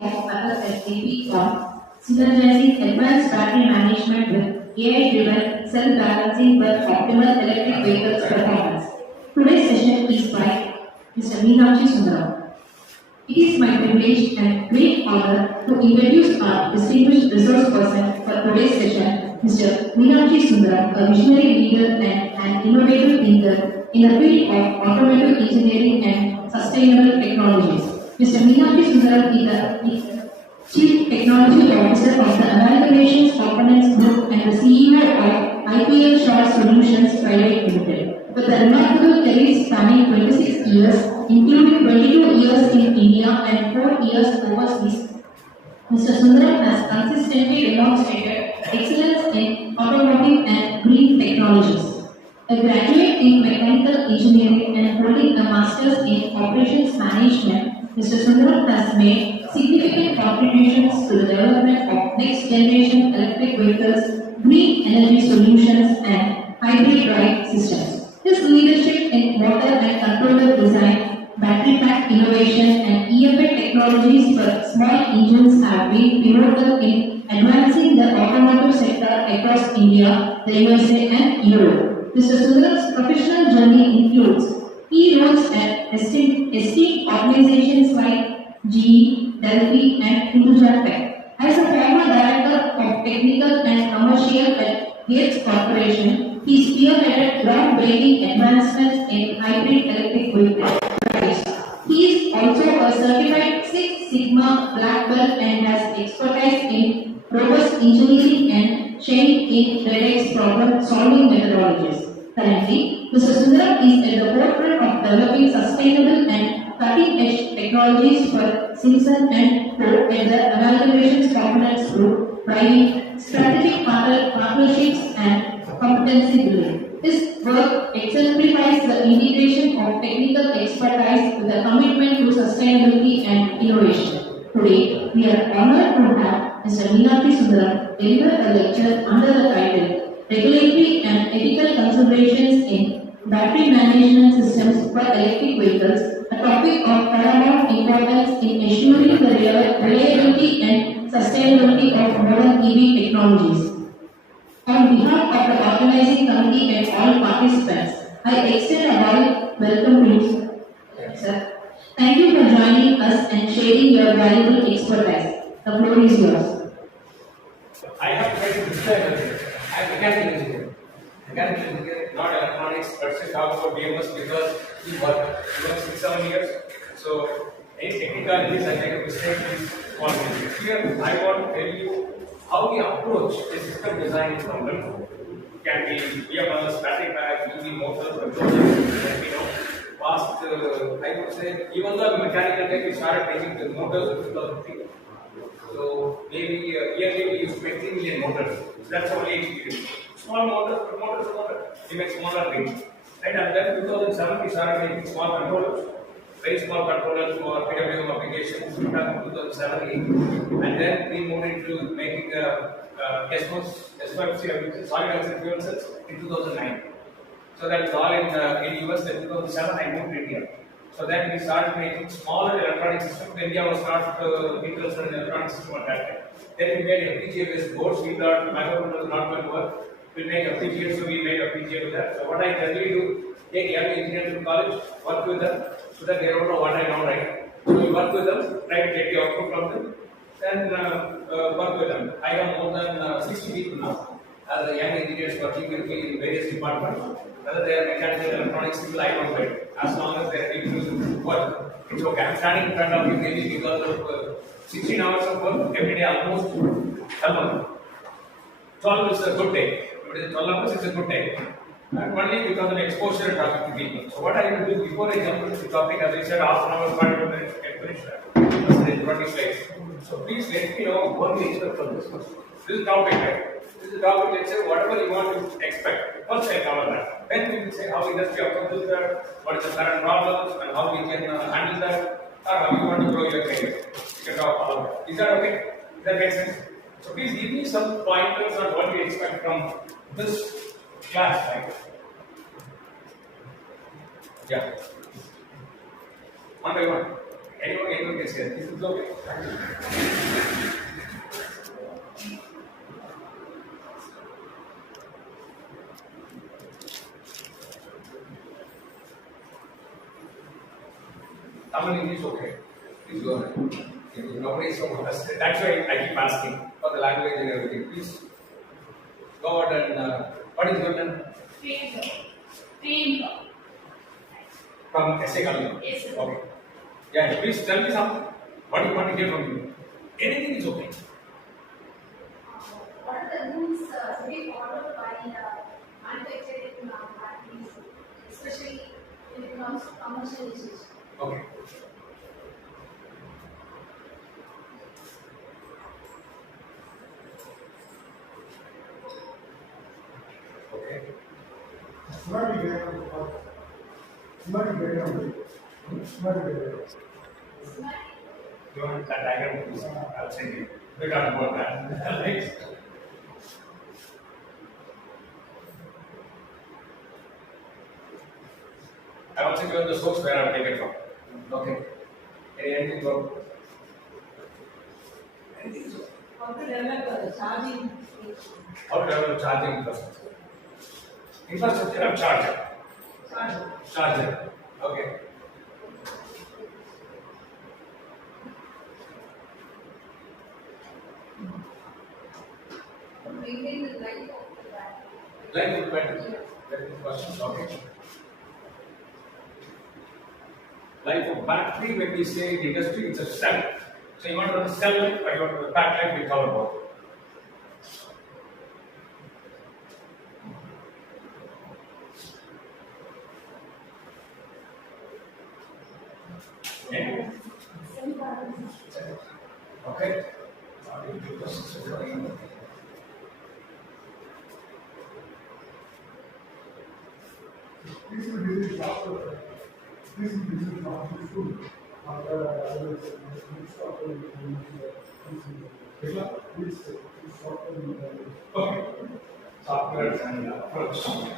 of Atal Fdp on synergizing advanced battery management with AI-driven self-balancing for optimal electric vehicles performance. Today's session is by Mr. Meenakshi Sundaram. It is my privilege and great honor to introduce our distinguished resource person for today's session, Mr. Meenakshi Sundaram, a visionary leader and an innovative thinker in the field of automotive engineering and sustainable technologies. Mr. Meenakshi Sundaram is the Chief Technology Officer of the Amalgamations Components Group and the CEO of IPL Short Solutions Private Limited. With a remarkable career spanning 26 years, including 22 years in India and 4 years overseas, Mr. Sundaram has consistently demonstrated excellence in automotive and green technologies. A graduate in mechanical engineering and holding a master's in operations management, Mr. Sundaram has made significant contributions to the development of next generation electric vehicles, green energy solutions, and hybrid drive systems. His leadership in motor and controller design, battery pack innovation, and EFA technologies for small engines have been pivotal in advancing the automotive sector across India, the USA, and Europe. Mr. Sundaram's professional journey includes key roles at esteemed organizations like GE, Delphi, and Hinduja Tech. As a former director of technical and commercial at Gates Corporation, he spearheaded groundbreaking advancements in hybrid electric vehicles. He is also a certified Six Sigma Black Belt and has expertise in robust engineering and chain in TEDx problem-solving methodologies. Currently, Mr. Sundaram is at the forefront of developing sustainable and cutting-edge technologies for Simpson and Co. at the Amalgamations Components Group, driving strategic partnerships and competency building. His work exemplifies the integration of technical expertise with a commitment to sustainability and innovation. Today, we are honored to have Mr. Meenakshi Sundaram deliver a lecture under the title Regulatory and Ethical Considerations in Battery Management Systems for Electric Vehicles, a topic of paramount importance in ensuring the reliability and sustainability of modern EV technologies. On behalf of the organizing committee and all participants, I extend a warm welcome to you, sir. Thank you for joining us and sharing your valuable expertise. The floor is yours. I have tried to describe it. I am mechanical engineer. Mechanical engineer, not electronics, but still talk about BMS because we work even 6-7 years. So any technicalities I make a mistake is one thing. Here I want to tell you how we approach the system design is complex. Can be BMS, battery pack, EV motors, controllers, and past I would say even though mechanical tech we started taking the motors in 2003. So maybe yearly we use 20 million motors. That's our experience. Small motors, but motors are motor. We make smaller rings. Right? And then 2007 we started making small controllers. Very small controllers for PWM applications. We started in 2007 and then we moved into making S5C, solid oxide fuel cells in 2009. So that was all in US. Then 2007 I moved to India. So then we started making smaller electronic systems. India was not interested in electronic system at that time. Then we made FPGA based boards. We thought microcontroller was not going to work. We'll make FPGA, so we made FPGA with that. So what I generally do, take young engineers from college, work with them, so that they don't know what I know, right? So we work with them, try to get the output from them, then work with them. I have more than 60 people now as the young engineers working with me in various departments. Whether they are mechanical, electronics, civil, I don't mind. As long as they are able to work, it's okay. I'm standing in front of you maybe because of 16 hours of work every day, almost 12. 12 is a good day. 12 hours is a good day. And only because of exposure and talking to people. So what I will do before I jump into the topic, as I said, half an hour, 45 minutes, I can finish that. 20 slides. So please let me know what we expect from this. This is topic, right? This is topic, let's say whatever you want to expect. First I cover that. Then we will say how industry approaches that, what is the current problems, and how we can handle that, or how you want to grow your career. You can talk all of that. Is that okay? Does that make sense? So please give me some pointers on what we expect from this class, right? Yeah. One by one. Anyone can say this is okay. Tamil English okay. Please go ahead. Nobody is so interested. That's why I keep asking for the language and everything. Please go ahead and what is your name? From SA Kalyan. Yes, sir. Okay. Yeah, please tell me something. What do you want to hear from you? Anything is okay. What are the rules to be followed by manufacturing factories, especially when it comes to commercial issues? Okay. Okay. Smart background. Smart background. Smart background. You want that diagram, please? I'll send you. We talk about that. Next. I also given the source where I've taken from. Okay. Anything from? Anything is okay. How to develop a charging station? How to develop charging infrastructure? Infrastructure of charger. Charger. Okay. Maintain the life of the battery. Like the battery. Very good question. Okay. Life of battery, when we say in industry, it's a cell. So you want to run cell life or you want to run battery life, we cover both. Okay. Okay. This is busy shop. This is busy shop. This is good. After I will stop this software. Okay. Software and approach. Sorry,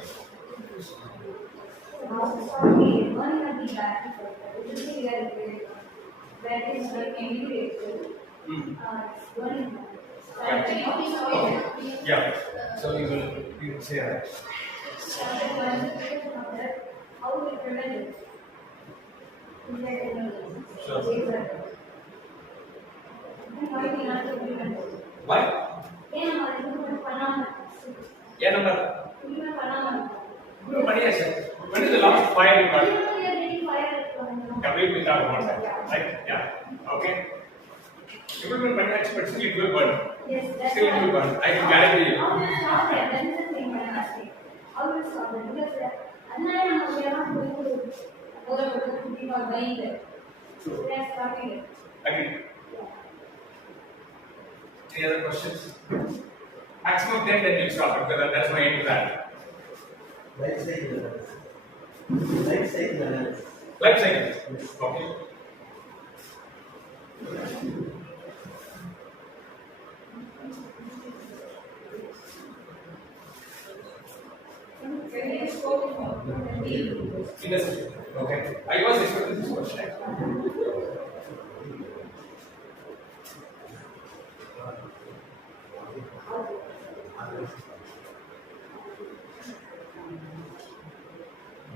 one of the battery, that is like integrated. One Okay. Yeah. So you will say that. how we prevent it. Sure. Why we not to prevent it? Why? ஏன் நம்ம இது பண்ணாம Yeah, number. இது பண்ணாம No, but yes, sir. When is the last fire you got? Yeah, we talk about that. Right? Yeah. Okay. If you will burn experts, it will burn. Yes, that's Still it will burn. I can guarantee you. How will stop it? That is the thing I'm asking. How will stop it? Because another we are not going to be buying it. We are stopping it. Agree. Any other questions? Maximum 10, then you stop it because that's my end to that. Life cycle analysis. Life cycle analysis. Life cycle. Okay. Industry. Okay. I was expecting this question.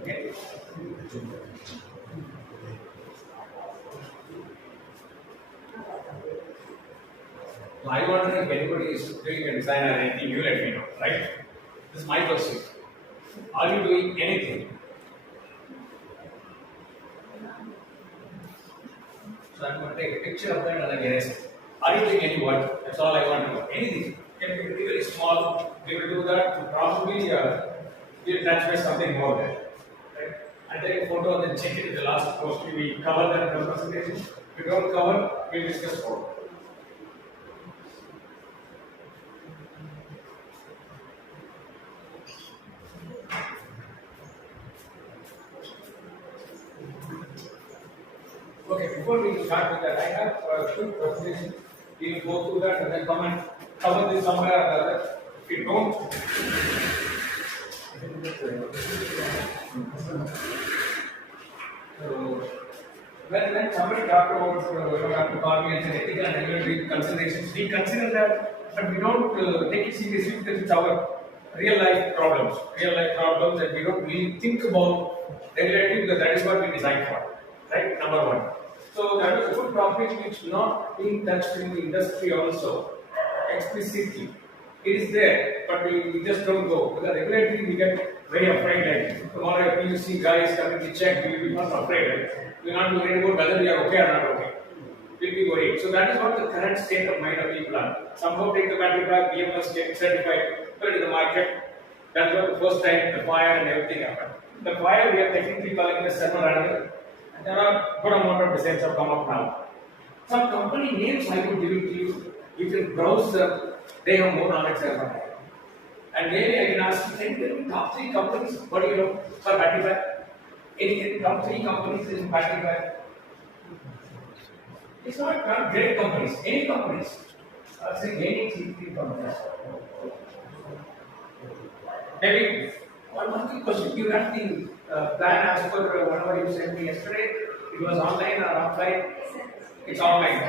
Okay. So I wonder if anybody is doing a design or anything, you let me know, right? This is my question. Are you doing anything? So I'm going to take a picture of that and then erase it. Are you doing any work? That's all I want to know. Anything. Can be very, very small. We will do that. Probably we'll transfer something more there. Right? I'll take a photo and then check it in the last post. We cover that in the presentation. If we don't cover, we'll discuss more. Okay, before we start with that, I have a quick presentation. We will go through that and then come and cover this somewhere or the other. If you don't, so when somebody talked about Dr. Barbie and ethical and regulatory considerations, we consider that, but we don't take it seriously because it's our real life problems, and we don't really think about regulatory because that is what we designed for, right? Number one. So that was a good topic which not being touched in the industry also explicitly. It is there, but we just don't go. Because regulatory we get very afraid. Like tomorrow a PUC guy is coming to check, we will be not afraid. Right? We are not worried about whether we are okay or not okay. We'll be worried. So that is what the current state of mind of people are. Somehow take the battery back, BMS get certified, put it in the market. That's what the first time the fire and everything happened. The fire we are technically calling it a server animal. And there are good amount of designs have come up now. Some company names I could give it to you. You can browse them. They have more knowledge than I. And maybe I can ask you, can you tell me top 3 companies? What do you know for battery pack? Any top 3 companies in battery pack? It's not great companies, any companies. I'll say any 3 companies. Maybe one quick question. You had the plan as per whatever you sent me yesterday. It was online or offline? It's online.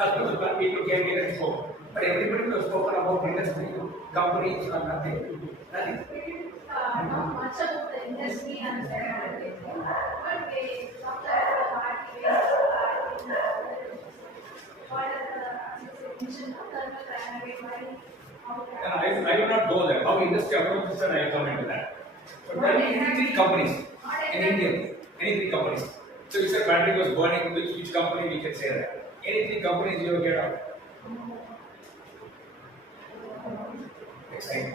As per the plan, people came here and spoke. But everybody was spoken about industry, companies, or nothing. Nothing. Not much about the industry and but they talked about the market, what are the mention of And I will not go there. How industry approaches and I will come into that. But there are any 3 companies in India, any 3 companies. So you said battery was burning, which company we can say that? Any 3 companies you will get out? Excite.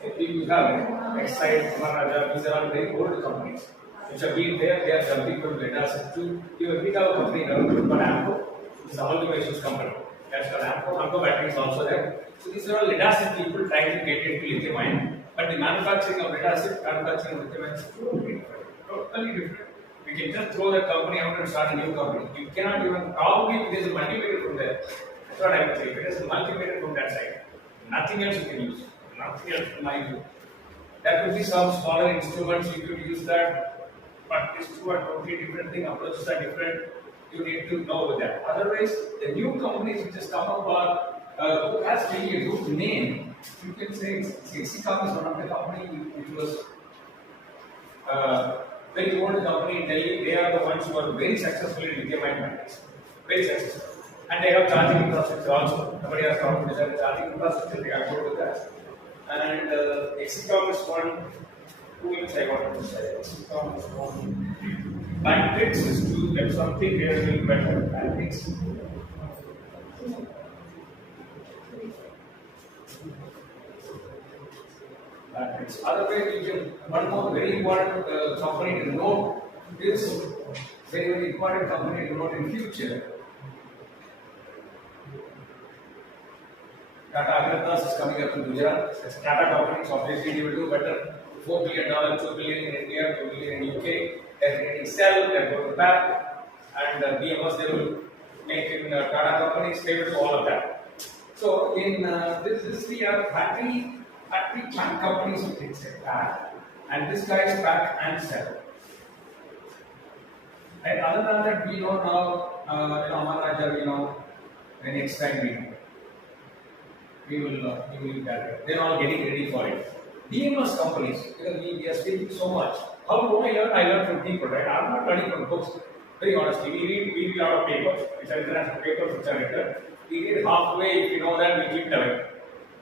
If you have Excite, Maharaja, these are all very old companies which have been there. They are jumping from lead-acid to even we have a company now called Amco. This is a multi-vehicles company. That's called Amco. Amco battery is also there. So these are all lead-acid people trying to get into lithium ion. But the manufacturing of lead-acid, manufacturing of lithium ion is totally different. Totally different. We can just throw that company out and start a new company. You cannot even, probably there is a multimeter from there. That's what I would say. If it is a multimeter from that side, nothing else you can use. Nothing else in my view. There could be some smaller instruments you could use that, but these two are totally different thing. Approaches are different. You need to know with that. Otherwise, the new companies which has come up are who has really a good name. You can say Sexicom is one of the company which was very old company in Delhi. They are the ones who are very successful in lithium-ion batteries. Very successful. And they have charging infrastructure also. Somebody has come to design charging infrastructure. They are good with that. And Exicom is one. Who else I wanted to say? Exicom is one. Matrix is to get something really better. Matrix. Matrix. Otherwise, you can one more very important company to note is very, very important company to note in future. Tata Agriculture is coming up in Gujarat. It's a Tata company, so obviously they will do better. $4 billion, $2 billion in India, $2 billion in UK. They're getting cell, they're going back, and BMS they will make in Tata companies, they will do all of that. So in this we have battery plant companies who can say that, and this guy is pack and sell. And other than that, we know now, Maharaja, we know, the next time we will gather. They're all getting ready for it. DMS companies, because we are speaking so much. How do I learn? I learn from people, right? I'm not learning from books. Very honestly, we read a lot of papers, which are international papers, which are written. We read halfway, if you know that, we keep telling.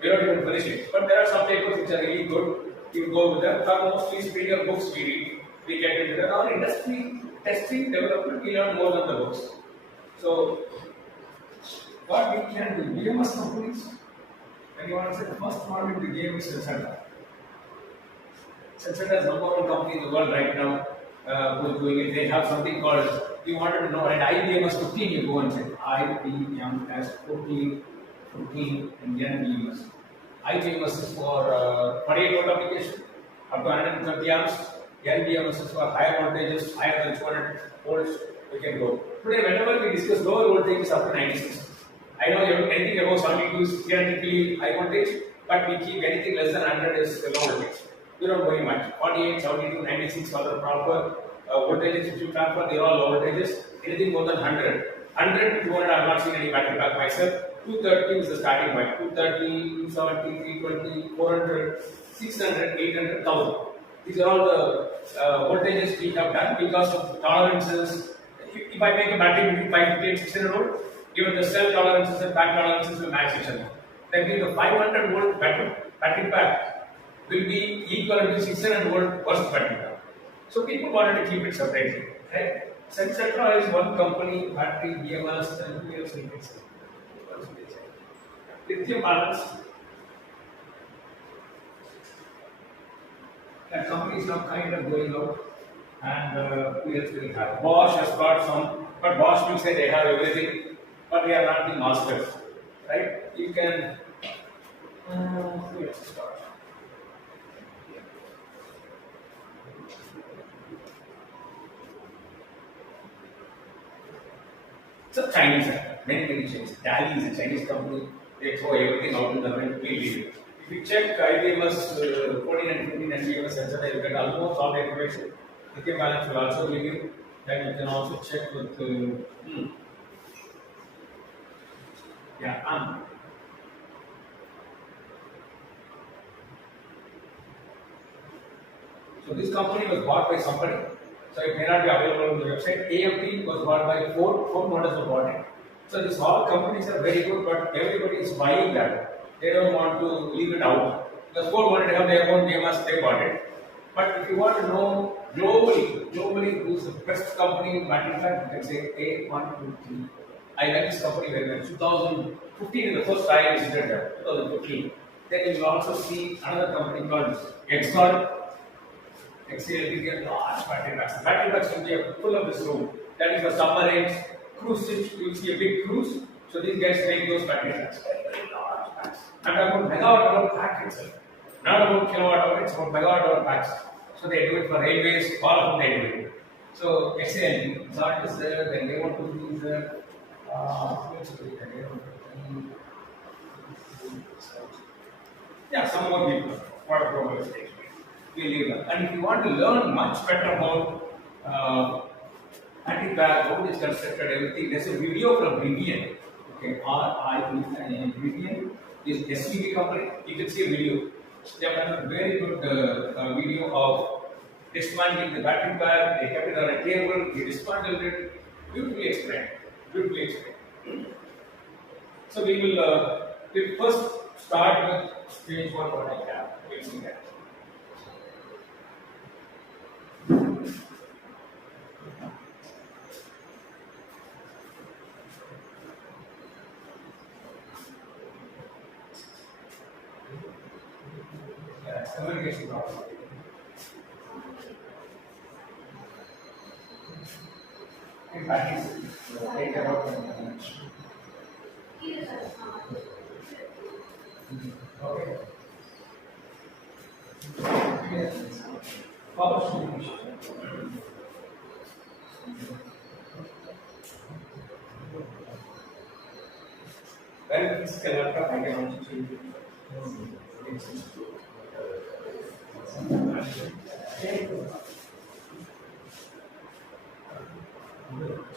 We don't even finish it. But there are some papers which are really good. You go with them. But mostly superior books we read. We get into that. Our industry, testing, development, we learn more than the books. So, what we can do, DMS companies, when you want to say the first one in the game is Sensata. Sensata is number one company in the world right now who is doing it. They have something called, we wanted to know, and IBM as 15, you go and say, IBM as 14 Indian BMS. IBMS is for 48 volt application, up to 130 amps. NBMS is for higher voltages, higher than 200 volts, we can go. Today, whenever we discuss lower voltage is up to 96. I know anything above 72 is theoretically high voltage, but we keep anything less than 100 is low voltage. We don't worry much. 48, 72, 96 are the proper voltages which you transfer, they are all low voltages. Anything more than 100. 100 to 200, I have not seen any battery pack myself. 230 is the starting point. 230, 270, 320, 400, 600, 800, 1000. These are all the voltages we have done because of tolerances. If I make a battery between 550 and 600 volt, even the cell tolerances and pack tolerances will match each other. That means the 500 volt battery pack will be equivalent to 600 volt versus battery pack. So people wanted to keep it separately. Right? Etc. is one company, battery, BMS, and we have seen it. Lithium balance. That company is now kind of going out, and we are very happy. Bosch has got some, but Bosch will say they have everything, but they are not the masters, right? You can. Let's start. It's a Chinese, many Chinese. Dali is a Chinese company. They throw everything out in the wind. We leave it. If you check IBM's 14 and 15 and BMS, etc., you get almost all the information. Lithium balance will also give you. Then you can also check with. Yeah, So this company was bought by somebody. So it may not be available on the website. AMP was bought by Ford Motors was bought it. So these all companies are very good, but everybody is buying that. They don't want to leave it out. Because Ford wanted to have their own BMS, they bought it. But if you want to know globally who's the best company in battery pack, you can say A1, 2, 3. I like this company very much. 2015 is the first time I visited there. 2015. Then you will also see another company called Exxon. XLT large battery packs. Battery packs will be full of this room. That is for submarines, cruise ships. You will see a big cruise. So these guys make those battery packs. Very large packs. And about megawatt hour pack itself. Not about kilowatt hour, it's about megawatt hour packs. So they do it for railways, all of them they do it. So XLT, Zart is there, then they want to do the yeah, some more people. What a problem is taking. We leave that. And if you want to learn much better about anti-pack, how it is constructed, everything, there's a video from Rivian. Okay, RIVIAN. Rivian is SUV company. You can see a video. They have done a very good video of dismantling the battery pack. They kept it on a table. They dismantled it. Beautifully explained. Beautifully explained. So we will we'll first start with stage 1 what I have. We'll see that. Communication problem. In practice, take about 10 minutes. Okay. Yes. Power solution. When physical laptop, I can also change it.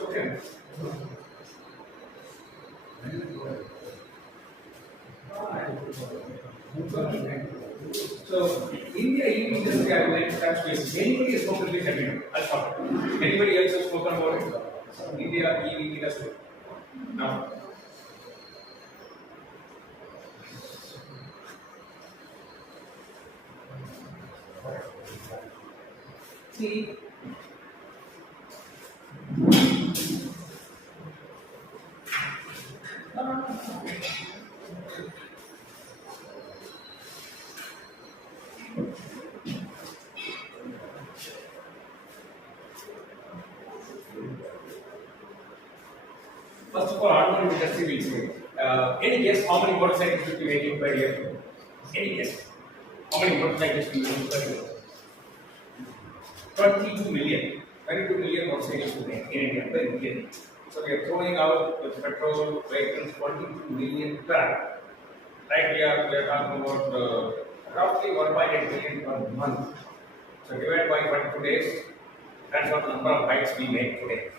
Okay. So, India EV industry, I would like to touch base. Anybody has spoken with it? I'll stop. Anybody else has spoken about it? India EV industry? No. See, first of all, automotive industry will say, any guess how many motorcycles will be making per year? Any guess? How many motorcycles will be making per year? 22 million. 22 million motorcycles to make in India per year. So we are throwing out with petrol vehicles 22 million per annum. Right, we are talking about roughly 1.8 million per month. So divided by 22 days, That's what the number of bytes we make today.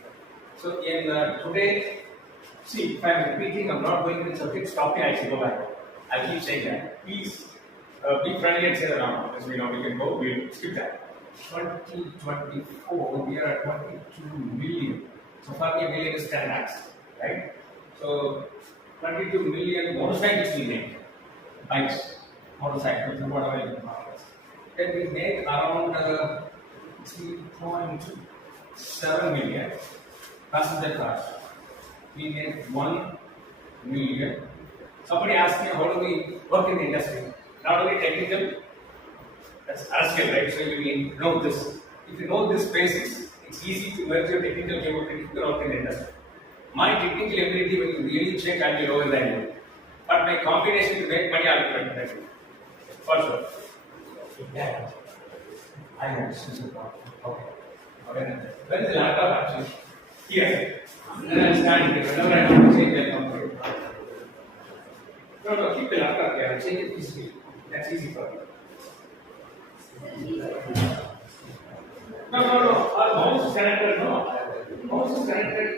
So in today, see, if I'm repeating, I'm not going to the subject, stop me, I should go back. I keep saying that. Please be friendly and say the number. Because we know we can go, we'll skip that. 2024, we are at 22 million. So far, a million is 10 lakhs, right? So 22 million motorcycles we make. Bikes, motorcycles, whatever you call it. Then we make around 3.7 million passenger cars. We make 1 million. Somebody asked me how do we work in the industry? Not only technical, that's skill, right? So you know this. If you know this basics, it's easy to merge your technical capability to work in the industry. My technical ability, when you really check, I'll be lower than you. But my combination to make money, I'll be better than you. For sure. Yeah. I know this is important. Okay. Okay. Where is the laptop actually? Here. And I'm standing here. Whenever I want to change, I'll come to it. No, keep the laptop here. I'll change it easily. That's easy for you. No. Our mouse is connected, no. Mouse is connected.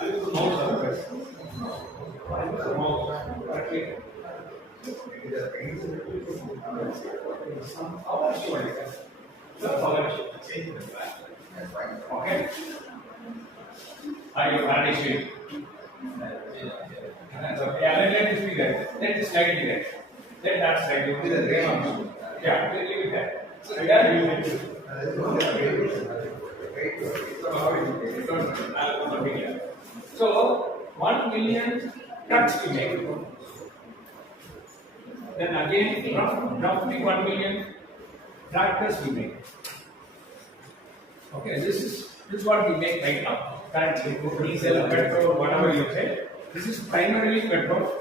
I'll use the mouse otherwise. I'll use the mouse. Okay. How much you want it? Okay. Are you participating? Yeah, let this be there. Let this slide be there. Let that slide be there. Yeah, leave it there. So, yeah, you will do. So, 1 million trucks we make. Then again, roughly 1 million tractors we make. Okay, this is what we make right now. Currently, diesel, petrol, whatever you say. This is primarily petrol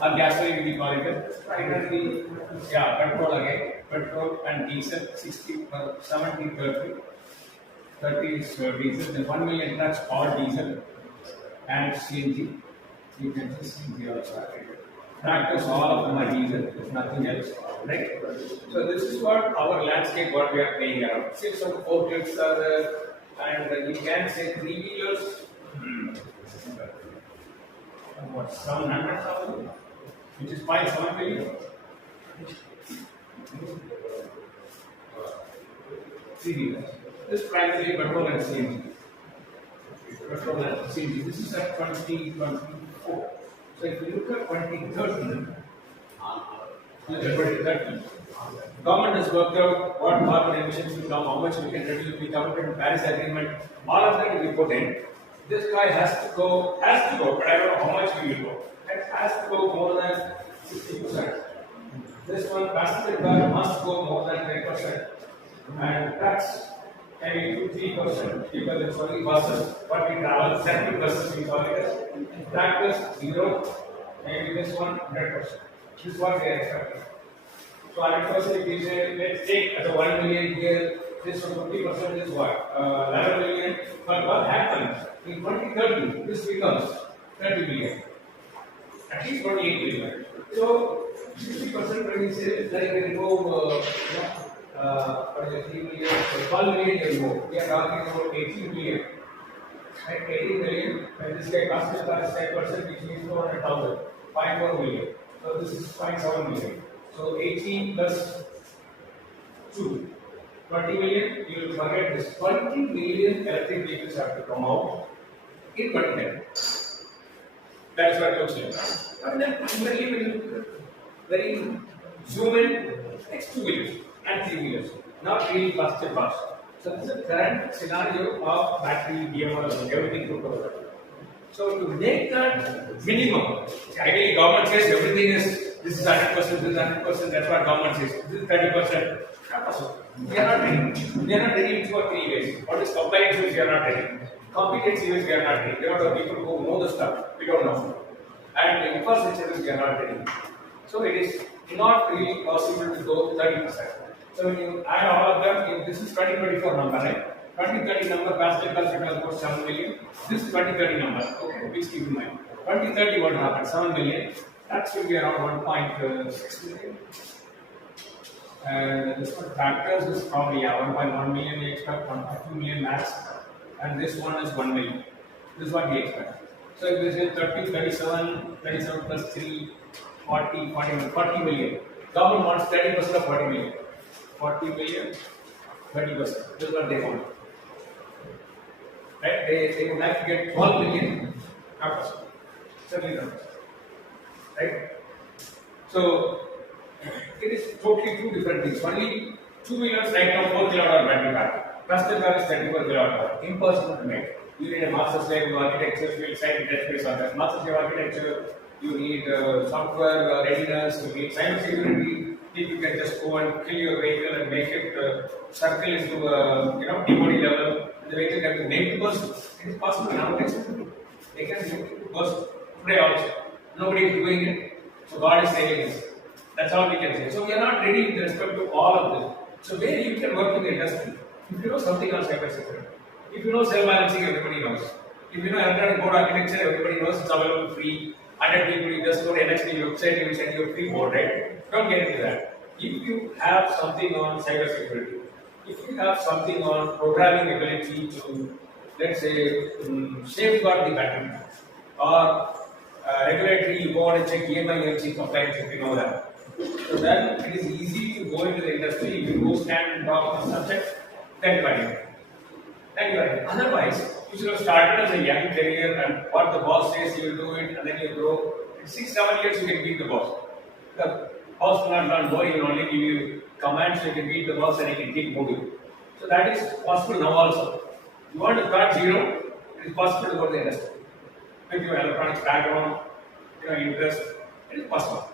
or gasoline we call it. Primarily, petrol again. Petrol and diesel, 60, 70, 30. 30 is diesel. Then 1 million trucks all diesel and CNG. You can just see here. Tractors, all of them are diesel, if nothing else, right? So this is what our landscape, what we are playing around. See, some forklifts are there, and you can say 3-wheelers. What, 700,000? Which is 0.7 billion. 3-wheelers. This is primarily petrol and CNG. Petrol and CNG. This is at 2024. So if you look at 2030, government has worked out what carbon emissions will come, how much we can reduce, we covered in Paris Agreement, all of that will be put in. This guy has to go, but I don't know how much we will go. It has to go more than 60%. This one, passenger car must go more than 10%. And tax maybe 2-3% because it's only buses, but we travel 70 buses we call it as. Tractors 0, maybe this one 100%. This is what they are expecting. So 100% if you say, let's take as a 1 million here, this 50% is what? 11 million. But what happens in 2030? This becomes 30 million. At least 28 million. So 60% when we say that you can go 3 million, 12 million you go. We are talking about 18 million. Right, 18 million, and this guy passenger car is 10%, which means 400,000, 0.4 million. So this is 0.7 million. So 18 plus 2, 20 million, you will forget this. 20 million electric vehicles have to come out in 2010. That's what it looks like. And then primarily when you very zoom in, next 2 wheelers and 3 wheelers, not really faster cars. So this is the current scenario of battery, DMR, everything put together. So to make that minimum, ideally government says everything is, this is 100%, this is 100%, that's what government says. This is 30%. We are not ready. We are not ready in 2 or 3 ways. What is compliance ways we are not ready. Competency ways we are not ready. There are people who know the stuff, we don't know. And the infrastructure ways we are not ready. So it is not really possible to go 30%. So when you add all of them, this is 2024 number, right? 2030 number, passenger cars will about 7 million. This is 2030 number. Okay, please keep in mind. 2030 what happened? 7 million. That will be around 1.6 million. And this one tractors is probably 1.1 million we expect, 1.2 million max, and this one is 1 million. This is what we expect. So if this is 30, 37, 37 plus 3, 40, 40 million. Government wants 30% of 40 million. 40 million, 30%. This is what they want. Right? They would like to get 12 million, not percent. Certainly not percent. Right? So it is totally two different things. Only two-wheelers right now 4 kWh battery pack. Passenger car is 34 kWh. Impossible to make. You need a master slave architecture, field site, test based on that. Master slave architecture, you need software readiness, you need cyber security. If you can just go and kill your vehicle and make it circle into DOD level, the vehicle can be made to burst. It is possible nowadays. They can make it to burst today also. Nobody is doing it. So God is saving us. That's all we can say. So we are not ready with respect to all of this. So where you can work in the industry, if you know something on cyber security, if you know cell balancing, everybody knows. If you know electronic board architecture, everybody knows it's available free. 100 people, you just go to NXT website, you will send you a free board, right? Don't get into that. If you have something on cyber security, if you have something on programming ability to, let's say, safeguard the battery, or regulatory, you go and check EMI compliance if you know that. So then it is easy to go into the industry, if you go stand and talk on the subject, then you are. Otherwise, you should have started as a young career and what the boss says you will do it and then you grow. In 6-7 years you can beat the boss. The boss will not learn more, he will only give you commands so you can beat the boss and he can keep moving. So that is possible now also. You want to start zero, it is possible to go to the industry. With your electronics background, interest, it is possible.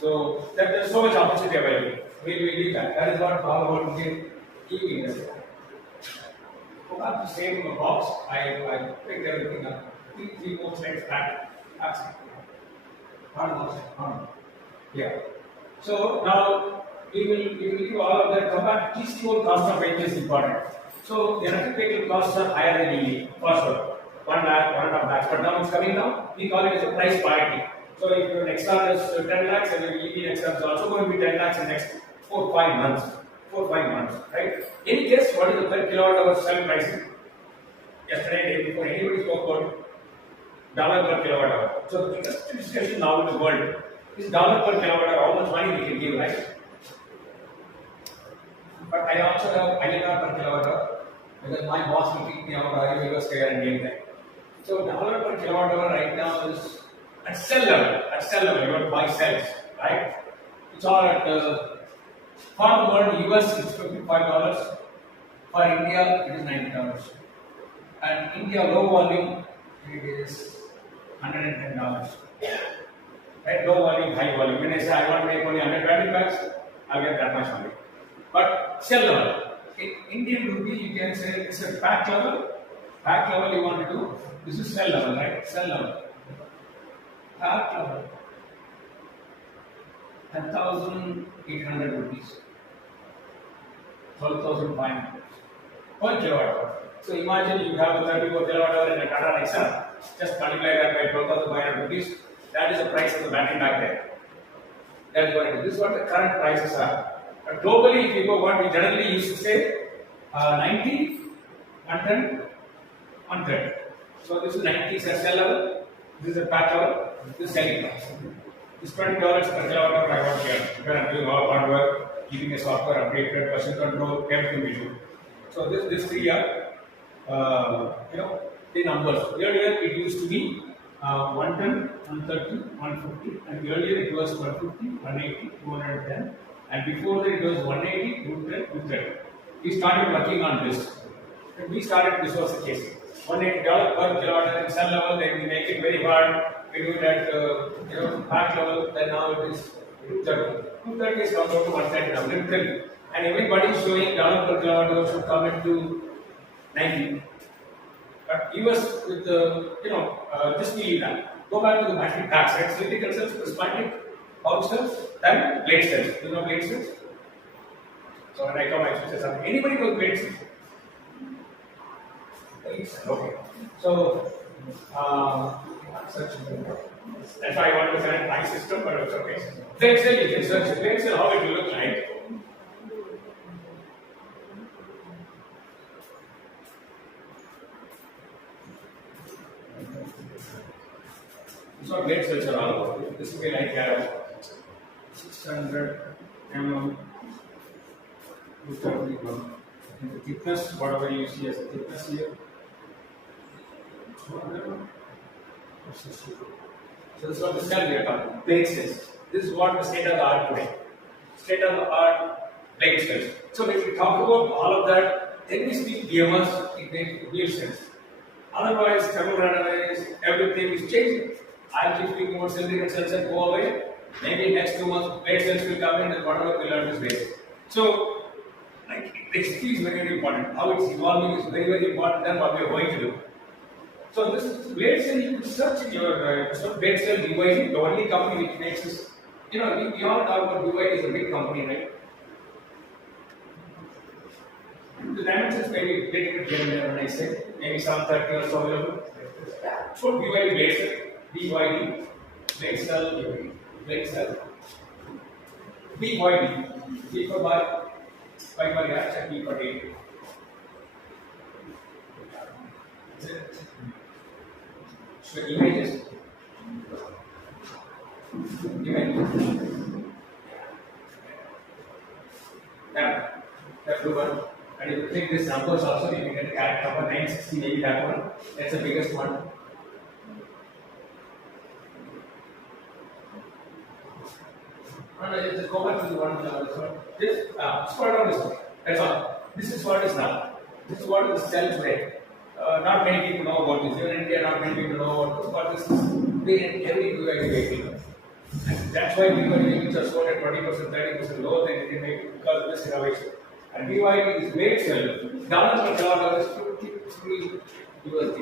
So there is so much opportunity available. We will leave that. That is what all about the EV industry. Go back to same box. I picked everything up. 3-4 slides back. Yeah. So now we will leave all of that. Come back. TCO cost of vehicle is important. So the electric vehicle costs are higher than EV for sure. 1 lakh, 1.5 lakhs. But now it's coming down. We call it as a price parity. So if your next car is 10 lakhs and your EV next car is also going to be 10 lakhs in the next 4-5 months. 4-5 months, right? Any guess what is the per kilowatt hour cell pricing? Yesterday, day before, anybody spoke about $1 per kilowatt hour. So the biggest discussion now in the world is $1 per kilowatt hour, how much money we can give, right? But I also have INR per kilowatt hour because my boss will kick me out, I will go scared and game time. So $1 per kilowatt hour right now is at cell level, you want to buy cells, right? It's all at for the world, US is $55. For India, it is $90. And India low volume, it is $110. Right? Low volume, high volume. When I say I want to make only 120 packs, I'll get that much money. But cell level, in Indian rupee, you can say it's a pack level. Pack level you want to do. This is cell level, right? Cell level. Pack level. 1,800 rupees. 12,500 per kilowatt hour. So imagine you have a 34 kilowatt hour in a Tata Nexon. Just multiply that by 12,500 rupees. That is the price of the battery back there. That is what it is. This is what the current prices are. But globally, if you go what we generally used to say, 90, 110, 130. So this is 90 is a cell level. This is a pack level. This is selling price. This $20 per kilowatt hour I want here. Because I'm doing all hard work, giving a software updated, version control, everything we do. So this three are, the numbers. Earlier it used to be 110, 130, 150, and earlier it was 150, 180, 210, and before that it was 180, 210, 230. We started working on this. When we started, this was the case. $180 per kilowatt hour in cell level, then we make it very hard. We do it at pack level, then now it is 230. 230 is come down to 110 now, literally. And everybody is showing $1 per kilowatt hour should come into 90. But US with the, just we leave that. Go back to the battery packs, right? Cylindrical cells, prismatic, pouch cells, then plate cells. You know plate cells? So when I come, I should say something. Anybody knows plate cells? Okay. So, that's why I want to select my system, but it's okay. Plate cell, you can search plate cell, how it will look like. This is what blade cells are all about. This will be like 600 mm. And the thickness, whatever you see as a thickness here. So this is what the cell we are talking. Blade cells. This is what the state of the art today. State of the art blade cells. So when we talk about all of that, then we speak BMS, it makes real sense. Otherwise, thermodynamics, everything is changing. I'll keep speaking about cylindrical cells and go away. Maybe next 2 months, blade cells will come in and whatever we learn is base. So, like, XP is very, very important. How it's evolving is very, very important than what we are going to do. So, this is blade cell, you can search in your blade cell BYD, the only company which makes this. You know, we all know about BYD is a big company, right? The dimensions may be little bit here and there when I say, maybe 730 or so available. So, BYD blade cell, BYD, blade cell, blade cell, BYD, B for by reaction, B for data. So images, yeah, that blue one. And if you take this numbers also, you can get a number 960, maybe that one. That's the biggest one. And just go back to the one. This square down this one. That's all. This is what is now. This is what is the cell today. Not many people know about this. Even in India, not many people know about this. But this is very heavy BYD vehicle. And that's why BYD vehicles are sold at 20%, 30% lower than Indian vehicles because of this innovation. And BYD is very sell. Dollars per kilowatt is 53 USD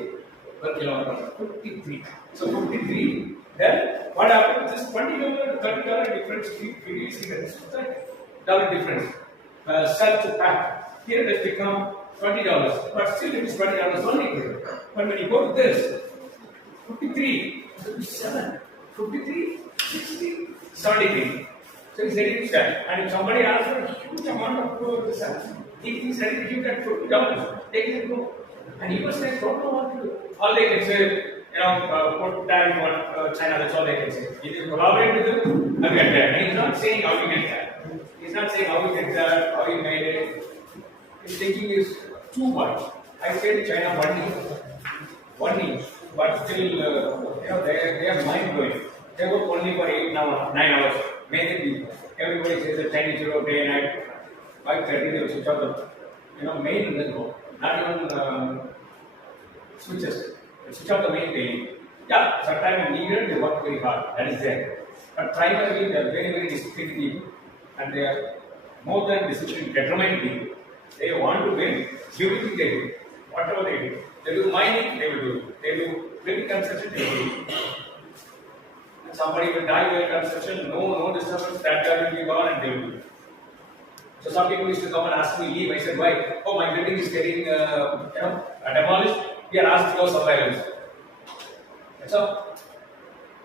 per kilowatt. 53. So 53. Then what happens? This $20 to $30 difference we see that this is like dollar difference. Cell to pack. Here it has become $20, but still it is $20 only. But when you go to this, 53, 57, 53, 60, 73. So it's ready to sell. And if somebody asks for a huge amount of the cells, he is ready to give that $50. Take it and go. And he was like, don't know what to do. All they can say, put that in China, that's all they can say. He will collaborate with them and get that. And he's not saying how you get that. He's not saying how you get that, how you made it. His thinking is too much. I said China 1 inch, but still, they are mind blowing. They work only for 9 hours. Many people. Everybody says that Chinese Europe day and night. 5:30 they will switch off the main and then go. Not even switches. They switch off the main daily. Yeah, sometimes when needed they work very hard. That is there. But primarily they are very, very disciplined people and they are more than disciplined, determined people. They want to win. Everything they do. Whatever they do. They do mining, they will do. They do building construction, they will do. Somebody will die while construction, no disturbance, that guy will be gone and they will do. So some people used to come and ask me leave. I said, why? Oh, my building is getting demolished. We are asked to go somewhere else. That's all.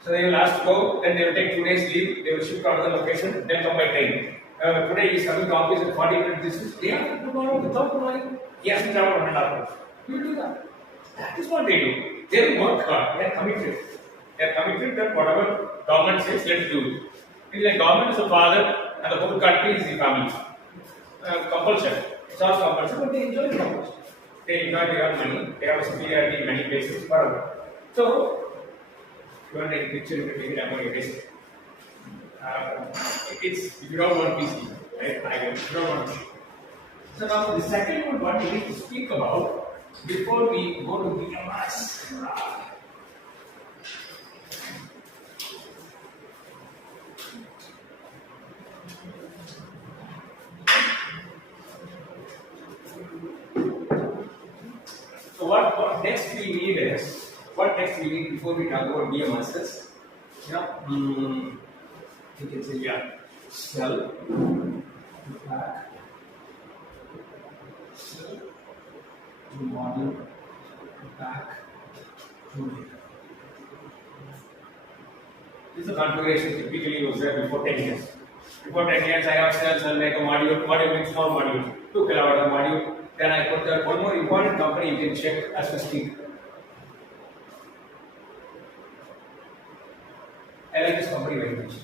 So they will ask to go, then they will take 2 days leave, they will shift to another location, then come by train. Today he is coming to office at 40 minutes distance. Day after tomorrow, without knowing, he has to travel 1.5 hours. We will do that. That is what they do. They will work hard. They are committed. They are committed that whatever government says, let's do it. It's like government is the father and the whole country is the family. Compulsion. It's all compulsion, but they enjoy the compulsion. They enjoy their money. They have a superiority in many places. Whatever. So, if you want to take a picture, you can take it. I'm going to erase it. If you don't want PC, right? If you don't want PC. So now the second one, what we need to speak about before we go to BMS. So what next we need is, before we talk about BMSs? You can say, cell, pack, cell, module, pack, data. This is the configuration typically was there before 10 years. Before 10 years, I have cells and make a module means small module, 2 kilowatt module. Then I put that one more important company you can check as we speak. I like this company very much.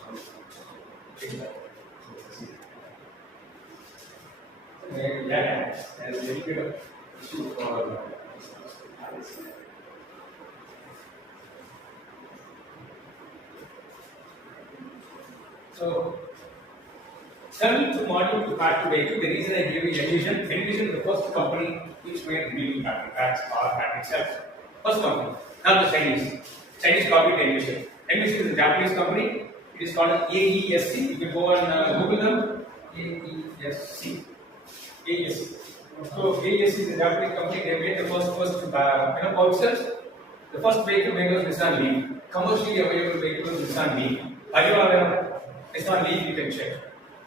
Yeah, there's a little bit of issue for. So, coming to module to pack to vehicle, the reason I gave you Envision is the first company which made wheeling battery packs or battery cells. First company. Now the Chinese. Chinese copied Envision. Envision is a Japanese company. It is called AESC. You can go and Google them. AESC. AESC. So AESC is a Japanese company. They made the first pouch cells. The first vehicle made was Nissan Leaf. Commercially available vehicle was Nissan Leaf. Are you aware? Nissan Leaf, you can check.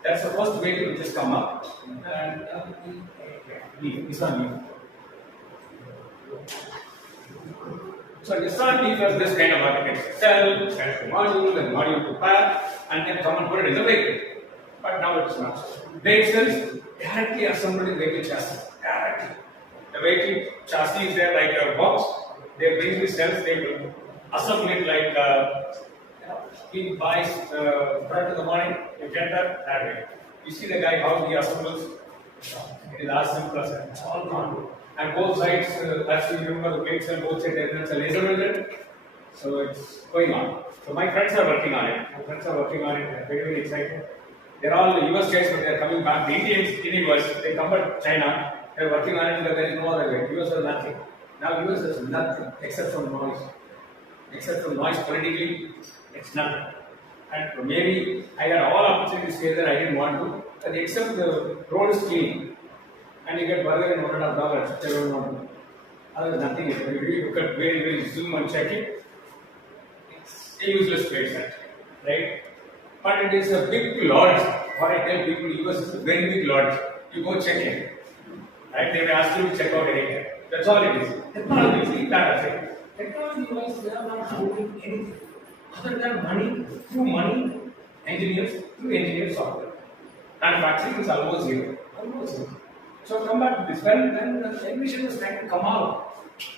That's the first vehicle which has come up. And Nissan Leaf. So Nissan Leaf has this kind of architecture: cell, module, and module to pack, and then come and put it in the vehicle. But now it's not. Brake cells directly assembled in vehicle chassis. Directly. The vehicle chassis is there like a box. They bring the cells, they will assemble it like he buys bread in the morning, you get that way. You see the guy how he assembles. It is as simple as that. It's all gone. And both sides, as you remember, the plates and both sides elements are laser welded. So it's going on. So my friends are working on it. They're very, very excited. They're all the US guys, but they're coming back. The Indians in US, they come to China. They're working on it, but there is no other way. US has nothing. Now US has nothing except from noise. Except from noise politically, it's nothing. And maybe I had all opportunities here that I didn't want to. But except the road is clean. And you get burger in $1.5, they don't want to. Other than nothing. If you really look at very zoom and check it, it's a useless place actually. Right? But it is a big lodge. What I tell people, US is a very big lodge. You go check it. Right? They may ask you to check out anything. That's all it is. Technology is really bad. Technology wise, they are not holding anything other than money, through money, engineers software. Manufacturing is almost zero. So come back to this. When the Envision was trying to come out,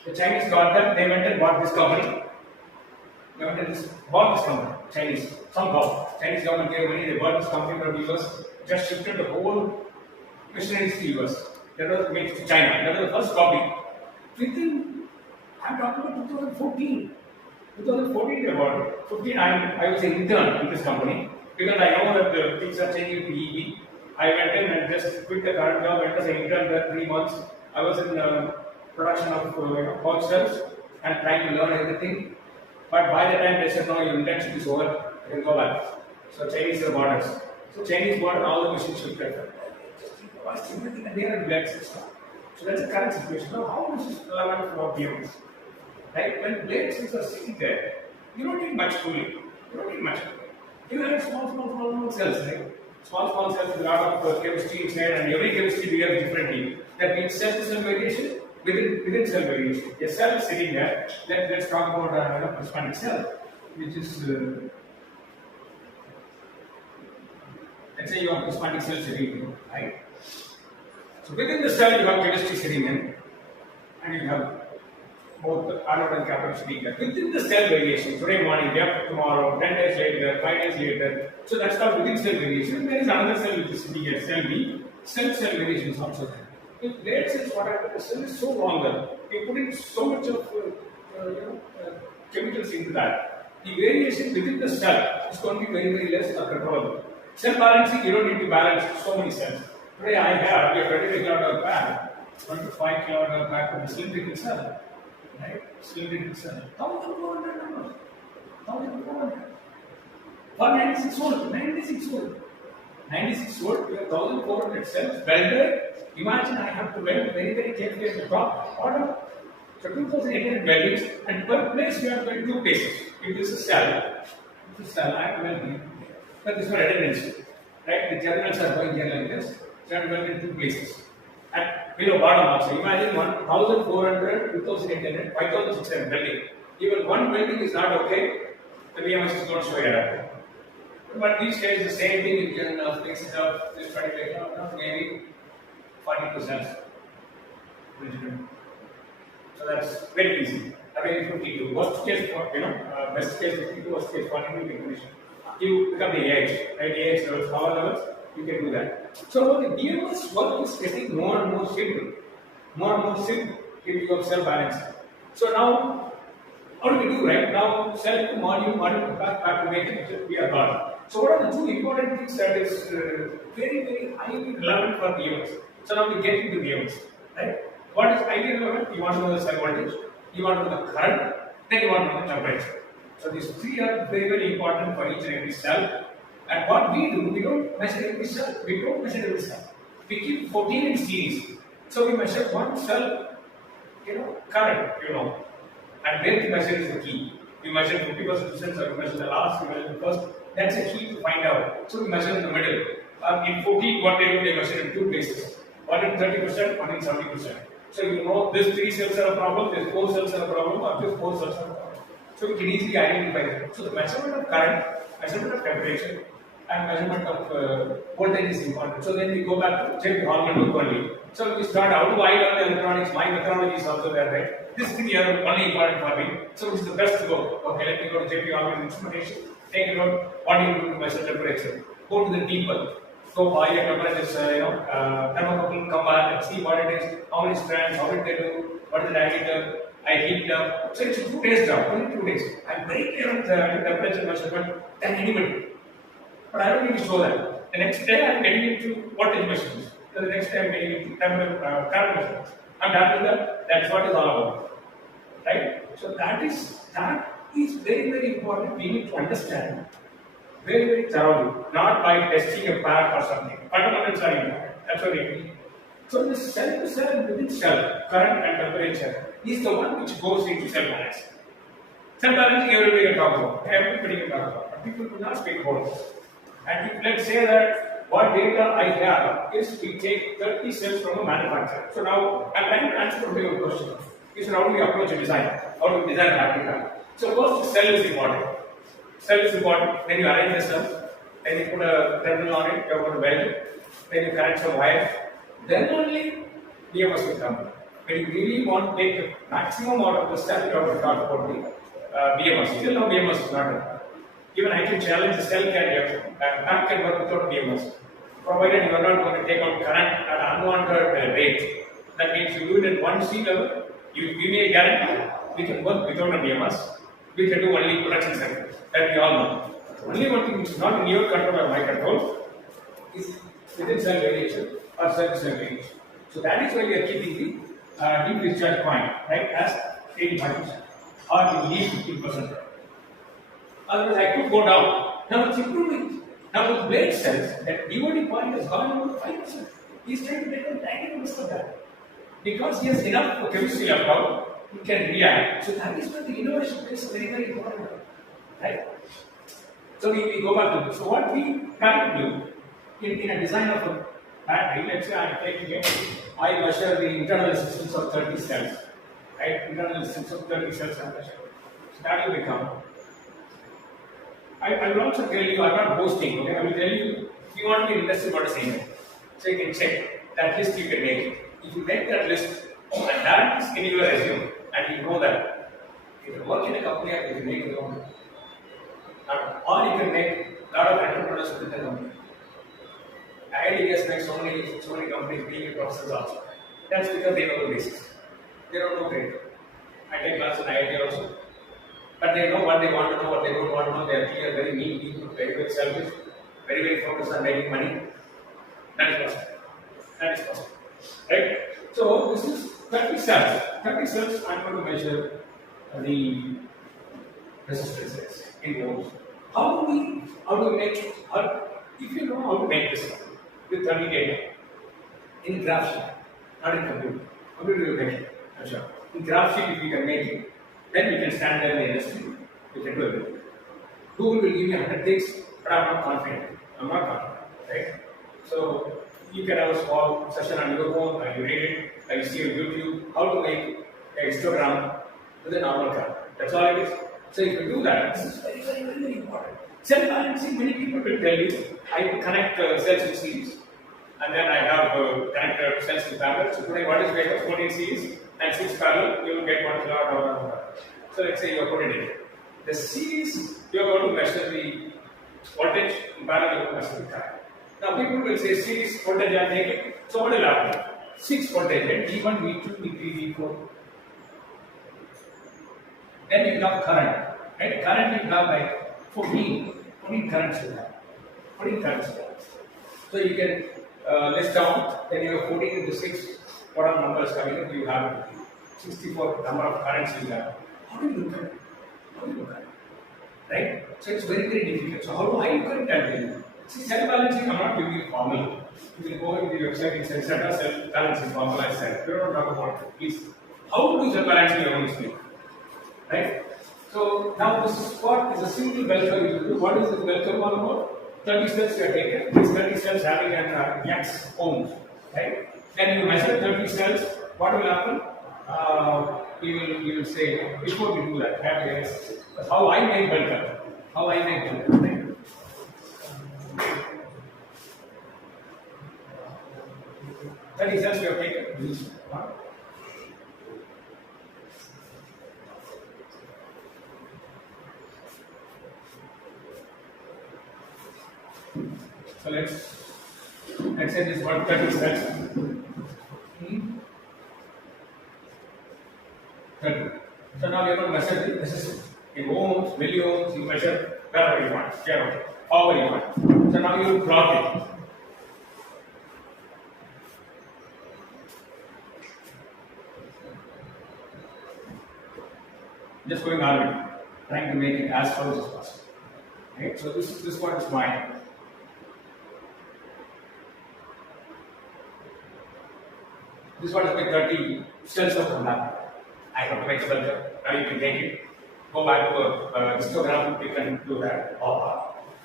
the Chinese got them, they went and bought this company. Chinese, somehow. Chinese government gave money, they bought this company from US, just shifted the whole machineries to US. That was made to China. That was the first copy. I'm talking about 2014. 2014 they bought it. 15, I was an intern in this company because I know that the things are changing to EV. I went in and just quit the current job, went as an intern there 3 months. I was in production of pouch cells and trying to learn everything. But by the time they said, no, your internship is over, you can go back. So Chinese bought us. So Chinese bought all the machines shifted. Everything and they are relaxed. So that's the current situation. Now, how this is relevant for PMs? Right? When blades are sitting there, you don't need much cooling. You have small cells, right? Small cells with a lot of chemistry inside, and every chemistry behaves differently. That means cell to cell variation within cell variation. A cell is sitting there. Let's talk about prismatic cell, which is let's say you have prismatic cell sitting in, right? So within the cell you have chemistry sitting in, and you have both the anode and cathode sitting there. Within the cell variation, today morning, day after tomorrow, 10 days later, 5 days later. So that's called within cell variation. There is another cell which is sitting here, cell B. Cell variation is also there. With blade cells, what happens? The cell is so longer. You put in so much of chemicals into that. The variation within the cell is going to be very less controllable. Cell balancing, you don't need to balance so many cells. Today I have a 20 kilowatt pack, 25 kilowatt pack of the cylindrical cell. Right? Cylindrical cell. 1,400 numbers. 1,400. For 96 volt. 96 volt. 96 volt, we have 1,400 cells welded. Imagine I have to weld very carefully at the top. Order. So 2,800 weldings, and per place you have to weld 2 places. If this is cell, I have to weld here. But this is for redundancy. Right? The terminals are going here like this. So I have to weld in 2 places. At below bottom also. Imagine 1,400, 2,800, 5,600 welding. Even one welding is not okay. The BMS is going to show you. But these days, the same thing, you can fix it up, this particular, maybe 42 cents. So that's very easy. again 52. Worst case, best case 52, worst case 42, you can finish it. You become the AH, right? AH levels, power levels, you can do that. So the DMS work is getting more and more simple. More and more simple if you have cell balance. So now, how do we do, right? Now, cell to module to back to matrix, we are done. So what are the two important things that is very, very highly relevant for DMS? So now we get into DMS, right? What is highly relevant? You want to know the cell voltage, you want to know the current, then you want to know the temperature. So these three are very, very important for each and every cell. And what we do, we don't measure every cell. We don't measure every cell. We keep 14 in series. So we measure one cell, current, and where the measure is the key. We measure 50% or we measure the last, we measure the first. That's a key to find out. So we measure in the middle. In 14, what they do, they measure in two places. One in 30%, one in 70%. So you know this 3 cells are a problem, this 4 cells are a problem, or this 4 cells are a problem. So we can easily identify them. So the measurement of current, measurement of temperature, and measurement of voltage is important. So then we go back to check Hallman book only. So we start how do I learn electronics? My methodology is also there, right? This thing here is only important for me. So which is the best to go? Okay, let me go to JP Hallman instrumentation. Take a note. What do you do to measure temperature? Go to the deeper. So boil it over this, thermocouple, come back and see what it is, how many strands, how did they do, what is the diameter. I heat it up. So it's a 2 days job, only 2 days. I'm very clear on the temperature measurement than anybody. But I don't need to show that. The next day I'm getting into voltage measurements. The next day I'm getting into current measurements. I'm done with that. That's what it's all about. Right? So that is very, very important. We need to understand very, very thoroughly. Not by testing a pack or something. Fundamentals are important. That's what we need. So the cell to cell within cell, current and temperature, is the one which goes into cell balance. Cell balancing everybody can talk about. Everybody can talk about. But people do not speak about it. And if, let's say that what data I have is we take 30 cells from a manufacturer. So now I'm trying to answer your question. You said how do we approach a design? How do we design a replica? So first cell is important. Cell is important. Then you arrange the cell. Then you put a terminal on it, you put a weld. Then you connect some wires. Then only BMS will come. When you really want to take the maximum out of the cell, you have to talk about the BMS. Still now BMS is not done. Even I can challenge the cell carrier, pack can work without BMS. Provided you are not going to take out current at unwanted rate. That means you do it at 1 C level, you give me a guarantee, we can work without a BMS. We can do only production circuits. That we all know. Only one thing which is not in your control or my control is within cell variation or cell variation. So that is why we are keeping the deep discharge point, right, as 85% or we leave 15%. Otherwise, I could go down. Now it's improving. Now with blade cells, that DOD point has gone over 5%. He's trying to take a tiny bit of that. Because he has enough chemistry left out, he can react. So that is where the innovation plays a very, very important role. Right? So we go back to this. So what we try to do in a design of a battery, let's say I'm taking it, I measure the internal resistance of 30 cells. Right? Internal resistance of 30 cells I measure. So that will become. I will also tell you, I'm not boasting, okay? I will tell you, if you want to be interested, what is saying. So you can check that list, you can make it. If you make that list, and that is in your resume, and you know that, if you work in a company, you can make your own. Or you can make a lot of entrepreneurs within the company. IIT makes so many companies being a process also. That's because they know the basics. They don't know great. I take class in IIT also. But they know what they want to know, what they don't want to know. They are clear, very neat people, very, very selfish, very, very focused on making money. That is possible. That is possible. Right? So this is 30 cells. 30 cells, I'm going to measure the resistances in volts. How do we make it? If you know how to make this with 30 data in graph sheet, not in computer. Computer you make it. Sure. In graph sheet, if you can make it, then we can stand there in the industry. We can do it. Google will give me 100 things, but I'm not confident. Right? So you can have a small session on your phone, and you read it, and you see on YouTube how to make a histogram with a normal car. That's all it is. So if you do that, this is very, very, very, very important. Cell balancing, many people will tell you, I connect cells in series, and then I have connected cells to parallel. So today, what is weight of 14 series? and 6 parallel, you will get 1 kilowatt hour. So let's say you are putting it. The series, you are going to measure the voltage, in parallel you are measure the current. Now people will say series voltage are naked. So what will happen? 6 voltage at V1, V2, V3, V4. Then you have current. Right? Current you have like 14 currents you have. 14 currents you have. So you can list down, then you have 14 into 6, what are numbers coming up? You have 64 number of currents you have. How do you look at it? How do you look at it? Right? So it's very, very difficult. So how do I look at it? See, cell balancing, I'm not giving you formula. You will go into the website and say, set a cell balancing formula, I said. We don't talk about it, please. How to do cell balancing, you only speak. Right? So now this is what is a single bell curve you do. What is this bell curve all about? 30 cells you are taken. These 30 cells having an X ohms. Right? Then you measure 30 cells. What will happen? You will say, before we do that, how I make bell curve. How I make bell curve. Right? That cells we have taken. So let's say this 130 cells. 30. So now you are going to measure the resistance in ohms, milliohms. You measure wherever you want, however you want. So now you plot it. Just going on, trying to make it as close as possible. Right? So this one is mine. This one is my 30 cells of overlap. I have to make a bell curve. Now you can take it. Go back to a histogram, you can do that.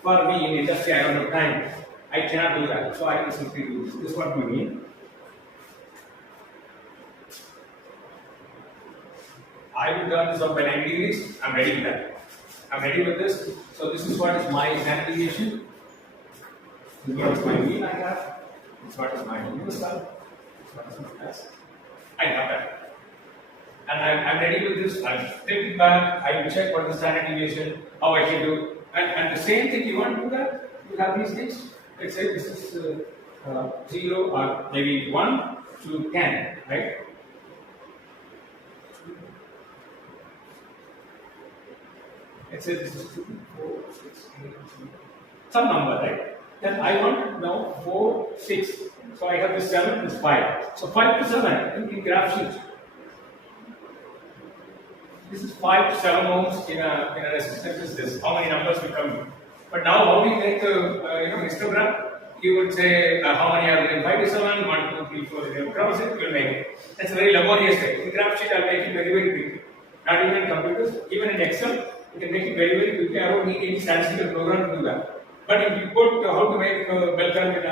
For me, in industry, I don't have time. I cannot do that. So I can simply do this. This is what we mean. I will turn this up by 90 degrees. I'm ready with that. I'm ready with this. So this is what is my standard deviation. This is what is my mean I have. This is what is my universal. I got that. And I'm ready with this. I'll take it back. I will check what is the standard deviation, how I can do. And the same thing, you want to do that? You have these things. Let's say this is 0 or maybe 1 to 10, right? Let's say this is 2, 4, 6, 8, 3. Some number, right? Then I want now 4, 6. So I have this 7, this 5. So 5 to 7 in graph sheet. This is 5 to 7 ohms in a resistance is this. How many numbers will come in? But now how we make the histogram? You would say how many are there in 5 to 7, 1, 2, 3, 4, you cross it, you will make it. That's a very laborious thing. In graph sheet, I'll make it very, very quick. Not even in computers, even in Excel, you can make it very, very quickly. I don't need any statistical program to do that. But if you put how to make bell curve in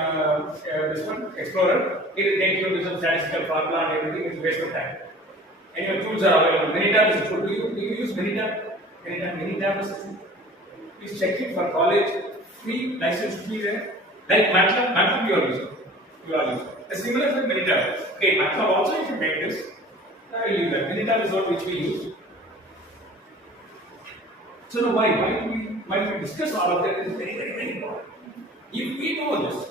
this one, Explorer, it will take you to some statistical formula and everything. It's a waste of time. And your tools are available. Minitab is a tool. Do you use Minitab? Minitab is a tool. Please check it for college. Free, license free there. Like MATLAB you are using. A similar with Minitab. Okay, MATLAB also you can make this. I will use that. Minitab is what which we use. So now why do we discuss all of that? It is very, very, very important. If we know this,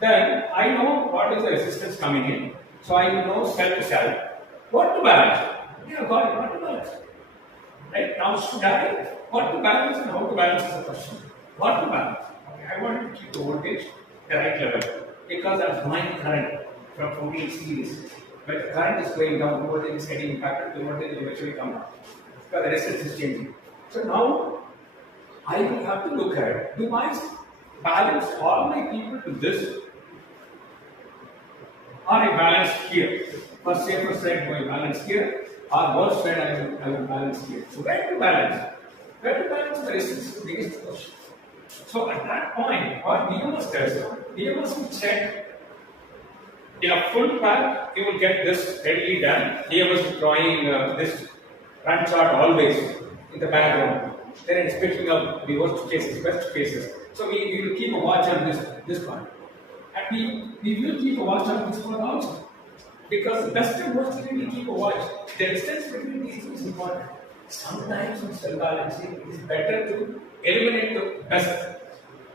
then I know what is the resistance coming in. So I will know cell to cell. What to balance? You have got it, what to balance. Right? Now should I, what to balance and how to balance is the question. What to balance? Okay, I want to keep the voltage at the right level. Because that's my current from 14 series. But the current is going down, the voltage is getting impacted, the voltage will eventually come down. Because the resistance is changing. So now I will have to look at it. Do I balance all my people to this? Or I balance here? For safer side, I will balance here. Or worse side, I will balance here. So where to balance? Where to balance the resistance is the biggest question. So at that point, what DMS does, DMS will check in a full pack, you will get this readily done. DMS is drawing this run chart always in the background. Then it's picking up the worst cases, best cases. So we will keep a watch on this one. And we will keep a watch on this one also. Because the best and worst thing we keep a watch. The distance between these two is important. Sometimes in cell balancing, it is better to eliminate the best.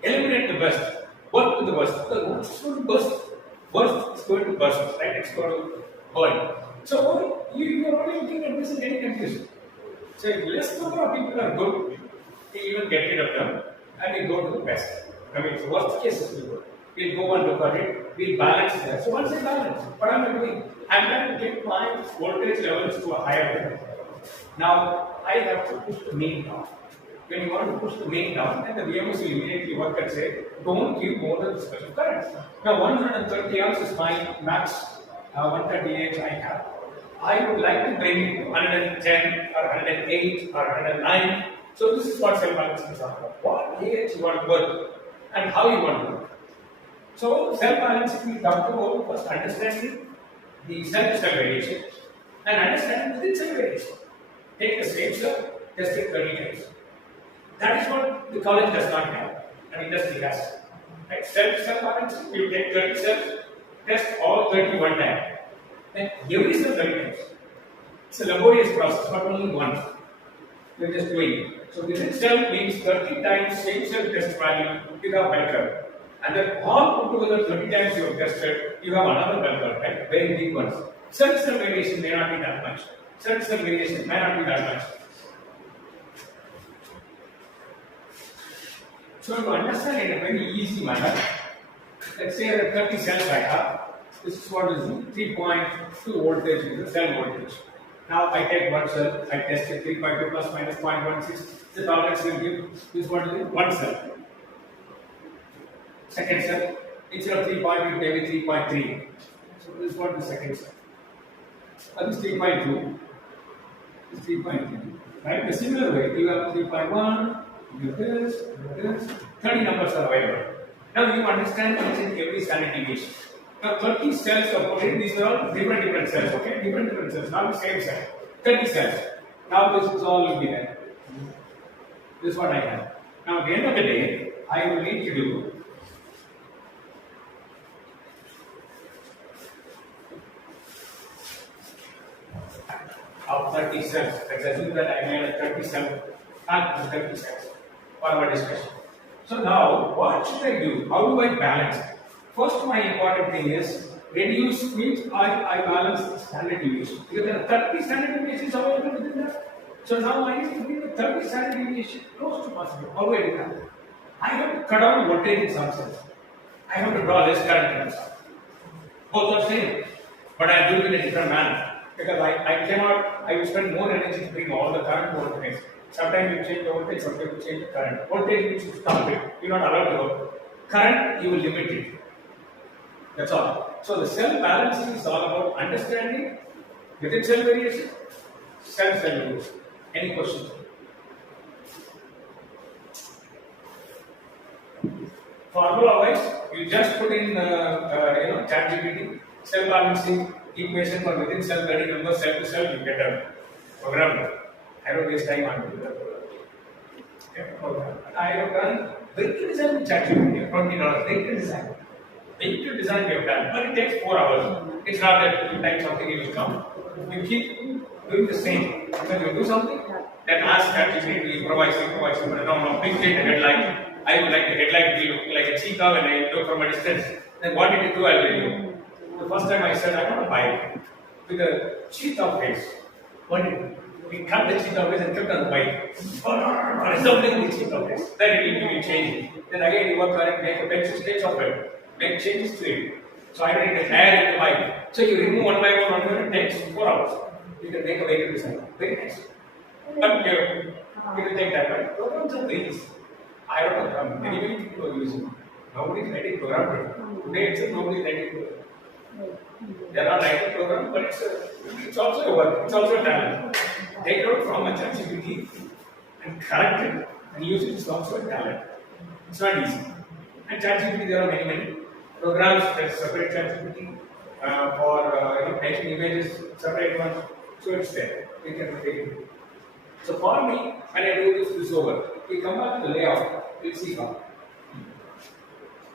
Eliminate the best. Work with the worst. Because once it's going to burst, worst is going to burst, right? It's going to burn. So you are only looking at this and getting confused. So less number of people are good, you even get rid of them, and we go to the best. I mean, so worst cases we go. We'll go and look at it, we'll balance it. So once I balance, what am I doing? I'm trying to get my voltage levels to a higher level. Now, I have to push the main down. When you want to push the main down, then the VMOs will immediately work and say, don't give more than the special current. Now, 130 amps is my max 130 amps I have. I would like to bring it to 110 or 108 or 109. So this is what cell balancing is all about. What AH you want to work and how you want to work. So cell balancing, we talked about first understanding the cell-to-cell variation and understanding within cell variation. Take the same cell, test it 30 times. That is what the college does not have, and industry has. Right? Cell balancing, you take 30 cells, test all 31 times. Then every cell 30 times. It's a laborious process, but only once. You're just doing it. So within cell means 30 times same cell test value, you have bell curve. And then all put together 30 times you have tested, you have another bell curve, right? Very big ones. Cell variation may not be that much. Cell variation may not be that much. So to understand in a very easy manner, let's say there are 30 cells I have. This is what is 3.2 voltage is the cell voltage. Now I take one cell, I test it 3.2 plus minus 0.16. The tolerance will give this what is it? One cell. Second cell, instead of 3.2, maybe 3.3. So this is what the second cell. This is 3.2. This is 3.3. Right? The similar way, you have 3.1, you have this, 30 numbers are available. Now you understand each and every standard deviation. Now 30 cells are put in, these are all different cells, okay? Different cells, not the same cell. 30 cells. Now this is all will be there. This is what I have. Now at the end of the day, I will need to do of 30 cells. Let's assume that I made a 30 cells for our discussion. So now, what should I do? How do I balance it? First, my important thing is reduce means I balance the standard deviation. Because there are 30 standard deviations available within that. So now I need to bring the 30 standard deviation close to possible. How do I do that? I have to cut down voltage in some cells. I have to draw less current in some. Both are same, but I do it in a different manner. Because I will spend more energy to bring all the current voltage. Sometimes you change the voltage, sometimes you change the current. Voltage means you stop it, you're not allowed to go. Current, you will limit it. That's all. So the cell balancing is all about understanding within cell variation, cell variation. Any questions? Formula wise, you just put in ChatGPT, cell balancing equation for within cell 30 numbers, cell to cell, you get a program. I don't waste time on it. I have done vehicle design with ChatGPT, $20. Vehicle design. Vehicle design we have done, but it takes 4 hours. It's not that you type something, it will come. You keep doing the same. When you do something, then ask ChatGPT to improvise. No, please take the headlight. I would like the headlight to look like a cheetah when I look from a distance. Then what did it do? I'll tell you. The first time I said, I want to buy it with a cheetah face. What did it? We cut the cheetah face and kept on the bike. Resembling the cheetah face. Then it will give you change. Then again, you work on it, make a pencil sketch of it, make changes to it. So I don't need to add in the bike. So you remove one by one, it takes 4 hours. You can make a vehicle design. Very nice. But you can take that, right? Programs are very easy. I don't know, many people are using it. Nobody is writing program. Today itself, nobody is writing program. They are not writing program, but it's also a work, it's also a talent. Take it out from a ChatGPT and correct it and use it, it's also a talent. It's not easy. And ChatGPT, there are many programs that separate ChatGPT for making images, separate ones. So it's there. You can take it. So for me, when I do this is over. We come back to the layout. We'll see how.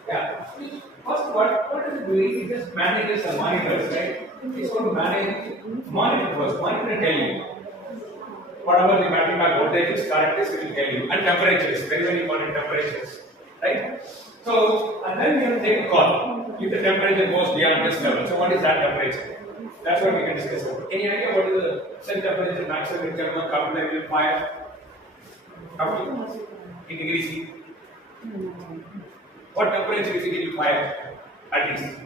Yeah. First, what is it doing? It just manages the monitors, right? It's going to manage, monitor first, monitor and tell you. Whatever the battery pack voltage is, current is, it will tell you. And temperatures, very, very important temperatures. Right? So, and then we have to take a call. If the temperature goes beyond this level, so what is that temperature? That's what we can discuss about. Any idea what is the cell temperature maximum in terms of carbon will fire? Roughly? In degrees C. What temperature is it it will fire? At least.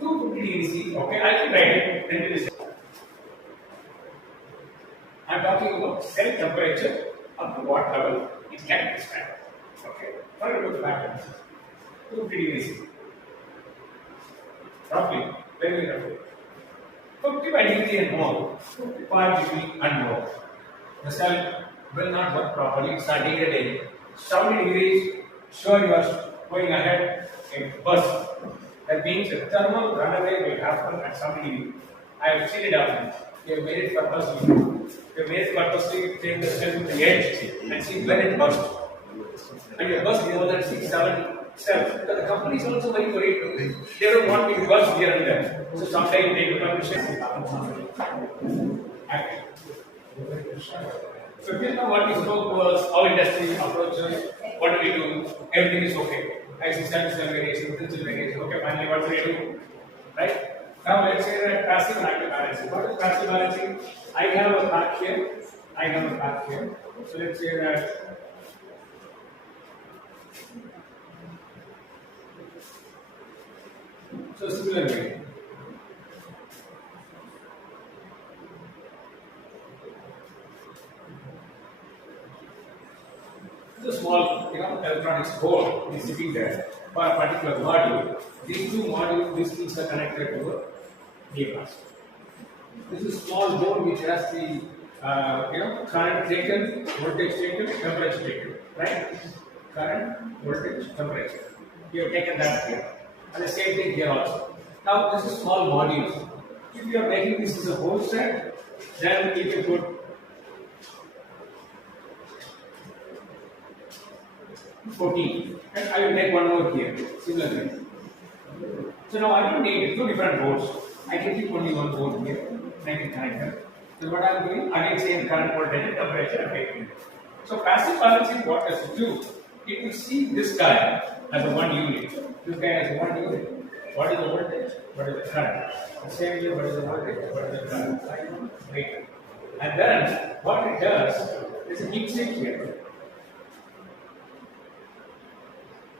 250 degrees C. Okay, I can write it. Then it is. I'm talking about cell temperature up to what level it can withstand. Okay, forget about the back 250 degrees C. Roughly, very roughly. 55 degree and more, 55 degree and more. The cell will not work properly, it starts degrading. 70 degrees, sure you are going ahead, it bursts. That means the thermal runaway will happen at 70 degrees. I have seen it happen. You have made it purposely. You have made it purposely to take the cell to the edge and see when it bursts. And you burst more than 6, 7 cells. Because the company is also very worried. They don't want me to burst here and there. So sometimes they will permission. So till now what we spoke was how industry approaches, what do we do, everything is okay. I see cell variation, principal variation, okay, finally what do we do? Right? Now let's say that passive and active balancing. What is passive balancing? I have a pack here, I have a pack here. So let's say that so similarly. It's a small, electronics board is sitting there for a particular module. These two modules, these things are connected to a device. This is a small board which has the, current taken, voltage taken, temperature taken, right? Current, voltage, temperature. You have taken that here, and the same thing here also. Now this is small modules. If you are making this as a whole set, then you can put 14, and I will make one more here, similarly. So now I don't need two different boards. I can keep only one board here, and I can connect them. So what I am doing, again same current voltage and temperature and taking. So passive balancing, what does it do? It will see this guy as a one unit. This guy as one unit. What is the voltage? What is the current? The same way, what is the voltage? What is the current? Right. And then what it does is a heat sink here.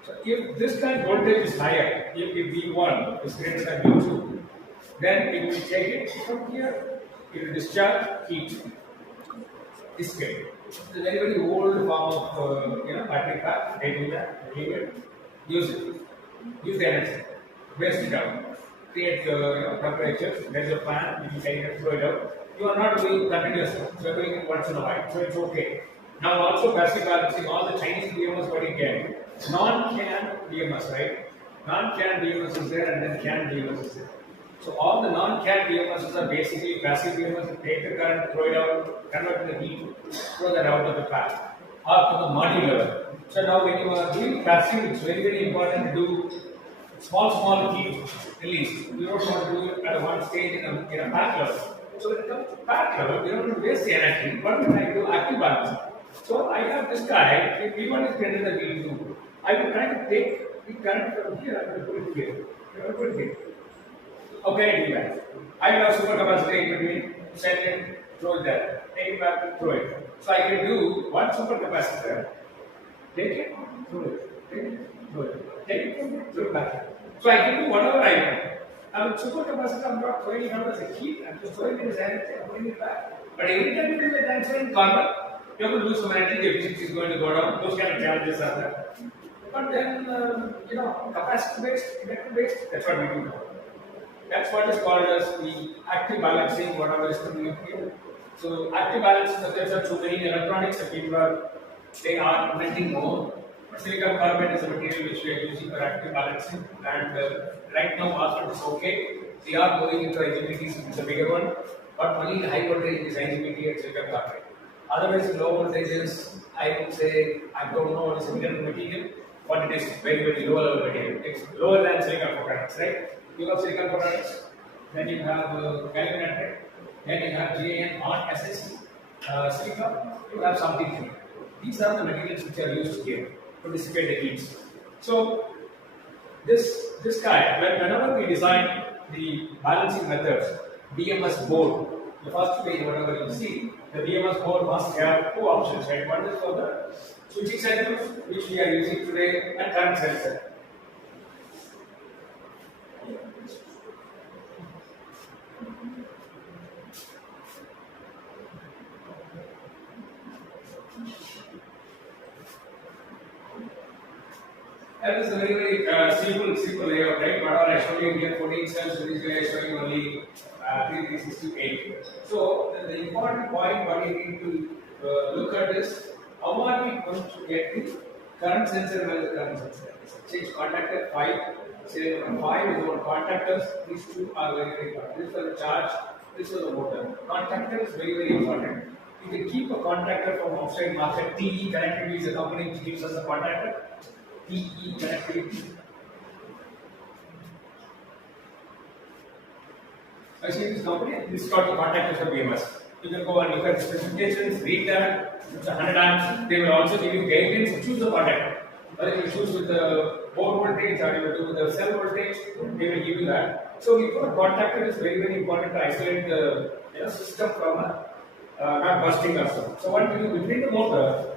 So if this kind of voltage is higher, if V1 is greater than V2, then it will take it from here, it will discharge heat. This way. It's a very, very old form of battery pack. They do that, leave it, use it, use the energy, waste it out, create temperature, there is a fan, you can throw it out. You are not doing continuously, you are doing it once in a while, so it's okay. Now also passive balancing, all the Chinese BMS what you get. Non-CAN BMS, right? Non-CAN BMS is there and then CAN BMS is there. So all the non-CAN BMS are basically passive BMS that take the current, throw it out, convert to the heat, throw that out of the pack, or to the module level. So now when you are doing passive, it's very, very important to do small heat release. You don't want to do it at one stage in a pack level. So when it comes to pack level, you don't want to waste the energy, but when I do active balancing. So I have this guy, if V1 is greater than V2, I will try to take the current from here, I will put it here. I will put it here. Okay, I do that. I will have super capacitor in between, send it, throw it there. Take it back, throw it. So I can do one super capacitor, take it, throw it, take it, throw it, take it, throw it back. So I can do whatever I want. Now with super capacitor, I'm not throwing it out as a heat, I'm just throwing it as energy, I'm putting it back. But every time you do the transfer carbon, you have to lose some energy, the efficiency is going to go down, those kind of challenges are there. But then, capacity based, inductive based, that's what we do now. That's what is called as the active balancing, whatever is coming here. So active balancing, there are too many electronics that people are implementing more. But silicon carbide is a material which we are using for active balancing, and right now market is okay. They are going into IGBTs, it's a bigger one, but only the high voltage is IGBT and silicon carbide. Otherwise, low voltages, I would say, I don't know what is silicon material, but it is very, very low level material. It's lower than silicon photonics, right? You have silicon photonics, then you have gallium nitride, then you have GaN on SiC, silicon, you have something here. These are the materials which are used here to dissipate the heat. So, this guy, whenever we design the balancing methods, BMS board, the first page, whatever you see, the BMS board must have two options, right? One is for the switching circuits, which we are using today, and current sensor. That is a very, very simple layout, right? What I showed you here, 14 cells, so this way I show you only 3368. So, the important point what you need to look at is how are we going to get the current sensor versus current sensor? Change contactor 5, say 5 is about contactors, these two are very, very important. This is for the charge, this is the motor. Contactor is very, very important. You can keep a contactor from outside market. TE connectivity is a company which gives us a contactor. TE connectivity. I see this company, this is called the contactors for BMS. You can go and look at the specifications, read that, it's 100 amps. They will also give you guidelines, choose the contactor. Whether you choose with the board voltage or you will do with the cell voltage, they will give you that. So, we put a contactor is very, very important to isolate the system from not bursting or so. So, what we do between the motor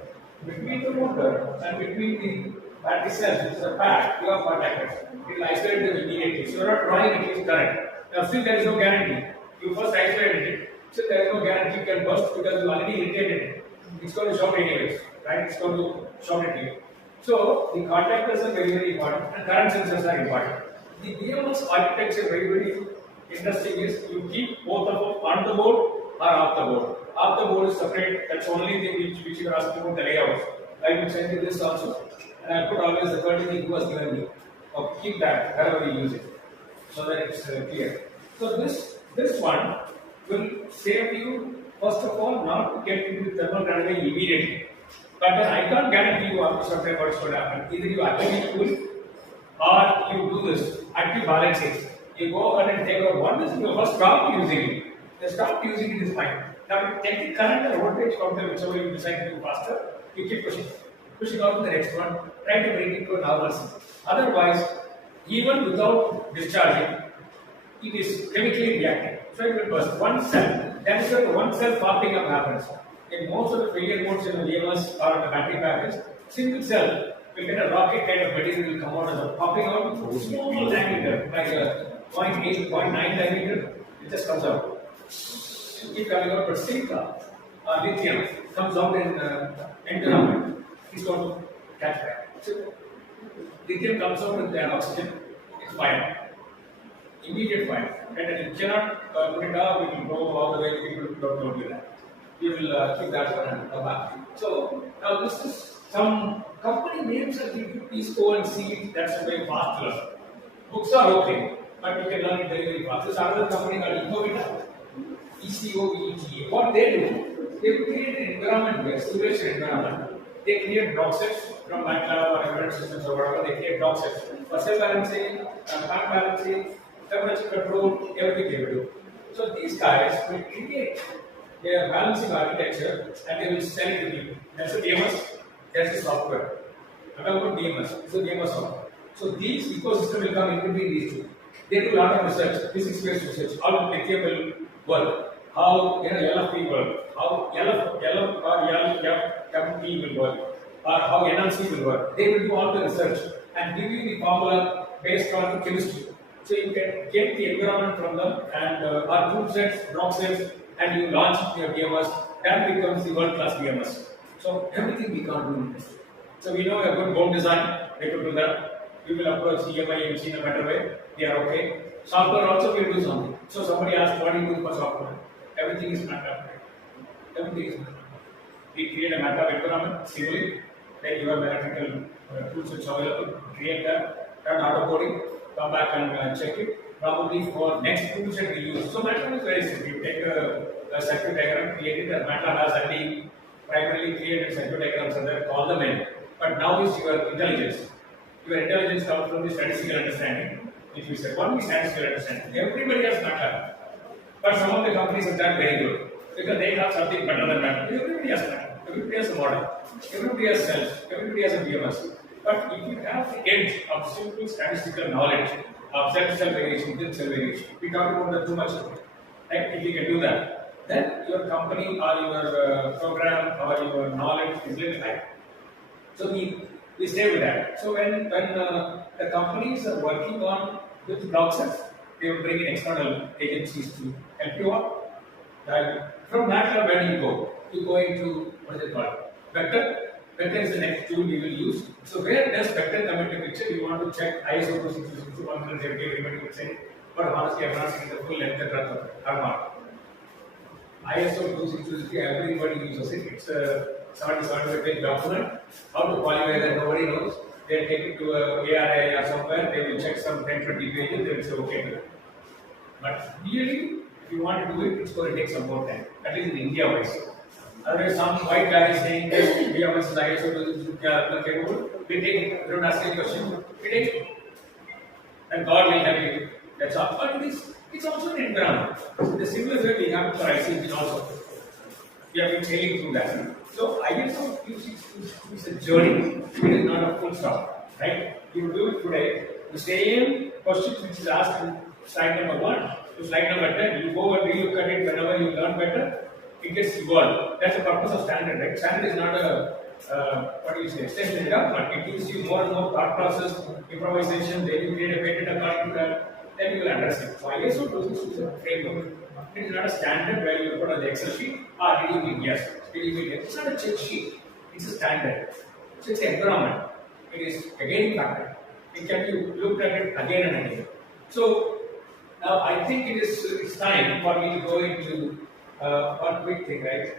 and between the battery cells, which is a pad, you have contactors. It will isolate them immediately. So, you are not drawing at least current. Now, still there is no guarantee. You first isolated it. So, there is no guarantee it can burst because you already irritated it. It's going to short anyways, right? It's going to short it here. So, the contactors are very, very important and current sensors are important. The BMS architecture very, very interesting is you keep both of them on the board or off the board. Off the board is separate. That's only thing which you are asking about the layout. I will send you this also. And I put always the courtesy who was given me. Okay, keep that wherever you use it, so that it's clear. So this one will save you first of all not to get into thermal runaway immediately. But then I can't guarantee you after some time what's going to happen. Either you actually do it or you do this active balancing. You go ahead and take out one is you first stop using it. The stop using it is fine. Now you take the current or voltage counter whichever you decide to do faster, you keep pushing out to the next one, try to bring it to a normalcy. Otherwise, even without discharging, it is chemically reacting. So it will burst. One cell, that is where the one cell popping up happens. In most of the failure modes in the BMS or in the battery package, single cell will get a rocket kind of material will come out as a popping out, small diameter, like a 0.8, 0.9 diameter, it just comes out. Keep coming out, but silica or lithium comes out in environment. It's going to catch fire. So, lithium comes out with an oxygen, it's fire. Immediate fire. And you cannot put it up, it will go all the way, people don't do that. We will keep that one and come back. So, now this is some company names that you could please go and see, that's a very fast learn. Books are okay, but you can learn it very, very fast. There's another company called Ecovita, ECOVETA. What they do, they create an environment where, simulation environment. They create dock sets from MATLAB or embedded systems or whatever, they create dock sets. For cell balancing, current balancing, temperature control, everything they will do. So these guys will create their balancing architecture and they will sell it to you. That's a BMS, that's the software. I'm talking about BMS, it's a BMS software. So these ecosystem will come in between these two. They do a lot of research, physics-based research, how lithium will work, how LFP will work, how LFP will work, or how NLC will work. They will do all the research and give you the formula based on the chemistry. So you can get the environment from them and our tool sets, drop sets, and you launch your BMS. That becomes the world-class BMS. So everything we can't do in this. So we know a good home design, they could do that. We will approach EMI MC in a better way. They are okay. Software also will do something. So somebody asked, what do you do for software? Everything is MATLAB. Everything is MATLAB. We create a MATLAB environment, simulate, then you have electrical tools which are available, create that, run auto coding, come back and check it. Probably for next tool set we use. So MATLAB is very simple. You take a circuit diagram, create it, and MATLAB has already primarily 300 circuit diagrams are there, call them in. But now is your intelligence. Your intelligence comes from the statistical understanding. If you say only statistical understanding, everybody has matter. But some of the companies have done very good because they have something better than that. Everybody has matter. Everybody has a model. Everybody has cells. Everybody has a BMS. But if you have the edge of simple statistical knowledge of cell variation, within cell variation, we talk about that too much. Right? If you can do that, then your company or your program or your knowledge is little high. So we stay with that. So when the companies are working on with block cells, they will bring in external agencies to help you out. And from that, where do you go? You go into what is it called? Vector. Vector is the next tool we will use. So where does vector come into picture? You want to check ISO 26261 everybody would say, but honestly, I'm not seeing the full length and breadth of it. I'm not. ISO 26263, everybody uses it. It's a 75 page document. How to qualify that nobody knows. They'll take it to a ARI or somewhere, they will check some 10-20 pages, they will say okay. But really, if you want to do it, it's going to take some more time. At least in India wise. Otherwise, some white guy is saying, we have a ISO 26263, we take it, we don't ask any question, we take it. And God will help you. That's all. But it's also an environment. The similar way we have for ICT also. We have been sailing through that. So ISO is a journey. It is not a full stop. Right? You do it today. The same question which is asked in slide number 1 to slide number 10, you go and relook at it whenever you learn better, it gets evolved. That's the purpose of standard, right? Standard is not a extension but it gives you more and more thought process, improvisation, then you create a patent according to that, then you will address it. So ISO 262 is a framework. It is not a standard where you put on the Excel sheet, did you mean yes, did you mean yes. It's not a check sheet, it's a standard. So it's an environment. It is a gaining factor. It can be looked at it again and again. So now I think it's time for me to go into one quick thing, right?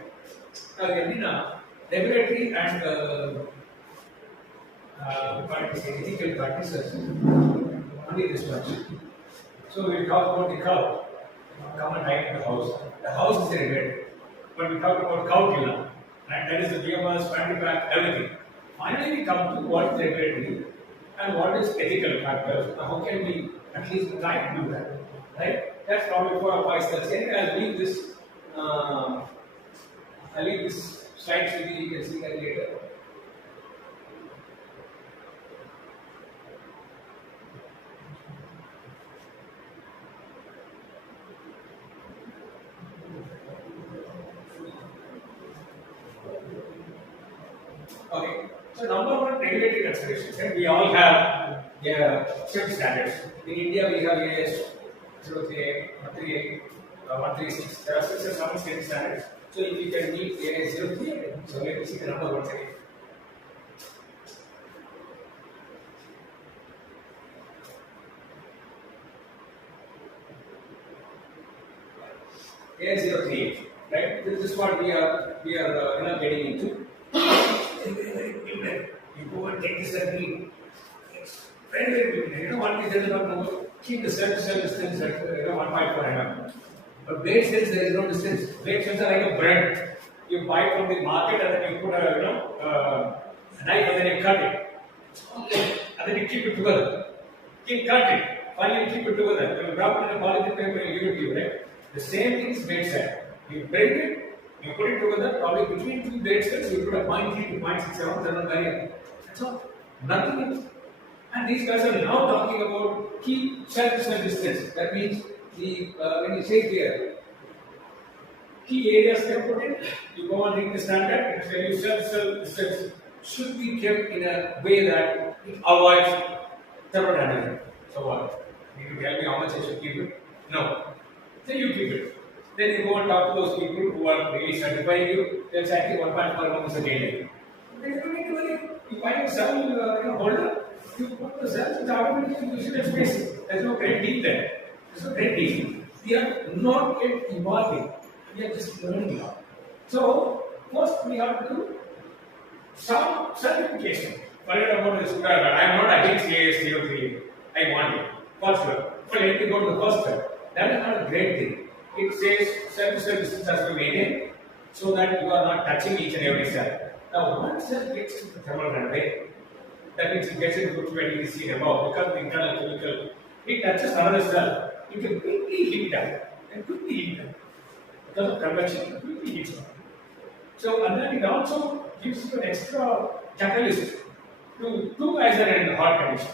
Now, regulatory and ethical practices, only this much. So we talk about the cow, come and hide in the house. The house is a regulator, but we talk about cow killer, and that is the BMS, battery pack, everything. Finally, we come to what is regulatory and what is ethical factors. How can we at least try to do that? Right? That's probably 4 or 5 steps. Anyway, I'll leave this slide so you can see that later. Okay, so number 1, regulatory considerations. Right? We all have strict standards. In India, we have AS 038, 138, 136. There are 6 or 7 state standards. So if you can meet AS 038, so let me see the number once again. AS 038, right? This is what we are getting into. You go and take this and read. It's very, very good. One thing that is not know, keep the cell-to-cell distance at 1.4 mm. But blade cells, there is no distance. Blade cells are like a bread. You buy it from the market and then you put a knife and then you cut it. And then you keep it together. Keep cutting. Finally, you keep it together. You wrap it in a polythene paper and give it to you, right? The same thing is blade cell. You break it, you put it together, probably between 2 blade cells, you put a 0.3 to 0.67 thermal barrier. That's all. Nothing else. And these guys are now talking about keep cell-to-cell distance. That means when you say here, key areas they put in, you go and read the standard, it tells you cell-to-cell distance should be kept in a way that it avoids thermodynamics. So what? You tell me how much I should keep it? No. So you keep it. Then you go and talk to those people who are really certifying you. They'll say, I think 1.4 mm is a daily. Then you don't need to worry. You buy a cell holder, you put the cells, it's automatically use it as space. There's no great deal there. There's no great deal. We are not yet evolving. We are just learning now. So, first we have to do some certification. Forget about this. I am not against AS03. I want it. For sure. But let me go to the first step. That is not a great thing. It says cell-to-cell distance has to be maintained. so that you are not touching each and every cell. Now, once cell gets to the thermal runway, that means it gets into 20 degrees and above because the internal chemical, it touches another cell. You can quickly heat it up and quickly heat it up because of convection, it quickly heats up. So, and then it also gives you an extra catalyst to two guys are in hot condition.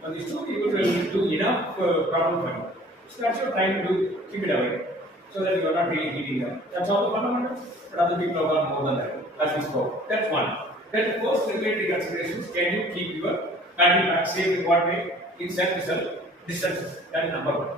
Now, these two people will do enough problem for you. So, that's your time to keep it away so that you are not really heating them. That's all the fundamentals, but other people have got more than that as we spoke. That's one. Then, post regulatory considerations, can you keep your battery pack safe in what way? In cell to cell distances. That is number one.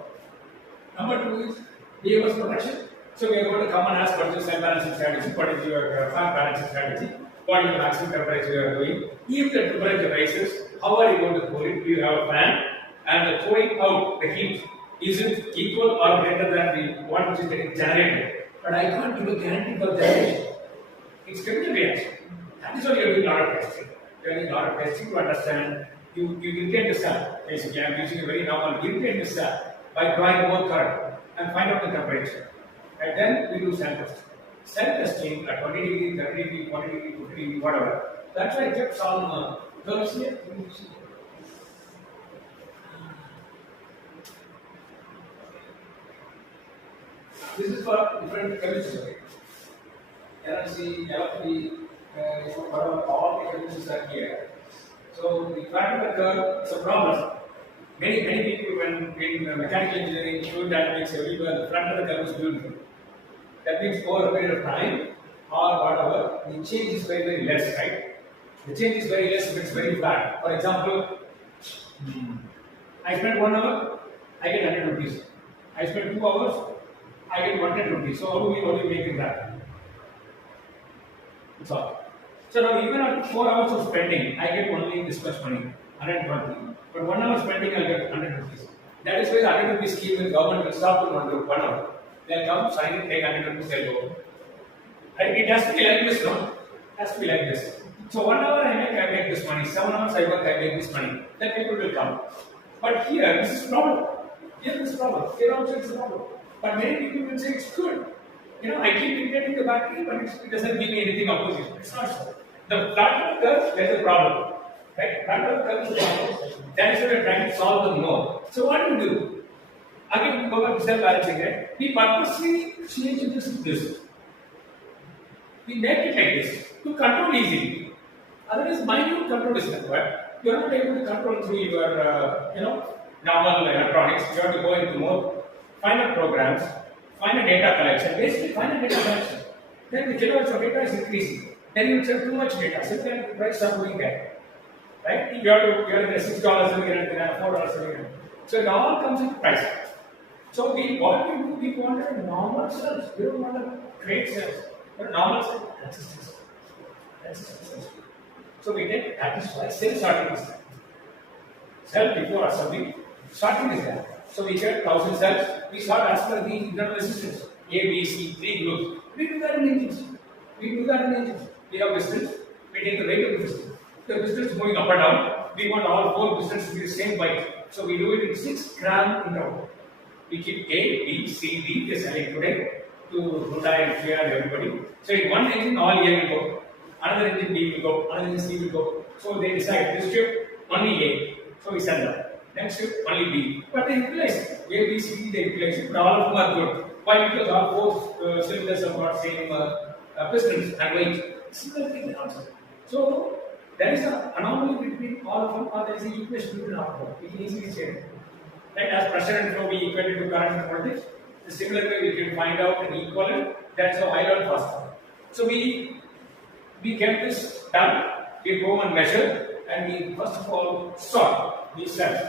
Number two is BMS protection. So we are going to come and ask what is your cell balancing strategy, what is your fan balancing strategy, what is the maximum temperature you are doing. If the temperature rises, how are you going to cool it? Do you have a fan? And the throwing out the heat, is it equal or greater than the one which is getting generated? But I can't give a guarantee for generation. It's chemical reaction. That is why you are doing a lot of testing. You are doing a lot of testing to understand. You irritate the cell. Basically, I am using a very normal irritate the cell by drawing more current and find out the temperature. And then we do cell testing. Cell testing at 20 degree, 30 degree, 40 degree, 50 degree, whatever. That's why I kept some curves here. This is for different chemistries. Energy, LFP, whatever, all the chemistries are here. So the flat of the curve is a problem. Many people when in mechanical engineering, fluid dynamics, everywhere, the front of the curve is beautiful. That means over a period of time or whatever, the change is very less, right? The change is very less if it's very flat. For example, I spend 1 hour, I get 100 rupees. I spend 2 hours, I get 110 rupees. So how do we make it that? That's all. So now even after 4 hours of spending, I get only this much money, 120. But 1 hour spending, I'll get 100 rupees. That is why the 100 rupees scheme in government will stop in 1 hour. They'll come, sign it, take 100 rupees, they'll go. Right? It has to be like this, no? It has to be like this. So 1 hour I make this money. 7 hours I work, I make this money. Then people will come. But here, this is problem. Here is problem. Here also it's a problem. But many people will say it's good. I keep getting the battery, but it doesn't give me anything opposition. It's not so. The flat curve, there's a problem. Right? Flat curve is a problem. That is why we're trying to solve them more. So what do we do? Again, we go back to cell balancing, right? We purposely change this. We make it like this to control easily. Otherwise, minute control is required. You are not able to control through your, normal electronics. You have to go into more finer programs, finer data collection. Basically, finer data collection. Then the kilowatts of data is increasing. Then you have too much data. So then the price start going there. Right? You have to get $6 a minute, $4 a minute. So it all comes into price. So what we do, we want a normal cells. We don't want to create cells. But normal cells, that's so we take that is why cell sorting is there. Cell before assembly, sorting is there. So we get 1000 cells. We sort as per the internal resistance. A, B, C, 3 groups. We do that in engines. We have pistons. We take the weight of the piston. The piston is going up and down. We want all 4 pistons to be the same weight. So we do it in 6 gram interval. We keep A, B, C, D, they selling today to Hyundai and Kia and everybody. So in one engine, all A will go. Another engine B will go. Another engine C will go. So they decide this ship only A. So we send them. Next ship only B. But they utilize it. A, B, C, D, they utilize it. But all of them are good. Why? Because all 4 cylinders have got same pistons and weight. Similar thing also. So there is an anomaly between all of them, or there is an equation between all of them. We can easily say it. Right? As pressure and flow be equated to current and voltage, the similar way we can find out an equivalent. That's how I learned first. So we get this done. We go and measure, and we first of all sort these cells.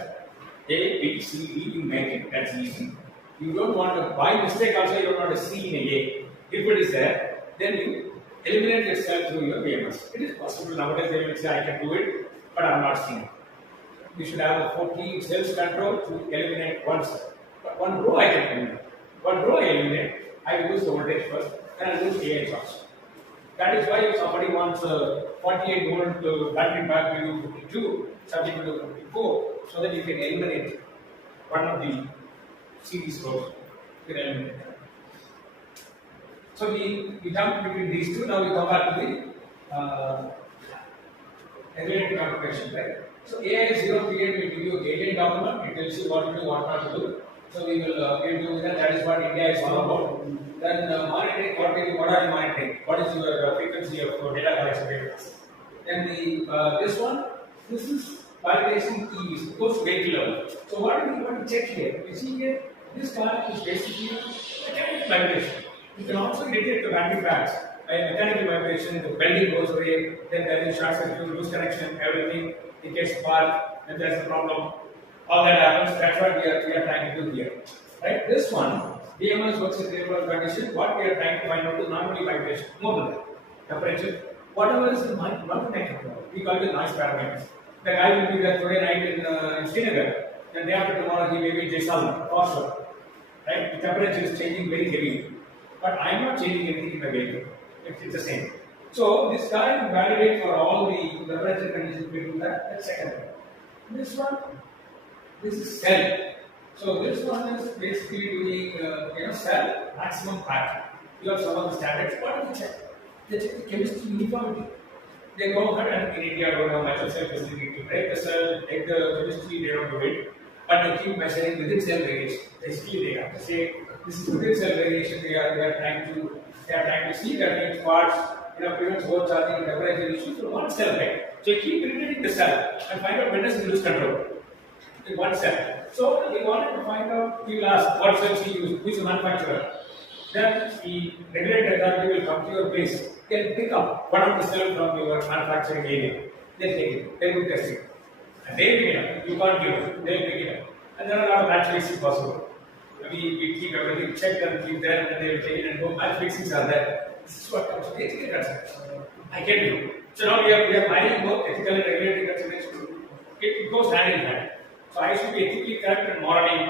A, B, C, D. You make it. That's easy. You don't want to, by mistake also, you don't want to C in a A. If it is there, then you eliminate your cell through your BMS. It is possible nowadays. They will say I can do it, but I'm not seeing it. We should have a 40 cells control to eliminate one cell. But one row I can eliminate. One row I eliminate, I will use the voltage first, and I will use AH also. That is why if somebody wants a 48 volt battery pack, you do 52, something will do 54, so that you can eliminate one of the series rows. You can eliminate that. So we jump between these two. Now we come back to the regulatory configuration, right? So AI 0 period will give you a alien document. It tells you what to do, what not to do. So we will do that. That is what India is all about. Then monitoring. What are you monitoring? What is your frequency of data collection rates? Then the this is validation keys. It goes vehicle level. So what do we want to check here? You see here, this car is basically mechanical vibration. You can also detect the battery packs. Mechanical vibration, the bending goes away, then there is short circuit, loose connection, everything, it gets sparked, then there's a problem. All that happens, that's what we are trying to do here. Right? This one, DMS works in real world condition. What we are trying to find out is not only vibration, more than that. Temperature, whatever is the not connected, we call it noise parameters. The guy will be there today night in Srinagar, then day after tomorrow he may be in Jaisalmer, offshore. Right? The temperature is changing very heavily. But I am not changing anything in the vehicle. It's the same. So this guy will validate for all the temperature conditions between that. That's second one. This one, this is cell. So this one is basically doing cell maximum pack. You have some of the standards. What do they check? They check the chemistry uniformity. They go ahead and in India don't have much of cell facility to break the cell, take the chemistry, they don't do it. But they keep measuring within cell variation. Basically they have to say this is within cell variation. They are trying to see that each parts prevents overcharging and temperature issues for one cell, right? So you keep irritating the cell and find out when does it lose control. In one cell. So we wanted to find out, we will ask what cells you use, who is the manufacturer. Then the regulatory authority will come to your place. They'll pick up one of the cells from your manufacturing area. They'll take it, they will test it. And they pick it up. You can't give it, they'll pick it up. And there are a lot of match fixing possible. We keep everything checked and keep there, and then they will take it and go. Match fixings are there. This is what comes to ethical consideration. I get you. So now we are mining both ethical and regulatory considerations. It goes hand in hand. So I should be ethically correct and morally,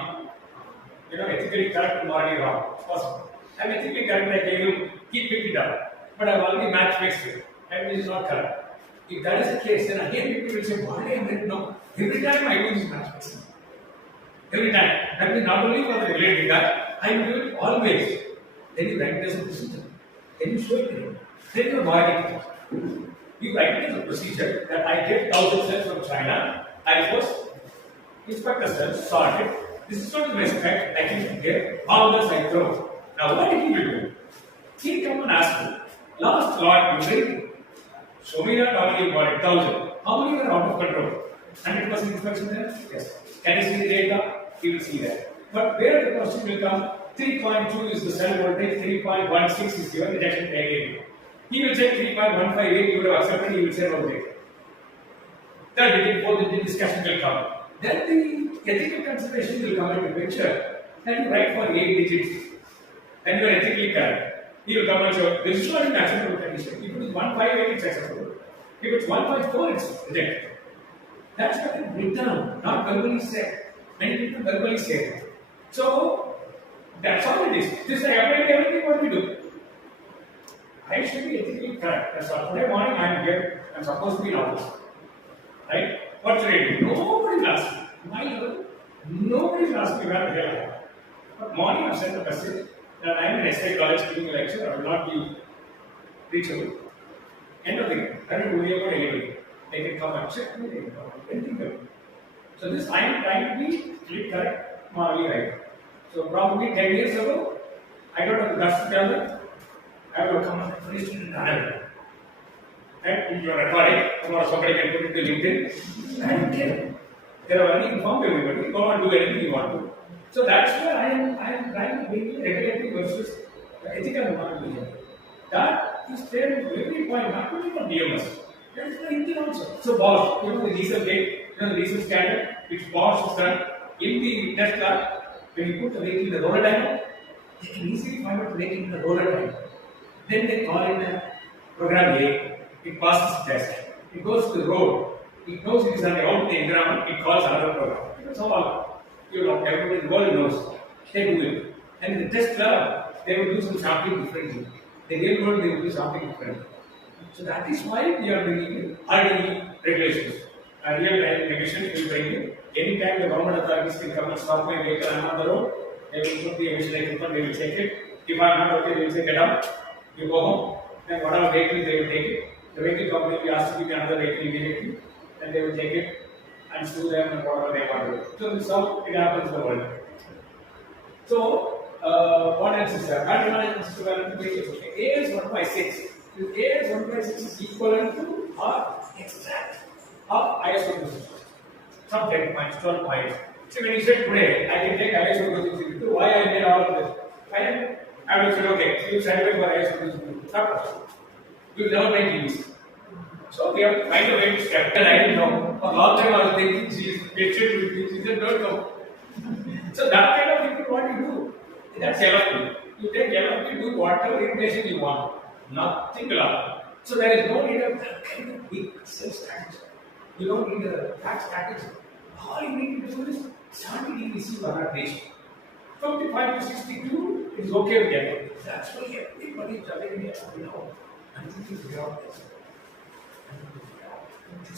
ethically correct and morally wrong. It's possible. I'm ethically correct, like I will keep picking it up, but I've already match fixed it, and it is not correct. If that is the case, then again people will say, why am I no? Every time I do this match fixing. Every time. That means not only for the related data, I will do it always. Then you write it as a procedure. Then you show it to him. Then you avoid it. You write it as a procedure that I get 1,000 cells from China. I first inspect the cells, sort it. This is what is my spec. I can get all the I throw. Now what did he do? He come and ask me, last lot you bring, show me that how many you got it, 1,000. How many were out of control? 100% inspection there? Yes. Can you see the data? He will see that. But where the question will come, 3.2 is the cell voltage, 3.16 is your rejection area. He will say 3.158, you would have accepted, he will say no data. That between both the discussion will come. Then the ethical consideration will come into picture. And you write for 8 digits. And you are ethically correct. He will come and show this is not an acceptable condition. If it is 158, it's acceptable. If it's 154, it's rejected. That's what is written, not verbally said. Many people verbally say it. So that's all it is. This I apply to everything what we do. I should be ethically correct. That's all. Today morning I am here. I'm supposed to be in office. Right? What should I do? Nobody will ask me. My level, nobody will ask me where the hell I am. But morning I've sent a message that I am in SI college giving a lecture. I will not be reachable. End of the day. I don't worry about anybody. They can come and check me. They can come and anything else. So this I am trying to be correct, morally right. So probably 10 years ago, I don't have the guts to tell them. I will come and finish it in Canada. And you are recording, tomorrow somebody can put it to LinkedIn. I don't care. They are already informed everybody. Go and do anything you want to. So that's where I am trying to bring regulatory versus ethical and moral behavior. That is there in every point, not only for DMS. That is the Indian also. So Bosch, the diesel gate, the diesel standard, which Bosch has done in the test lab, when you put the vehicle in the roller dyno, they can easily find out the vehicle in the roller dyno. Then they call it a program A, it passes the test. It goes to the road, it knows it is on the out in the environment, it calls another program. That's all. Everybody in the world knows. They do it. And in the test lab, they will do some sampling differently. The real world, they will do something different. So that is why we are bringing in RDE regulations. Real-time regulations will bring in. Anytime the government authorities can come and stop my vehicle, I am on the road, they will put the emission equipment, they will check it. If I am not okay, they will say get out, you go home. Then whatever vehicle they will take it. The vehicle company will ask to give you another vehicle immediately. Then they will take it and sue them and whatever they want to do. So this is how it happens in the world. So what else is there? Battery management system and wages. Okay. A is 1 by 6. If A is 1 by 6 is equivalent to our extract of ISO system. Some 10 points, 12 points. See, when you say today, I can take ISO 262. Why I made all of this? I will say, okay, you certify for ISO 262. Stop. We will never make these. So we have to find a way to step. And I didn't know. For a long time I was thinking, she said, don't go. So that kind of people, what you do? That's LFP. You take LFP, do whatever irritation you want. Nothing will happen. So there is no need of that kind of big sales strategy. You don't need a tax strategy. All you need to do is start with EPC ratio. 55 to 62 is okay with them. That's why everybody is telling me, you know, I'm thinking to out this.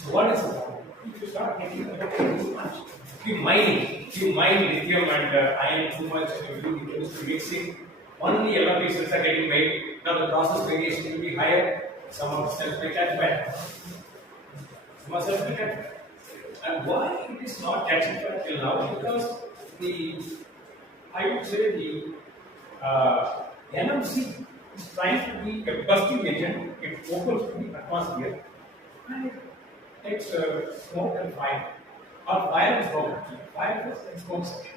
So what is the problem? If you start getting too much, you mine lithium and iron too much, and you do chemistry mixing, only LFP cells are getting made. Now the process variation will be higher. Some of the cells may catch fire. Some of the cells may catch fire. And why it is not catching fire till now? Because I would say the NMC is trying to be a bursting agent. It opens to the atmosphere and it takes smoke and fire. Or fire and smoke. Fire and smoke section.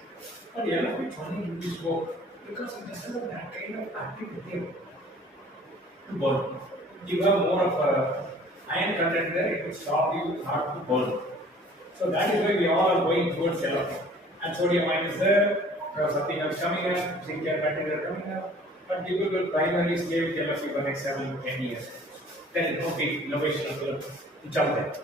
But LFP is only in the smoke because it doesn't have that kind of active material to burn. You have more of a iron content there, it will stop you hard to burn. So that is why we all are going towards LFP. And sodium ion is there, something else coming up, zinc and batteries are coming up. But people will primarily stay with LFP for the next 7 to 10 years. Then it will be innovation will jump there.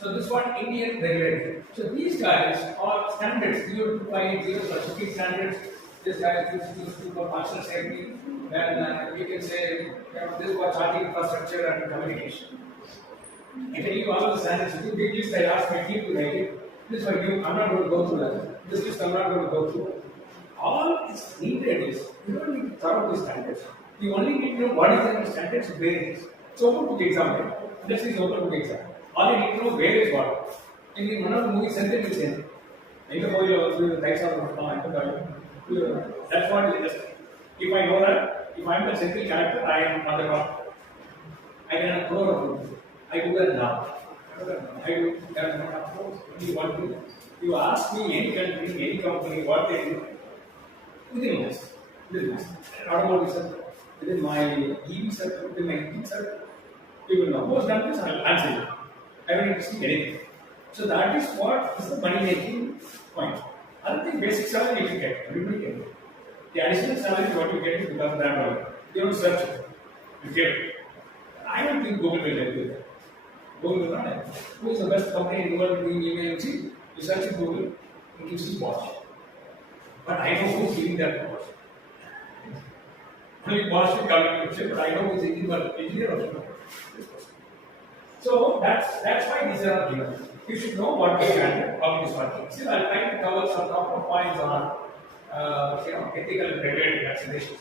So this one Indian regulator. So these guys are standards, 0250 for shipping standards. This guy is used for functional safety. Then we can say this is for charging infrastructure and communication. I can give all of the standards. If you big list, I ask my team to write it. This is for you. I'm not going to go through that. This list I'm not going to go through. All is needed is you don't need to thorough these standards. You only need to know what is the standards and where it is. So open book exam. This is open book exam. All you need to know where is what. In one of the movies, sentence is in. In the movie, the types of that's what it is. If I know that, if I am the central character, I am on the top. I can have crore of rupees. I do that now. I do that now. You ask me any country, any company, what they do, within this. Automotive sector, within my EV sector, within my EV sector, people know. Most countries, I will answer you. I don't need to see anything. So that is what is the money making point. Other thing, basic salary you get, everybody get it. The additional salary what you get is because of that money. You don't search it. You get it. I don't think Google will help you there. Google will not help. Who is the best company in the world doing email? See, you search in Google, it gives you Bosch. But I know who is giving that Bosch. Only Bosch will come in picture, but I know who is engineer also. So that's why these are given. You should know what the standard of this working. Still, I'll try to cover some couple of points on ethical and regulatory considerations.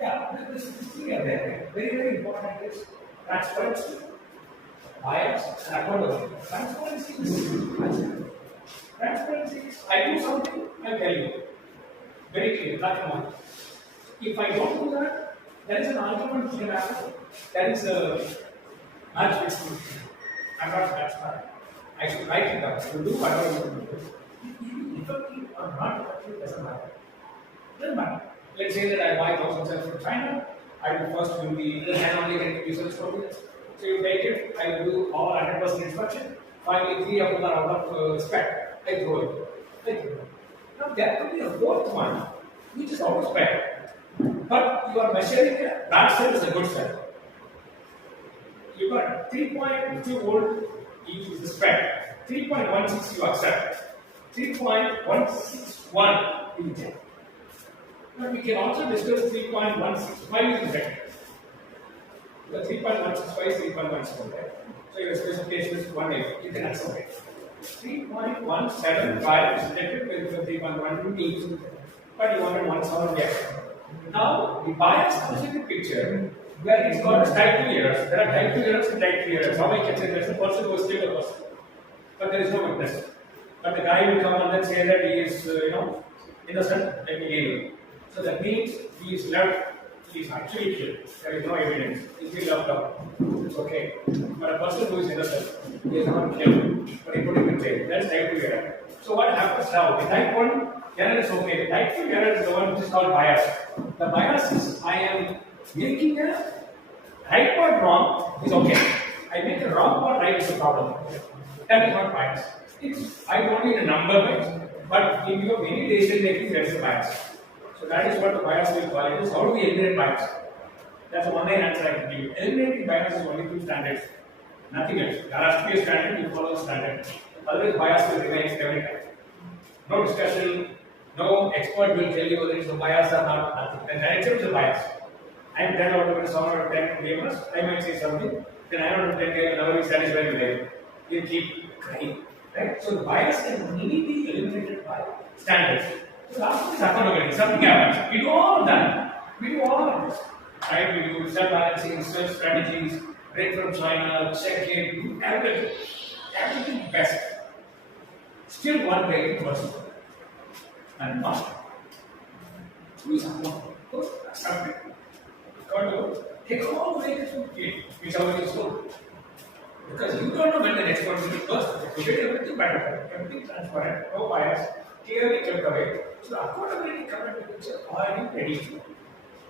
Yeah, this thing are there. Very, very important is transparency, bias, and accountability. Transparency is I do something, I tell you. Very clear, black and white. If I don't do that, there is an argument which can happen. There is a match fixing. I'm not transparent. I should write it down. You do whatever you do. Effective or not effective doesn't matter. Doesn't matter. Let's say that I buy 1,000 cells from China. I will first do the only get results from it. So you take it. I will do all 100% inspection. Finally, 3 of them are out of spec. I throw it. Now there could be a fourth one, which is out of spec. But you are measuring a bad cell is a good cell. You got 3.2 volt is the spec. 3.16 you accept. 3.161 you reject. But we can also discuss 3.165 is rejected. The 3.165 is 3.165. So your specification is 1A. You can accept it. 3.175 is rejected with the 3.1 means, but you wanted 1,000 yes. Now, the bias comes into picture where it's called as type 2 errors. There are type 2 errors and type 3 errors. How I can say there's a person who is still a person, but there is no witness. But the guy will come and then say that he is, innocent, let me leave him. So that means he is left, he is actually killed. There is no evidence. He is still left out. It's okay. But a person who is innocent, he is not killed, but he put him in jail. That's type 2 error. So what happens now? The type 1 error is okay. The type 2 error is the one which is called bias. The bias is I am making a right part wrong is okay. I make a wrong part right is a problem. That is not bias. I don't need a number wise, but in your many decision making there is a bias. So that is what the bias will call it is. How do we eliminate bias? That's a one-line answer I can give you. Eliminating bias is only two standards. Nothing else. There has to be a standard, you follow the standard. Otherwise bias will remain every time. No discussion, no expert will tell you whether it's a bias or not, nothing. Then that itself is a bias. I am 10 out of 10, 7 out of 10 gamers, I might say something, then 9 out of 10 gamers never be satisfied with it. You keep crying. Right? So the bias can only be eliminated by standards. So last one is accountability. Something happens. We do all of that. We do all of this. Right? We do self-balancing, self-strategies, break from China, check it, do everything. Everything best. Still one breaking person. And not. Who is accountable? Accept it. Got to take all the way to which somebody is told. Because you don't know when the next one will be first. You get everything better, everything transparent, no bias, clearly kept away. So the accountability comes into picture. Are you ready to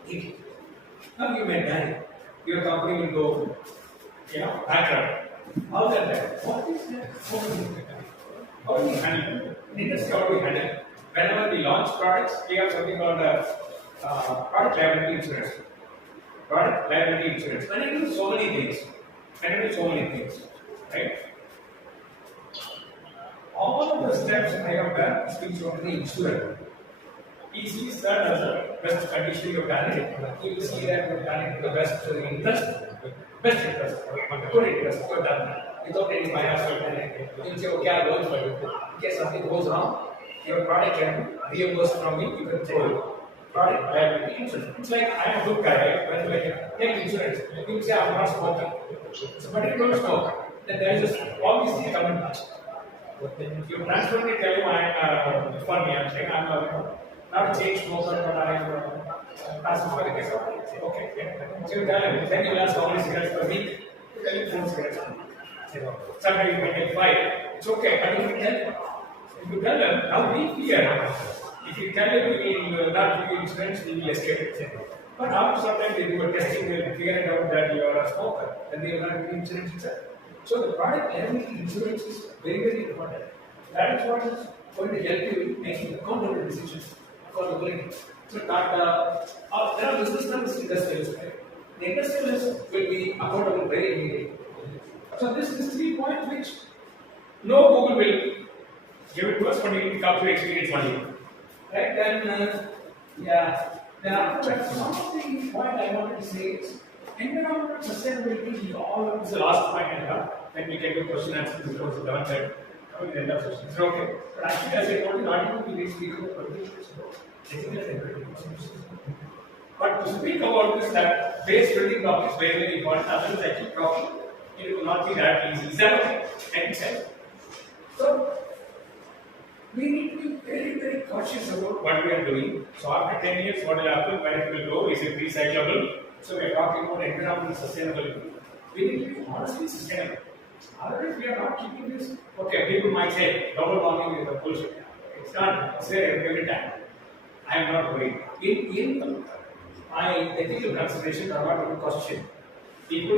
take it? Now you may die. Your company will go, bankrupt. How that that? What is that? How do we handle it? In industry, how do we handle it? Whenever we launch products, we have something called product liability insurance. Product liability insurance. When I do so many things, right? All of the steps I have done speaks of the insurer. He sees that as the best condition you have done it. He will see that you have done it to the best interest, good interest, you have done that without any bias or anything. You will say, okay, I'll work for you. In case something goes wrong, your product can reimburse from me, you can throw it. Product liability insurance. It's like I am a good guy, when I take insurance, you say I'm not smoking. So, but you don't smoke. Then there is all these things come in touch. You transfer me, tell you I'm for me, I'm saying I'm not a chain smoker, but I am passive for the case. Okay. So you tell him, then you ask how many cigarettes per week, you tell him 4 cigarettes per week. Sometimes you may take 5. It's okay, but if you tell them, now be clear. If you tell them you will not give you insurance, you will escape. But after some time they do a testing, they will figure it out that you are a smoker, then they will not give you insurance itself. So the product liability insurance is very, very important. That is what is going to help you in making accountable decisions. Accountability. So there are businessmen and industrialists. Right? The industrialists will be accountable very immediately. So this is 3 points which no Google will give it to us, but we come to experience only. Right? Then after that, one of the point I wanted to say is environmental sustainability is all of this is the last point I have. Then we can do question and answer because the one side coming to the end of session. It's okay. But actually, as I told you, not even we need to speak about but to speak about this, that base building block is very, very important. Otherwise, I keep talking, it will not be that easy. Is that okay? Any sense? So, we need to be very, very cautious about what we are doing. So after 10 years, what will happen, where it will go, is it recyclable? So we are talking about environmental sustainability. We need to be honestly sustainable. Otherwise, we are not keeping this. Okay, people might say global warming is a bullshit. It's not. It's there every time. I am not worried. In my ethical considerations are not even questioned.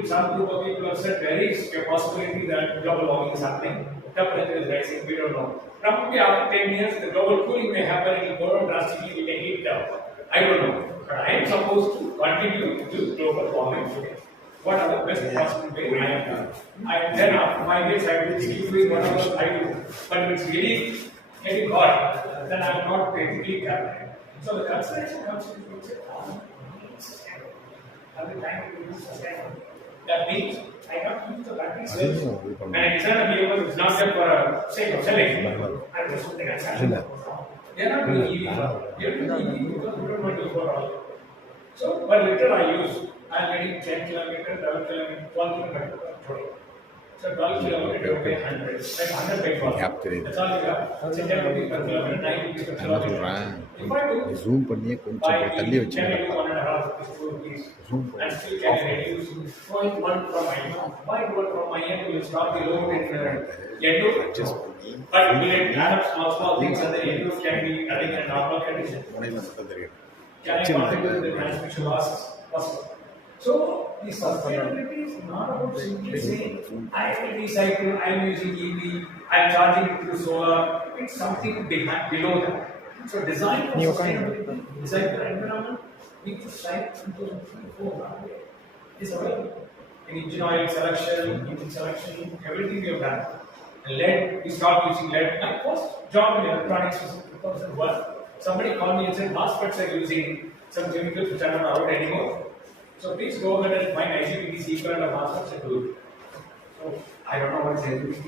Some group of people have said there is a possibility that global warming is happening. Temperature is rising. We don't know. Probably after 10 years, the global cooling may happen. It will go down drastically. We can heat it up. I don't know. But I am supposed to continue to global warming today. What are the best possible way I am done? Then after 5 years, I will keep doing whatever I do. But if it's really getting hot, then I am not ethically capable. So the consideration comes into picture. Every time we do sustainable. That means I have to use the battery cells. When I design a vehicle, it's not just for sake of selling. I'm just something I sell. They are not doing EV. They are doing EV because we don't want to go for all. So per liter I use, I'm getting 10 kilometer, 12 kilometer, 12 kilometer today. So 12 kilometer you pay 100, like 100 by 12. Gap தெரியுது. That's all you got. So 10 rupees per kilometer, 9 rupees per நான் என்ன kilometer. சொல்கிறேன், If I do zoom பண்ணியே கொஞ்சம் by இப்படி தள்ளி can I do வச்சுக்கிறப்ப 1.5 rupees, 2 rupees? Zoom And still can I reduce 0.1 from my end? Why do it from my end? Will stop the load in end of adjust பண்ணி but will it add up small things and the end of can be running a normal condition? முனையில் மட்டும் தெரியும். Can I contribute to the transmission losses? Possible. So the sustainability is not about simply saying I will recycle, I am using EV, I am charging it through solar. It's something behind below that. So design for sustainability, design for environment, we could cite 2004. Is available. In engine oil selection, engine selection, everything we have done. And lead, we stopped using lead. My first job in electronics was in 2001. Somebody called me and said, MOSFETs are using some chemicals which are not allowed anymore. So please go ahead and find IGBT's equivalent of MOSFETs and do it. So I don't know what is IGBT,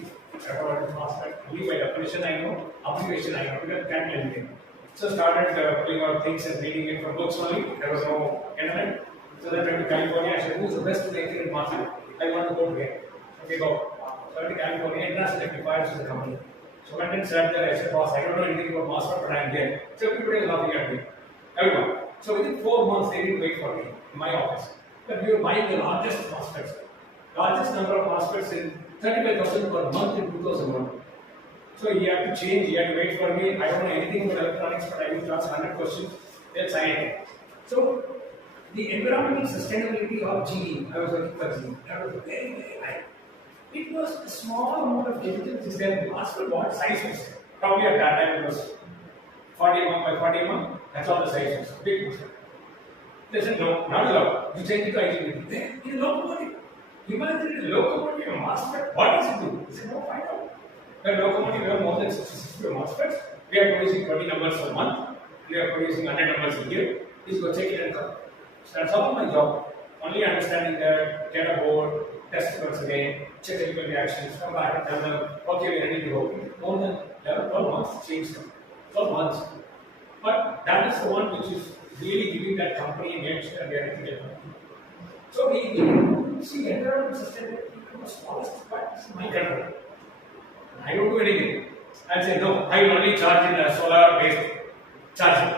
I don't know what is MOSFET. Only by definition I know, application I know, because I can't tell anything. So started putting out things and reading it from books only. There was no internet. So then I went to California. I said, who's the best maker in MOSFET? I want to go to here. Okay, go. So I went to California. International Rectifiers is the company. So I went and sat there. I said, boss, I don't know anything about MOSFET, but I'm here. So everybody was laughing at me. Everyone. So within 4 months, they didn't wait for me in my office. But we were buying the largest MOSFETs. Largest number of MOSFETs in 35,000 per month in 2001. So he had to change, he had to wait for me. I don't know anything about electronics, but I used to ask 100 questions. They'll sign it. So the environmental sustainability of GE, I was working for GE, that was very, very high. It was a small amount of chemicals is there. MOSFET what size was there? Probably at that time it was 40 mm by 40 mm. That's all the size was. Big MOSFET. They said, no, not allowed. You change it to IGBT. Then, in locomotive. Imagine a locomotive, a MOSFET. What does it do? He said, no, find out. The locomotive, we have more than 66 MOSFETs. We are producing 20 numbers a month. We are producing 100 numbers a year. Please go check it and come. So that's all my job. Only understanding that, get a board, test it once again, check chemical reactions, come back and tell them, okay, we're ready to go. More than 11, 12 months, change them. 12 months. But that is the one which is really giving that company an edge and they are ethical. So we see environmental sustainability is the smallest part is my control. I don't do anything. I'll say, no, I will only charge in a solar-based charging.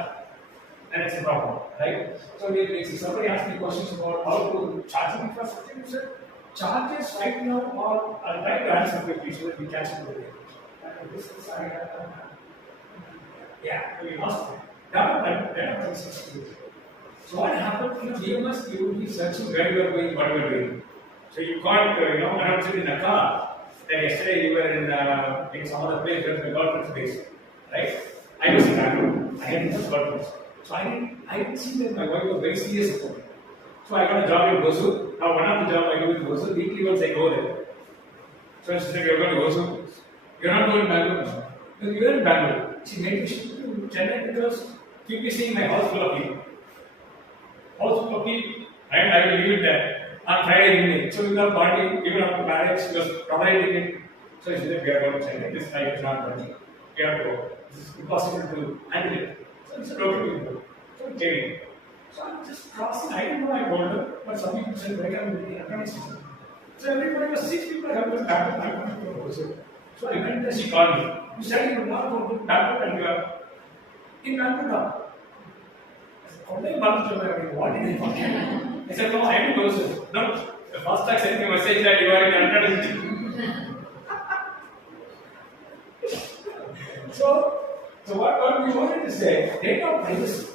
And it's a problem, right? So if somebody asks me questions about how to charge the infrastructure, you said, charges right now are, I'll try to answer quickly so that we catch it over there. This is, yeah, we lost it. Development successful. So what happened in DMS, you will be searching where you are going, what you are doing. So you can't, announce it in a car. Then yesterday you were in some other place where the government space, right? I was in Bangalore. I had no government. So I didn't see that my wife was very serious about it. So I got a job in Hosur. Now one of the job I do in Hosur, weekly once I go there. So she said, you're going to Hosur? You're not going to Bangalore? Because you're in Bangalore. She made me shift to Chennai because keep me seeing my house full of people. House full of people, and I will leave it there on Friday evening. So we were partying, even after marriage, she was tolerating it. So she said, we are going to Chennai. This life is not working. We have to go. This is impossible to handle it. So he said, okay, we will go. So we came in. So I'm just crossing. I didn't know I told her, but some people said, where can we be? So everybody was 6 people have been back to Bangalore. So I went there, she called me. You said you would not go to Bangalore and you are in Bangalore now. I said, what did I forget? I said, no, I am in Hosur. No, the first time I sent me a message that you are in Bangalore. So what we wanted to say, data privacy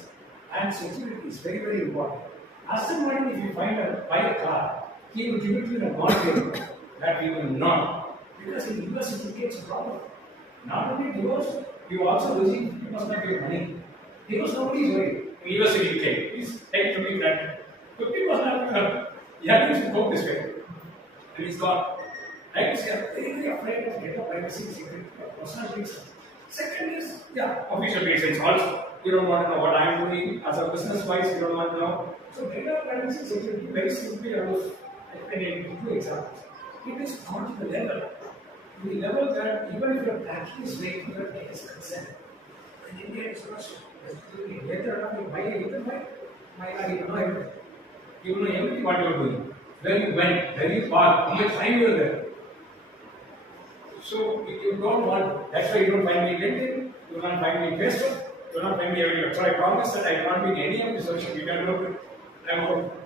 and security is very, very important. Ask somebody if you buy a car, he will give it to you in a market that we will not. Because in US it creates a problem. Not only divorce, you are also losing because of your money. Divorce nobody is worried. In US and UK, please take to me granted. 50% of you have to go this way. And he's got. Like you say, I'm very, very afraid of data privacy and security of personal things. Second is, official reasons also. You don't want to know what I'm doing as a business wise, you don't want to know. So data privacy and security, very simply, I was explaining 2 examples. It is not to the level that even if your tracking is making your data is concerned. In India, it's not later on you buy a little bike, My God, you know everything. You know everything what you are doing. Where you went, where you parked, how much time you were there. So if you don't want, that's why you don't find me LinkedIn, you will not find me Facebook, you will not find me everywhere. So I promise that I will not be in any of the social media group. I'm out.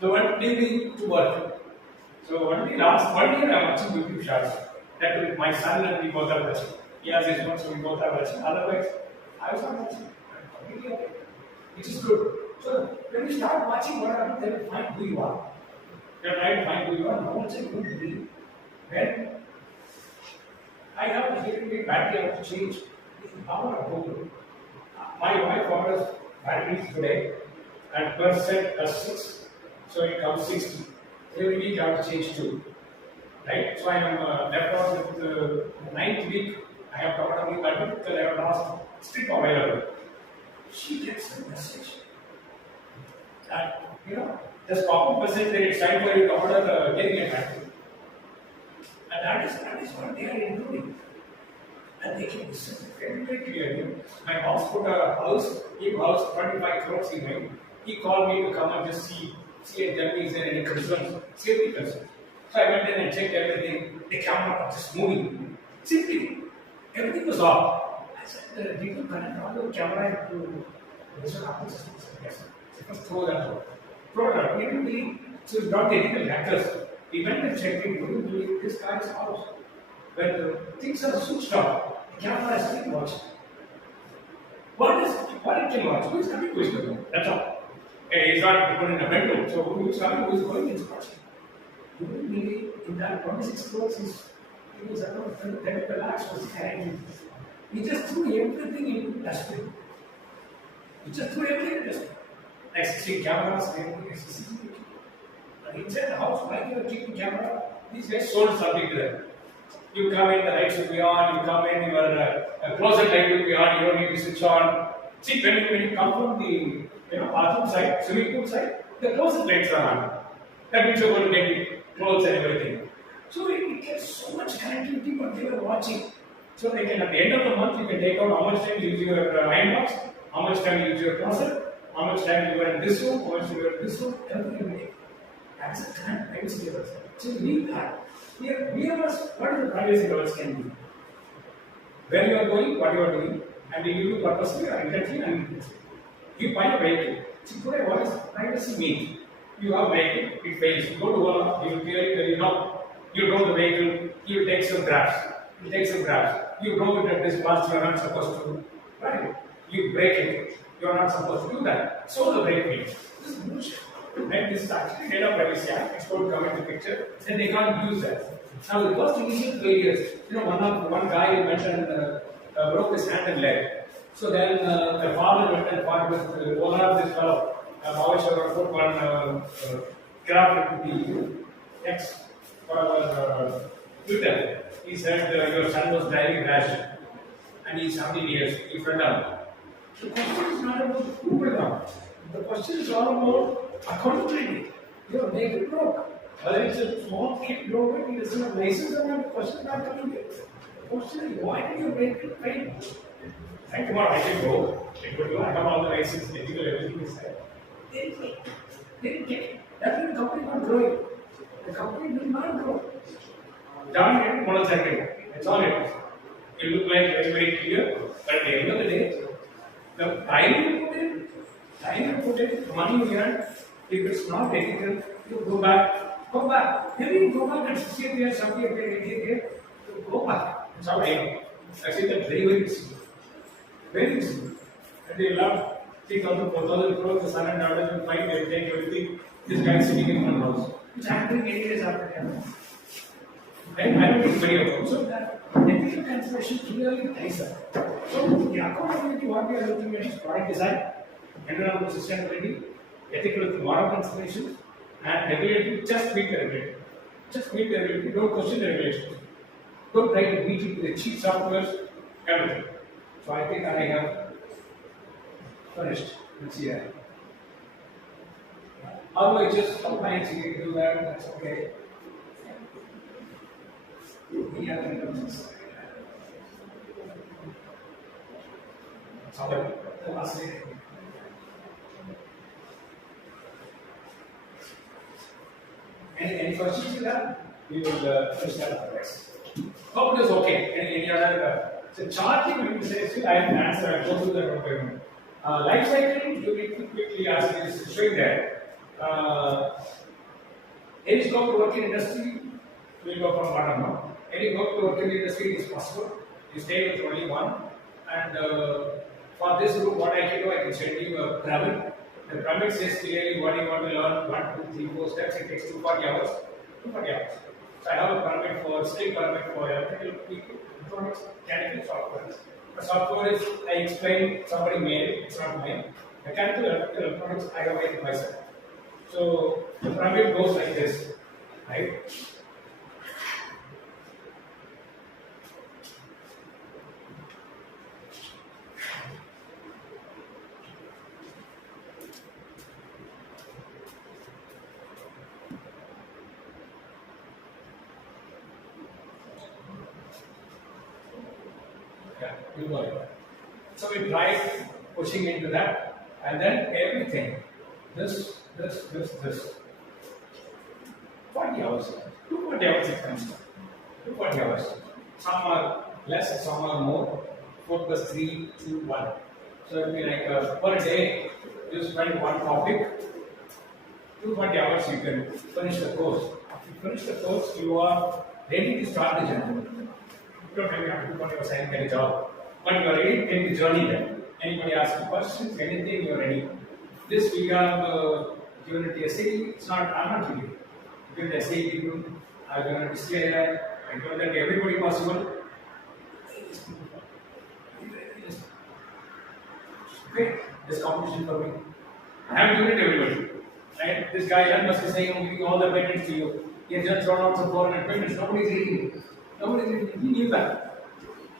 So one day to work. So only last 1 year I'm watching YouTube shots. That with my son and we both are watching. He has his own, so we both are watching. Otherwise, I was not watching. I'm completely okay. Which is good. So when you start watching what happens, then you find who you are. You are trying to find who you are. No one's a good dream. When I have a little battery, I have to change. How I go. My wife orders batteries today, and per set does 6, so it comes 60. Every week I have to change 2. Right? So I am left out with the 9th week. I have to order new battery because I have lost strip available. She gets the message that, just pop up message that it's time for you to order the getting a battery. And that is what they are including. And they can listen very, very clearly. My boss put a house, big house, 25 crores in him. He called me to come and just see and tell me is there any concerns, safety concerns. So I went in and checked everything. The camera was just moving. Simply, everything was off. I said, did you connect all the camera to this one happens? Yes. So just throw that out. Throw it out. Immediately, so it's not technical hackers. We went and checked it. Would you believe this guy's house? When the things are switched off, the camera is still watching. What it can watch? Who is coming, who is going? That's all. It's not put in a bedroom, so who is coming, who is going, it's watching. You will believe in that 26 crores he was around 10 lakhs was carrying. He just threw everything into the dustbin. He just threw everything in the dustbin. Like 16 cameras, everything. Inside the house, while you are keeping camera, these guys sold something to them. You come in, the lights will be on, you come in, your closet light will be on, you don't need to switch on. See, when you come from the bathroom side, swimming pool side, the closet lights are on. That means you're going to get clothes and everything. So it gets so much connectivity what they are watching. So they can, at the end of the month, you can take out how much time you use your iron box, how much time you use your closet, how much time you were in this room, how much you were in this room, everything. That's the kind of privacy levels. So you need that. Here, we have what is the privacy levels can be? Where you are going, what you are doing, and you do purposely or intentionally and intentionally. You buy a vehicle. See, today what is privacy mean? You have a vehicle, it fails. You go to Ola, you will clearly tell you no. You drove the vehicle, you take some graphs. You take some graphs. You drove it at this path, you are not supposed to. Right? You break it, you are not supposed to do that. So the brake means. This is bullshit. And this is actually data privacy act, it's going to come into picture, then they can't use that. Now the first initial failures, one guy went and broke his hand and leg. So then the father went and fought with Ola, this fellow, Mahesh put one graph into the X for Twitter. He said your son was driving rash and he's 17 years, he fell down. The question is not about who fell down. The question is all about accountability. Your vehicle broke. Whether it's a small kid broke it, he doesn't have license or not, the question is not coming here. The question is, why did your vehicle fail? And tomorrow I can go. I have all the license, technical, everything is there. They didn't get it. That means the company not growing. The company will not grow. Down here, motorcycle. That's all it is. It look like very, very clear, but at the end of the day, the time you put in, the money you earn, if it's not technical, you go back. Maybe you go back and 60th year, 70th year, 80th year, you go back. That's how I know. I say that very, very easy. Very easy. And they love 3,000, 4,000 crores, the son and daughters will fight, they will take everything. This guy is sitting in one house. Which happened many years after him. And I don't think very important. So that ethical consideration clearly ties up. So the accountability, what we are looking at is product design, environmental sustainability, ethical moral considerations, and regulatory. Just meet the regulatory. Just meet the regulatory. Don't question the regulations. Don't try to beat it with the cheap softwares, everything. So I think I have finished. Let's see here. How do I just sometimes you can do that? That's okay. Yeah, that's how the last day. Any questions you have? We will finish that otherwise. Hope it is okay. Any other? So charging, when you say, still I have an answer. I'll go through that one by one. Life cycle, you need to quickly ask is showing there. Any go to work in industry, will go from bottom up. Any go to work in industry is possible. You stay with only one. And for this group, what I can do, I can send you a pyramid. The pyramid says clearly what you want to learn, 1, 2, 3, 4 steps. It takes 240 hours. 240 hours. So I have a pyramid for skill pyramid for electrical electronics, mechanical software. The software is I explained, somebody made it, it's not mine. Mechanical electronics, I have made it myself. So the pyramid goes like this, right? Yeah, you got it. So we tried pushing into that, and then everything, this. 40 hours. 240 hours it comes down. 240 hours. Some are less, some are more. 4 plus 3, 2, 1. So it will be like per day, you spend one topic. 240 hours you can finish the course. If you finish the course, you are ready to start the journey. You don't have to 240 hours and get a job. But you are ready to take the journey then. Anybody asks you questions, anything, you are ready. This we have given it to SAE. It's not, I'm not giving it. Given the SAE people, I'm going to display that. I told that to everybody possible. Okay, this competition for me. I have given it to everybody. Right? This guy Jan must be saying, I'm giving all the payments to you. He has just thrown out some 400 payments. Nobody is reading it. Nobody is reading it. He knew that.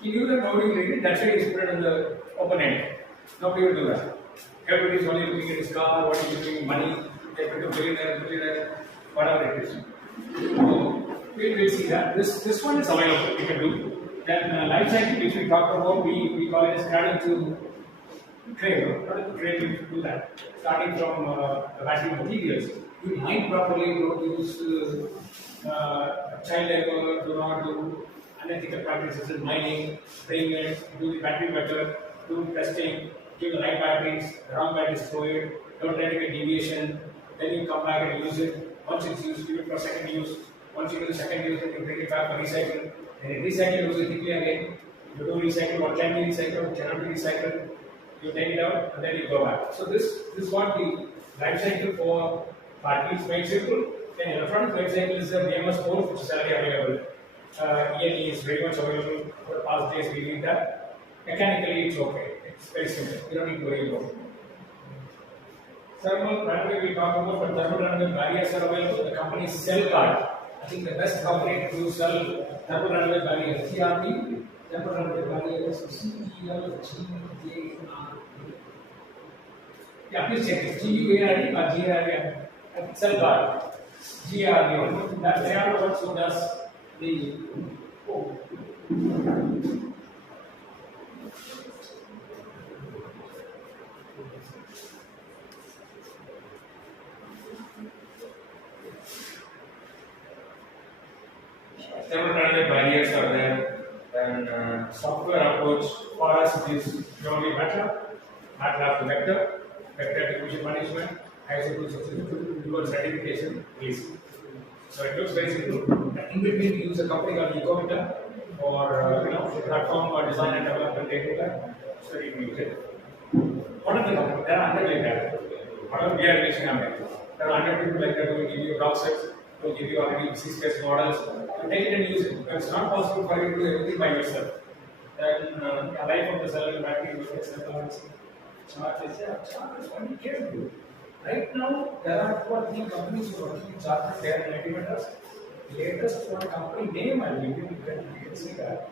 He knew that nobody will read it. That's why he put it on the open end. Nobody will do that. Everybody is only looking at his car, what he is doing, money, they put a billionaire, whatever it is. So, we'll see that. This one is available, we can do. Then life cycle, which we talked about, we call it as cradle to cradle. Cradle to cradle, we do that. Starting from the battery materials. You mine properly, don't use child labor, do not do unethical practices in mining, spraying it, do the battery better, do testing, give the right batteries, the wrong batteries, throw it, don't try to get deviation, then you come back and use it. Once it's used, give it for second use. Once you do the second use, you bring it back for recycle. And in recycle, use it quickly again. You do recycle, what can be recycled, what cannot be recycled. You take it out and then you go back. So this is what the life cycle for batteries is very simple. Then electronic life cycle is the BMS code which is already available. ENE is very much available. For the past days we need that. Mechanically it's okay. It's very simple. You don't need to worry about it. Thermal runaway we talked about, but thermal runaway barriers are available. The company is Cell Card. I think the best company to sell thermal runaway barriers. TRB, thermal runaway barriers, CELGAR. Yeah, please check it. GUARD or GRD. Cell Card. GRD. That they are the ones who does the. Several other barriers are there. Then software approach for us is purely MATLAB to vector diffusion management, ISO 262 certification, please. So it looks very simple. In between, we use a company called Ecometer or platform or design and development data. So you can use it. What are the companies? There are 100 like that. Whatever we are reaching on it. There are 100 people like that who will give you concepts, who will give you already C-space models. You take it and use it. It's not possible for you to do everything by yourself. Then the life of the cellular battery will get charges. Charges, what you can do. Right now, there are 2 or 3 companies who are working in chargers there in altimeters. Latest one company name I will give you, you can see that.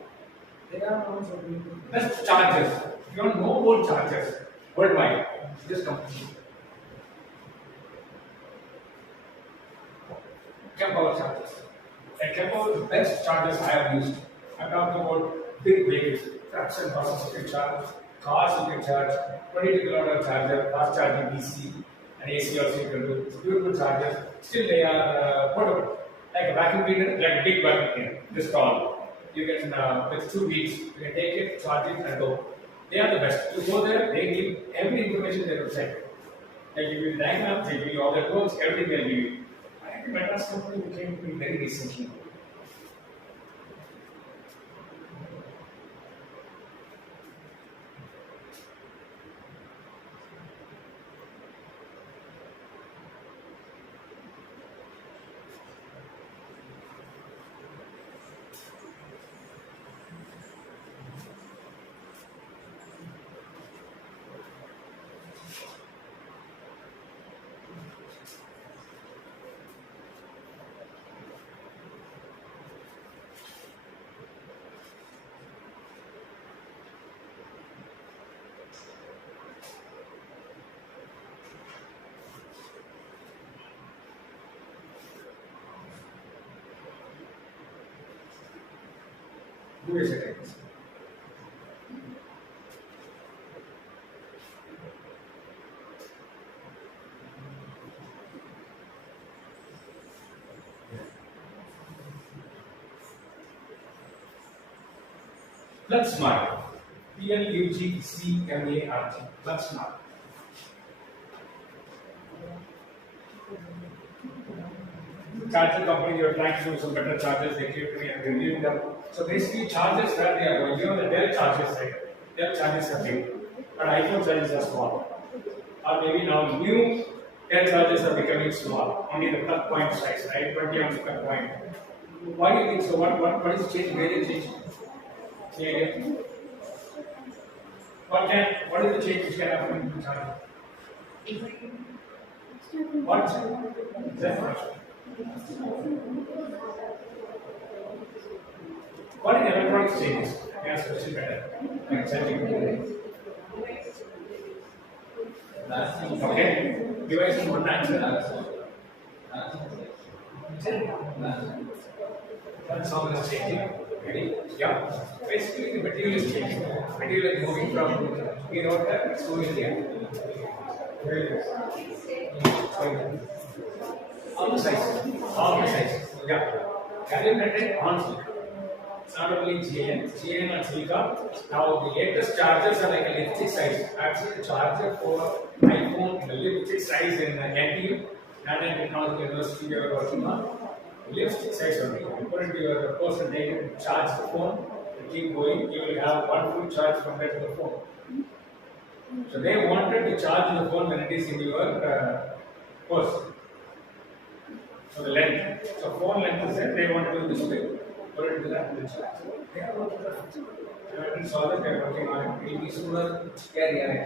They are also doing best chargers. If you don't know about chargers worldwide, this company. Kempower chargers. And Kempower is the best chargers I have used. I'm talking about big vehicles, trucks and buses you can charge, cars you can charge, 22 kWh charger, fast charging DC, and AC also you can do. It's beautiful chargers. Still they are portable. Like a vacuum cleaner, like a big vacuum cleaner, this tall. You can, with 2 weeks, you can take it, charge it, and go. They are the best. You go there, they give every information they will say. They give you diagrams, they give you all the codes, everything they'll give you. I think Metas company came to me very recently. Who is it? Blood smart. PLUGCMART. Blood smart. Charger company, you're trying to do some better chargers, they came to me and reviewed them. So basically, chargers where they are going, you know, the Dell chargers, right? Dell chargers are big, but iPhone chargers are small. Or maybe now new Dell chargers are becoming small, only the plug point size, right? 20 ounce plug point. Why do you think so? What is the change? Where is the change? Yeah. What is the change which can happen in the charger? What is that? What is electronics changes? Yes, question better. Okay. Device is one answer. That's how it is changing. Ready? Yeah. Basically, the material is changing. Material is moving from it's moving here. All the sizes. Yeah. Calibrated on silicon. It's not only GN and silicon. Now the latest chargers are like a lipstick size. Actually, the charger for iPhone, the lipstick size in NTU, Nanyang Technological University we are working on. Lipstick size only. You put it to your purse and take it, charge the phone, and keep going. You will have one full charge compared to the phone. So they wanted to charge the phone when it is in your purse. So the length. So phone length is there. They want to do this way. Put it to that. They are working on it. They haven't solved it. They are working on it. It will be sooner. Reality.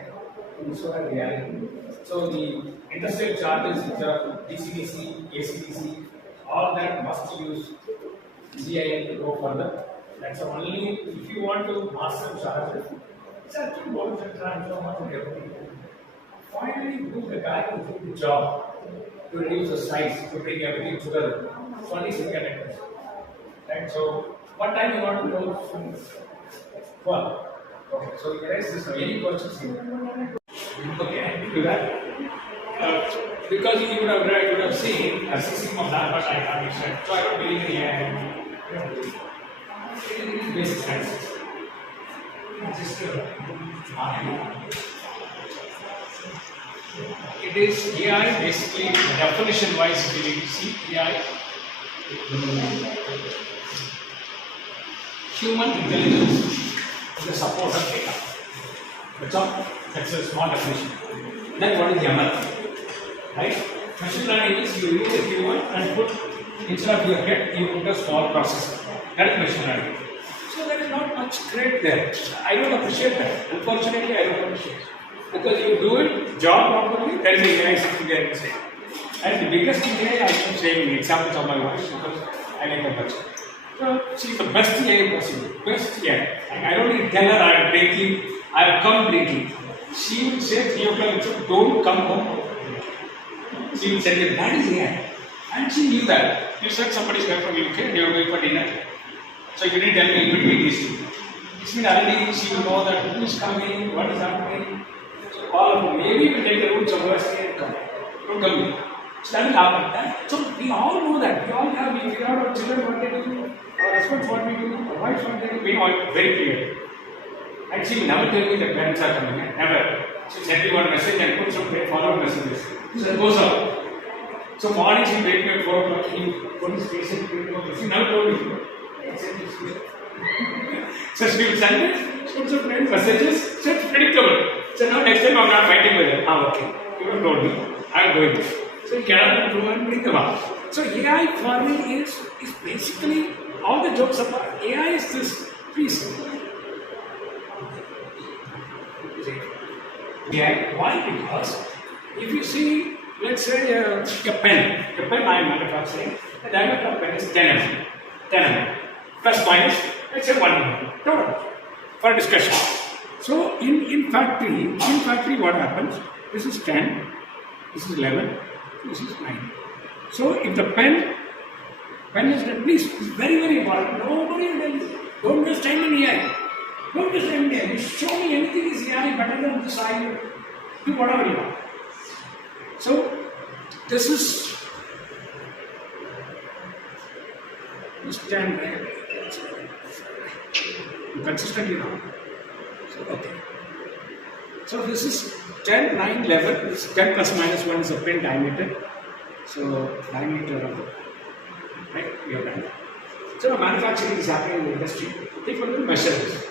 So the industrial charges, which are DC-DC, AC-DC, all that must use GIN to go further. That's the only, if you want to master charger, it's actually voltage and transformer and everything. Finally, who's the guy who did the job to reduce the size, to bring everything together? It's only semiconductors. Right? So, what time you want to go? 12. Okay, so the rest is any questions here? Okay, I will do that. Because you would have seen a system of that, but I can't explain. So I don't believe in AI. It is basic sciences. Just it is AI basically definition wise. We need to see AI. Human intelligence is the support of data. That's all. That's a small definition. Then what is ML? Right? Machine learning is you use a human and put, instead of your head, you put a small processor. That is machine learning. So there is not much great there. I don't appreciate that. Unfortunately, I don't appreciate it. Because you do it, job properly, there is a AI system there inside. And the biggest thing AI, I keep saying examples of my wife because I like her much. So she's the best AI possible. Best AI. I don't need to tell her I am drinking, I have come drinking. She will say 3 o'clock, don't come home. She will say, that is AI. And she knew that. You said somebody is coming from UK, they were going for dinner. So you didn't tell me in between these two. It's been already, she will know that who is coming, what is happening. So all of them, maybe we take the roots of worst and come. Don't tell me. So that will happen. So we all know that. We all have, we figure out our children what they do, our husbands what we do, our wives what they do. We know it very clearly. Actually, never tell me that parents are coming. Never. She sent me one message and put some follow-up messages. So it goes out. So morning she wake me at 4 o'clock. He put his face in. She never told me. So she will send me, put some messages. So it's predictable. So now next time I'm not fighting with her. Ah, okay. You don't told me. I'm going this. So you cannot do and bring them up. So AI for me is basically all the jokes apart. AI is this. Please. AI. Why? Because if you see, let's say a pen I am manufacturing, the diameter of pen is 10 mm. 10 mm. Plus minus, let's say 1 mm. Total. For discussion. So in factory what happens? This is 10, this is 11, this is 9. So if the pen is done, please, it's very, very important. Nobody will tell you. Don't waste time in AI. Don't waste time in AI. You show me anything is AI better than this, I will do whatever you want. So this is stand there. You consistently now. So okay. So this is 10, 9, 11. This is 10 plus minus 1 is the pen diameter. So diameter of the, right? We have done. So manufacturing is happening in the industry. People will measure this.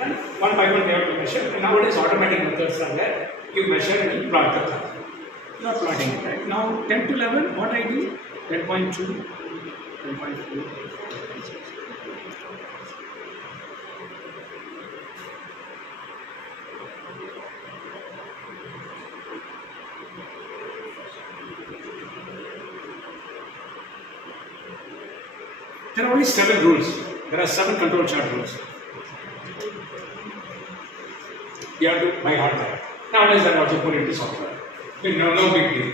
And one by one they have to measure. And nowadays automatic methods are there. You measure and you plot the curve. You are plotting it, right? Now 10 to 11, what I do? 10.2, 10.4. There are only 7 rules. There are 7 control chart rules. You have to by heart that. Nowadays, that also put into software. No big deal.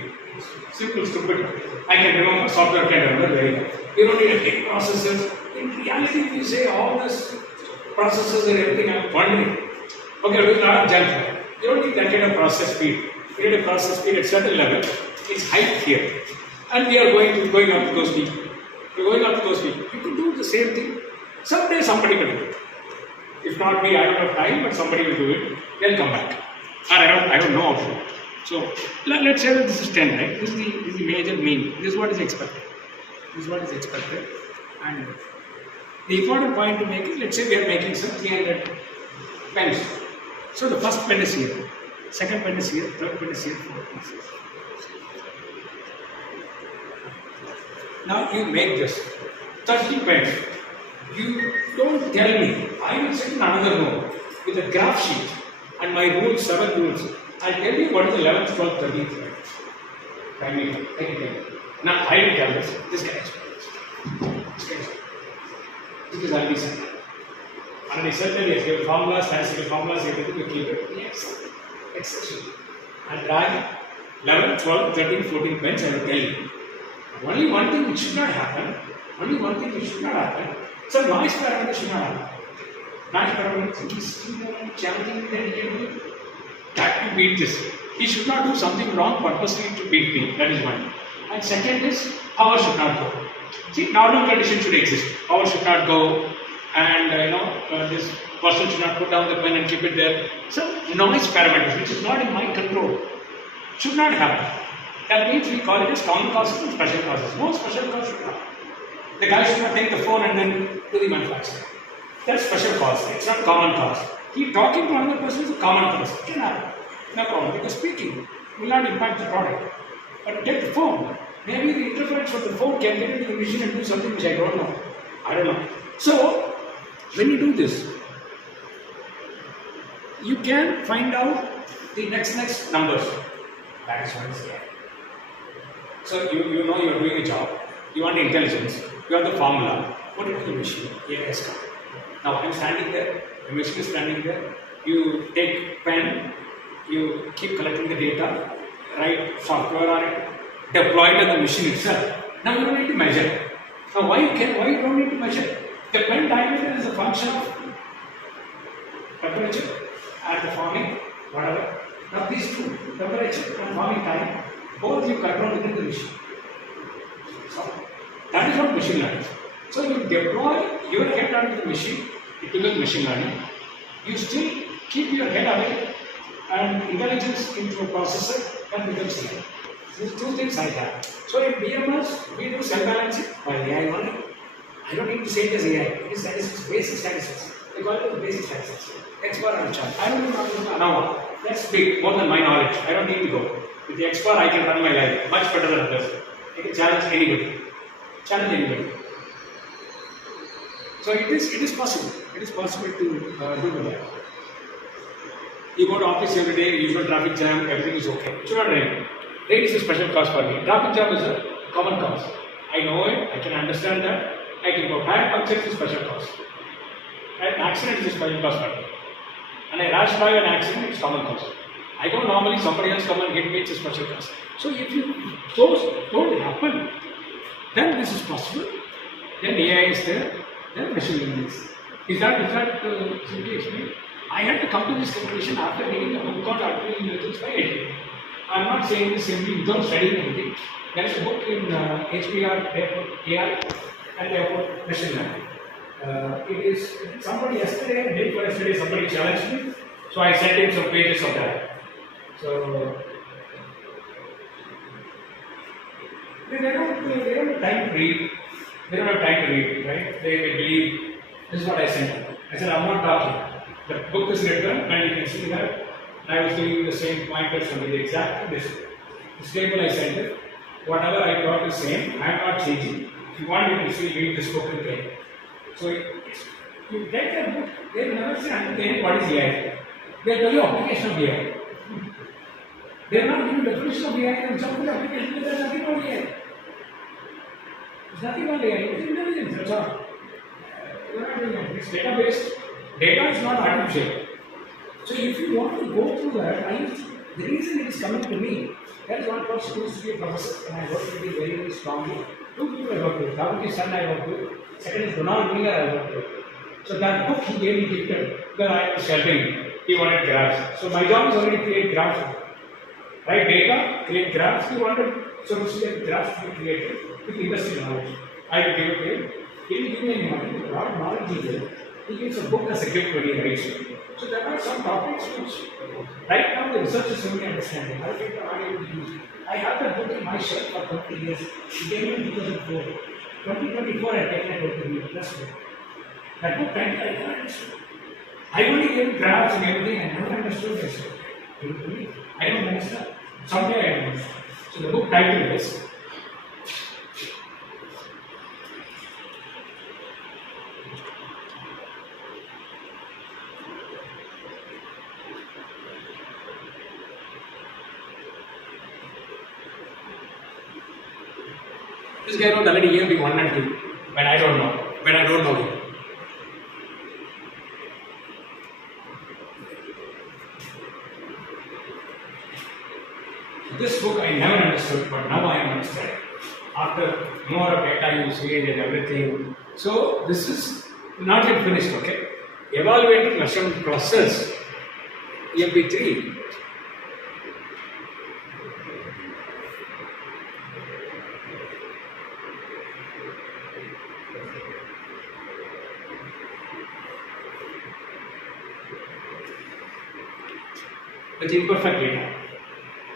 Simple, stupid. I can remember, software can remember very well. You don't need a big processors. In reality, if you say all this processors and everything, I'm wondering. Okay, we not jump. You don't need that kind of process speed. You need a process speed at certain level. It's height here. And we are going up to those people. We're going up to those people. You could do the same thing. Someday somebody can do it. If not me, I don't have time, but somebody will do it. They'll come back. Or I don't know how to do it. So let's say that this is 10, right? This is the major mean. This is what is expected. This is what is expected. And the important point to make is, let's say we are making some 300 pens. So the first pen is here, second pen is here, third pen is here, fourth pen is here. Now you make this 30 pens. You don't tell me. I will sit in another room with a graph sheet and my rules, 7 rules. I'll tell you what is 11th, 12th, 13th pen. I can tell you. Now I will tell this. This guy explains. This guy explains. Because I'll be saying. And I said that yes, your formulas, statistical formulas, everything you keep it. Yes. Exception. And drag 11, 12, 13, 14 pens, I will tell you. Only one thing which should not happen, some noise parameter should not happen. Noise parameter, he's chanting that he can do that to beat this. He should not do something wrong purposely to beat me, that is one. And second is, power should not go. See, normal condition should exist. Power should not go, and this person should not put down the pen and keep it there. Some noise parameters, which is not in my control, should not happen. That means we call it as common causes and special causes. No special cause should happen. The guy should not take the phone and then do the manufacturing. That's special cause. It's not common cause. He talking to another person is a common cause. It can happen. No problem. Because speaking will not impact the product. But take the phone. Maybe the interference from the phone can get into the machine and do something which I don't know. So, when you do this, you can find out the next numbers. That is what is there. So, you know you are doing a job. You want the intelligence. You want the formula. Put it to the machine. Yes, come. Now, I am standing there. The machine is standing there. You take pen. You keep collecting the data. Write software on it. Deploy it on the machine itself. Now you don't need to measure. Now why you don't need to measure? The pen diameter is a function of temperature and the forming, whatever. Now these two, temperature and forming time, both you control within the machine. So that is what machine learning. So you deploy your head onto the machine, it becomes machine learning. You still keep your head away and intelligence into a processor, that becomes AI. These two things I have. So in BMS, we do cell balancing by AI only. I don't need to say it as AI. It is statistics, basic statistics. They call it basic statistics. Expert on chart. I don't know now. That's big, more than my knowledge. I don't need to go. With the expert, I can run my life much better than others. I can challenge anybody. Challenge anybody. So it is possible. It is possible to do that. You go to office every day, usual traffic jam, everything is okay. It should not rain. Rain is a special cause for me. Traffic jam is a common cause. I know it, I can understand that. I can go. Tire puncture is a special cause. An accident is a special cause for me. And I rash drive an accident, it's common cause. I don't normally somebody else come and hit me, it's a special cause. So if those don't happen, then this is possible. Then AI is there, then machine learning is. Is that simply explained? I had to come to this conclusion after reading a book called Artificial Intelligence by Atal. I'm not saying this simply without studying anything. There is a book in HBR about AI and about machine learning. It is somebody yesterday, day before yesterday, somebody challenged me, so I sent him some pages of that. So they don't have time to read. They don't have time to read, right? They believe this is what I sent them. I said, I'm not talking. The book is written, and you can see that I was giving the same pointers from the exact this table I sent it. Whatever I got is same. I am not changing. If you want, you can still read this book again. So you get that book, they will never say understand what is AI. They tell you application of AI. They are not giving definition of AI and some application. There is nothing about AI. There's nothing about AI. It's intelligence. That's all. You're not doing it. It's data-based. Data is not artificial. So if you want to go through that, the reason it is coming to me, that is one person who used to be a professor, and I work with it very, very strongly. Two people I work with. Davuti's son I work with. Second is Donald Miller I work with. So that book he gave me gifted because I was helping. He wanted graphs. So my job is only to create graphs. Write data, create graphs. He wanted so to say graphs to be created with industry knowledge. I will give it to him. He will give me any money. A lot of knowledge is there. He gives a book as a gift when he writes it. So there are some topics which right now the research is only understanding. How people are able to use. I have that book in my shelf for 20 years. It came in 2004. 2024 I have taken it out to me. That's good. That book I never understood. I only gave graphs and everything. I never understood this. I don't understand. Someday I will understand. So the book title is this guy wrote already EMP 1 and 2 when I don't know him. This book I never understood, but now I am understanding. After more of data usage and everything. So this is not yet finished, okay? Evaluating measurement process, EMP3. With imperfect data.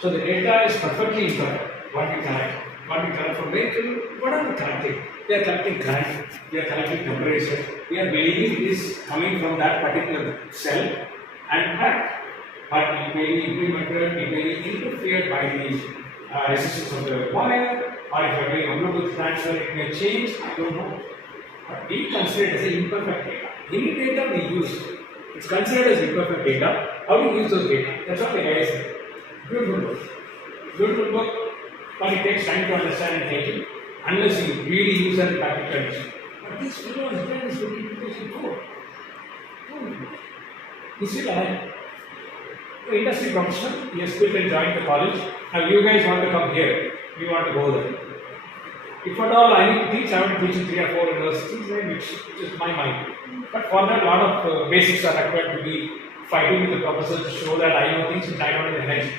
So the data is perfectly imperfect. What we collect from vehicle, what are we collecting? We are collecting current, we are collecting temperature, we are believing it is coming from that particular cell and back. But it may be implemented, it may be interfered by the resistance of the wire, or if you are doing a Bluetooth transfer, it may change, I don't know. But we consider it as imperfect data. Any data we use, it's considered as imperfect data. How do you use those data? That's what the AI said. Beautiful book. Beautiful book, but it takes time to understand and take it, unless you really use it in practical condition. But this fellow has done this with education before. He's still alive. The industry professional, he has quit and joined the college. Now you guys want to come here, we want to go there. If at all I need to teach, I want to teach in 3 or 4 universities, which is my mind. But for that, a lot of basics are required to be fighting with the professor to show that I know things which I don't have energy.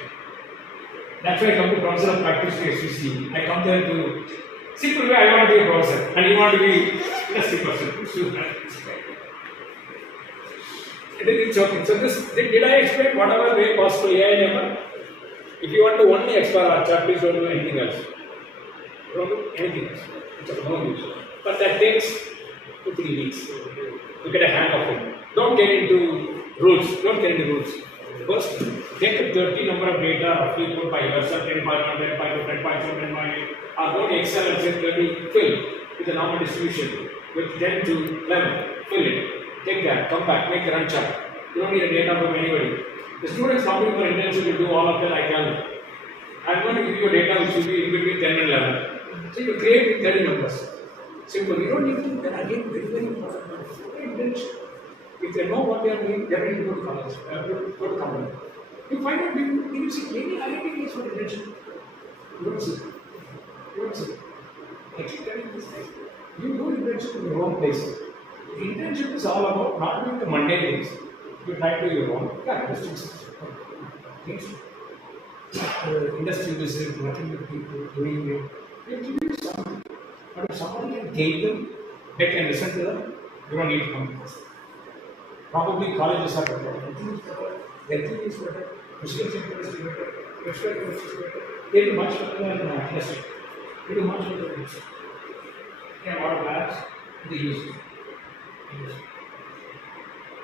That's why I come to professor of practice to SCC. I come there to simple way I want to be a professor and you want to be industry person. It's okay. So did I explain whatever way possible AI and ML? If you want to only explore our chart, please don't do anything else. Don't do anything else. It's of no use. But that takes 2-3 weeks to get a hang of it. Don't get into rules. Don't get into rules. First, take a 30 number of data of people by yourself, 10 by 1, 10 by 2, 10 by 7, 10 by 8. Or go to Excel and say 30, fill with a normal distribution with 10 to 11. Fill it. Take that, come back, make a run chart. You don't need a data from anybody. The students coming for internship will do all of that I can. I'm going to give you a data which will be in between 10 and 11. So you create with 30 numbers. Simple. You don't need to, then again, very important. Internship. If they know what they are doing, they are ready to go to college, go to company. You find out, you see any IIT is for internship. You don't see. You don't see. I keep telling this thing. You do internship in your own place. Internship is all about not doing the mundane things. You try to do your own. Yeah, things. Industry visit, working with people, doing it. They give you something. But if somebody can guide them, they can listen to them, you don't need to come to this. Probably colleges are better. Everything is better. Physical sector is better. Industrial industry is better. They do much better than industry. They do much better than industry. They have a lot of labs, they use it.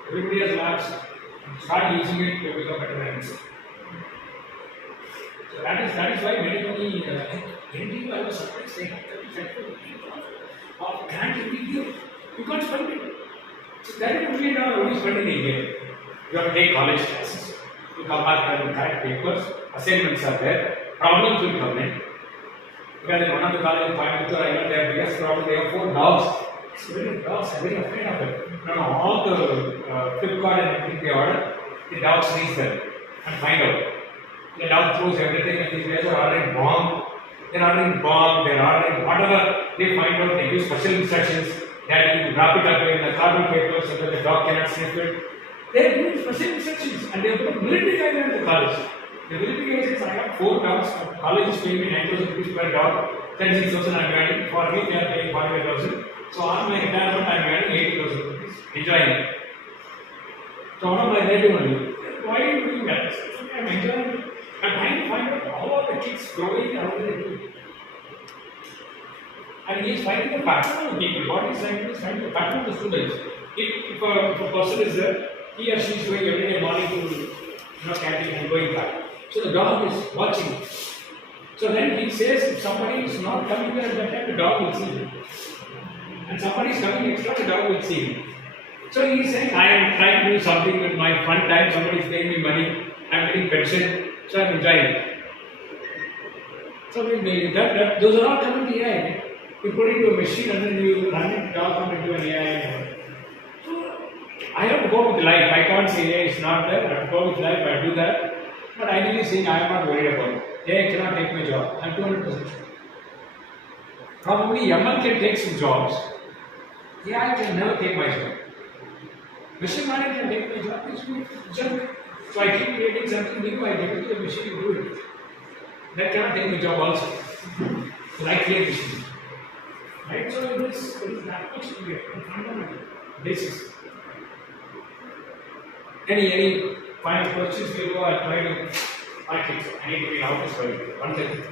Everybody has labs. Start using it, they become better than industry. So that is why many NGO I was surprised they have 30 of grant every year. You can't spend it. So that is $1 million only spent in a year. You have to take college classes. You come back and correct papers, assignments are there, problems will come in. Because in one of the colleges in Coimbatore, I know their biggest problem, they have 4 dogs. So many dogs are very afraid of it. All the Flipkart and everything they order, the dogs reach them and find out. The dog throws everything and these guys are ordering bomb. They're ordering bomb, they're ordering whatever they find out, they use special instructions that you wrap it up in the carbon paper so that the dog cannot sniff it. They're doing special instructions and they put military guidelines in the college. The military guy says, I have 4 dogs, college is paying me 9,000 rupees per dog, 36,000 I'm earning, for me they are paying 45,000. So on my retirement I'm earning 80,000 rupees, enjoying it. So one of my relative only, why are you doing that? I'm enjoying it. I'm trying to find out how are the kids growing, how do they do it. And he is finding the pattern of people. What he is trying to do is find the pattern of the students. If a person is there, he or she is going every day morning to canteen and going back. So the dog is watching. So then he says if somebody is not coming there at that time, the dog will see him. And somebody is coming extra, the dog will see him. So he is saying, I am trying to do something with my fun time, somebody is paying me money, I am getting pension, so I am enjoying it. So those are all coming to AI. You put it into a machine and then you run it down into an AI. So I have to go with life. I can't say AI is not there. I have to go with life. I do that. But ideally saying I am not worried about it. AI cannot take my job. I am 200% sure. Probably ML can take some jobs. AI can never take my job. Machine learning can take my job. It's good. So I keep creating something new. I give it to the machine to do it. That cannot take my job also. So I create machines. Right? So it is that much to get fundamental basics. Any final questions below? I'll try to. I need to be out this way. 1 second.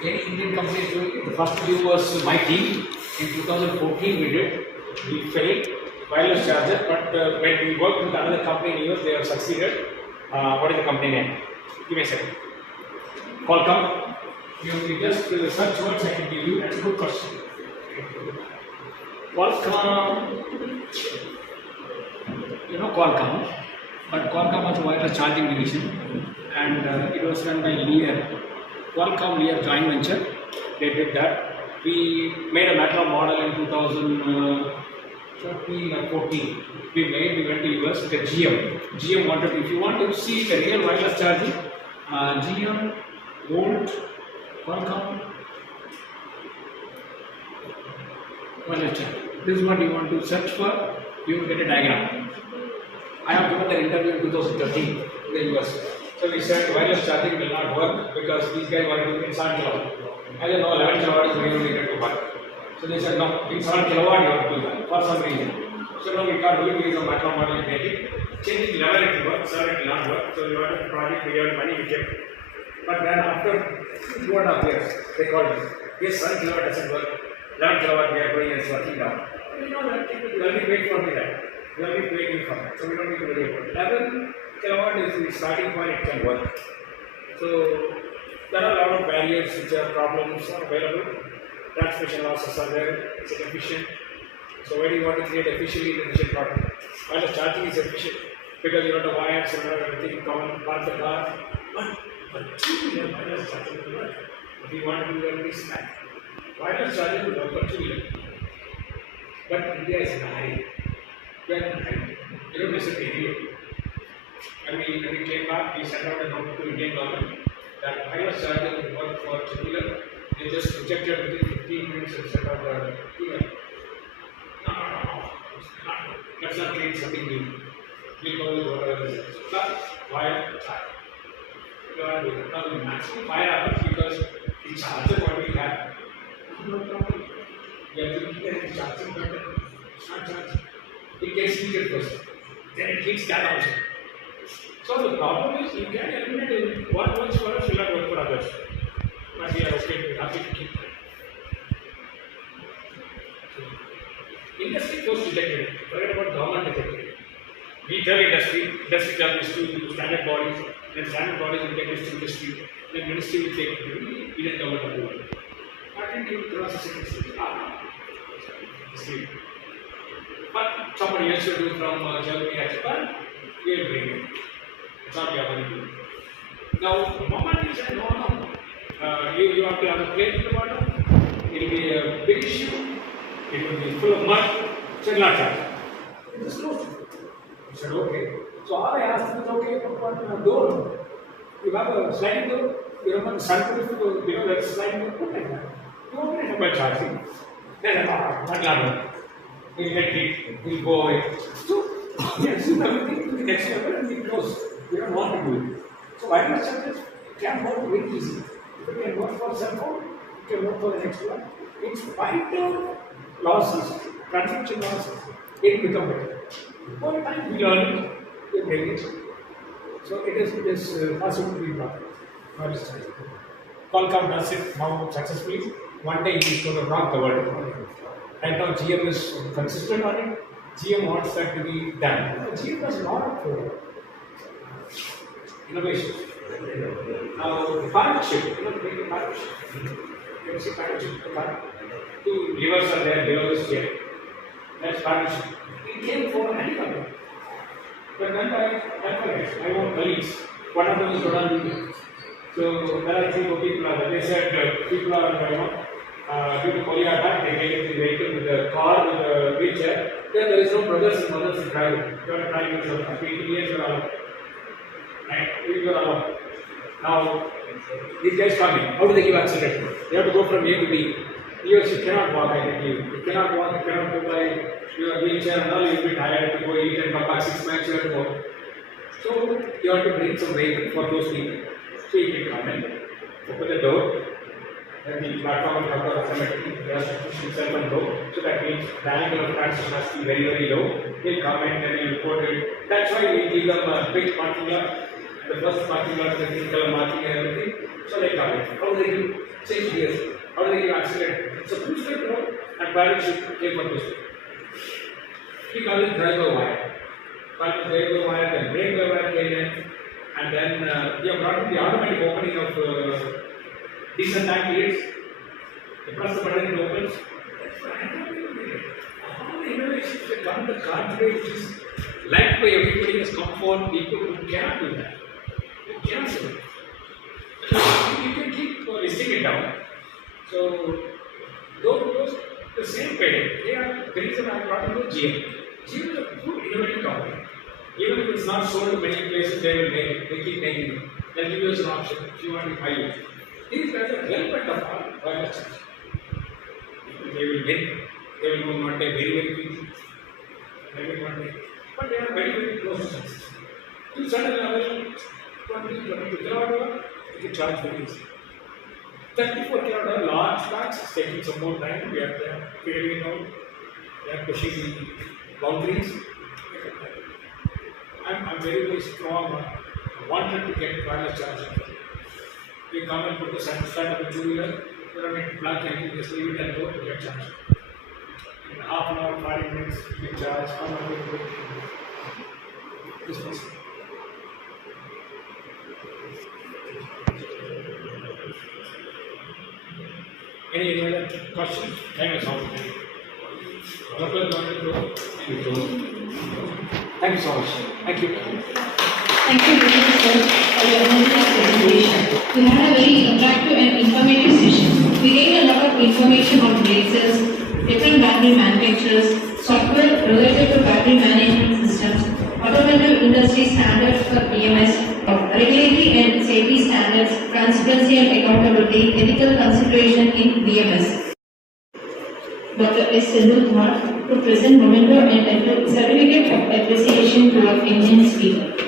Any Indian company is doing it. The first deal was my team. In 2014 we did. We failed wireless charger, but when we worked with another company in US, they have succeeded. What is the company name? Give me a second. Qualcomm. You just search words I can give you. That's a good question. Qualcomm. You know Qualcomm, but Qualcomm was a wireless charging division, and it was run by Lear. Qualcomm Lear joint venture. They did that. We made a matter of model in 13 or 14, we went to US with a GM. GM wanted, if you want to see the real wireless charging, GM, Volt, Qualcomm, wireless charging. This is what you want to search for, you will get a diagram. I have given the interview in 2013 in the US. So we said wireless charging will not work because these guys were doing 7 kilowatt. I don't know, 11 kilowatt is very needed to work. So they said, no, in 7 kilowatt you have to do that for some reason. So no, we can't do it because of macro model making. Changing 11 it will work, 7 it will not work. So we wanted the project, we had money, we kept. But then after 2.5 years, they called us. Yes, 7 kilowatt doesn't work. 11 kilowatt we are going and it's working now. You know that, we only wait for that. We are only waiting for that. So we don't need to worry about it. 11 kilowatt is the starting point, it can work. So there are a lot of barriers which are problems are available. Transmission losses are there, it's inefficient. So where do you want to create efficiently efficient product? While the charging is efficient because you know the wires and everything common part of the car. But two-wheeler wireless charging will work. If you want to do everything snack, wireless charging will work for two-wheeler. But India is in a hurry. We are in a hurry. You don't listen to India. When we came back, we sent out a note to Indian government that wireless charging will work for two-wheeler. They just rejected within 15 minutes and sent out the email. No. Let's not create something new. We go with whatever it is. But wire charge. Now the maximum fire happens because the charger what we have. No problem. We have to keep the charging better. It's not charging. It gets heated first. Then it heats that also. So the problem is you can eliminate it. What works for us will not work for others. But we are okay, we are happy to keep that. Industry first rejected it. Forget about government rejected it. We tell industry tells this to standard bodies, then standard bodies will take this to industry, then ministry will take it to Indian government approval. I think you will cross the second stage. But somebody else will do from Germany or Japan, we will bring it. It's not your money. Now, the moment you say no, you have to have a plate in the bottom, it will be a big issue, it will be full of mud, so it will not charge. It is closed. I said, okay. So all I asked him is, okay, put a door. You have a sliding door, you have a sunroof, there's a sliding door, put like that. You open it up by charging. Then, that will not work. We'll get heat, we'll go away. So, we assume everything to the next level and we close. We don't want to do it. So, wireless chargers can work very easily. If it can work for cell phone, it can work for the next one. In spite of losses, transmission losses, it will become better. Over time, we learn it, we bring it. So, it is possible to be brought. Wireless charging. Qualcomm does it now successfully. One day it is going to rock the world. Right now, GM is consistent on it. GM wants that to be done. GM does a lot of innovation. Now, the partnership, the big partnership. You see partnership, the partnership. Two levers are there below this chair. That's partnership. It came for handicap. But then I want colleagues. One of them is Rodan. So there are 3 people are there. They said people are, due to polio attack, they get into the vehicle with the car, with the wheelchair. Then there is no brothers and mothers in driving. You are driving yourself. After 18 years, you are alone. Right? You are alone. Now, these guys coming. How do they give acceleration? They have to go from A to B. You cannot walk, I tell you. You cannot walk, you cannot go by your wheelchair and all. You will be tired to go eat and come back 6 months, you have to go. So, you have to bring some vehicle for those people. So, you can come in, open the door. Then the platform will have to automatically push itself and go. So that means the angle of transition has to be very, very low. He'll come in and he'll report it. That's why we give them a big parking lot. The first parking lot is the green color marking and everything. So they come in. How do they do? Change gears. How do they give accelerator? It's a two-step road and pilot should take one two-step. We call it driver wire. Call it driver wire, then brake wire came in. And then we have brought in the automatic opening of diesel tank lids. You press the button, it opens. All the innovations that come to the car today, which is liked by everybody as comfort, people who cannot do that. You cannot do it. You can keep listing it down. So, those The same way, the reason I brought into GM. GM is a good innovative company. Even if it's not sold to many places, they will make it. They keep making it. They'll give you as an option if you want to buy it. These guys are well better for wireless charging. They will win. They will go not take very quickly. Maybe one day. But they are very close to success. To certain level, 22 kilowatt hour, you can charge very easy. 34 kilowatt hour large packs is taking some more time. We are figuring it out. We are pushing the boundaries. I'm very strong. I wanted to get wireless charging. We come and put the start of a two-wheeler, put on a plug and you just leave it and go to get charged. In half an hour, 5 minutes, you can charge. How much will it take? This one. Any other questions? Time is out. Thank you so much. Thank you. Thank you very much, sir, for your wonderful presentation. We had a very interactive and informative session. We gained a lot of information on brain cells, different battery manufacturers, software related to battery management systems, automotive industry standards for BMS, regulatory and safety standards, transparency and accountability, ethical consideration in BMS. Dr. S. Kumar to present memento and certificate of appreciation to our Indian speaker.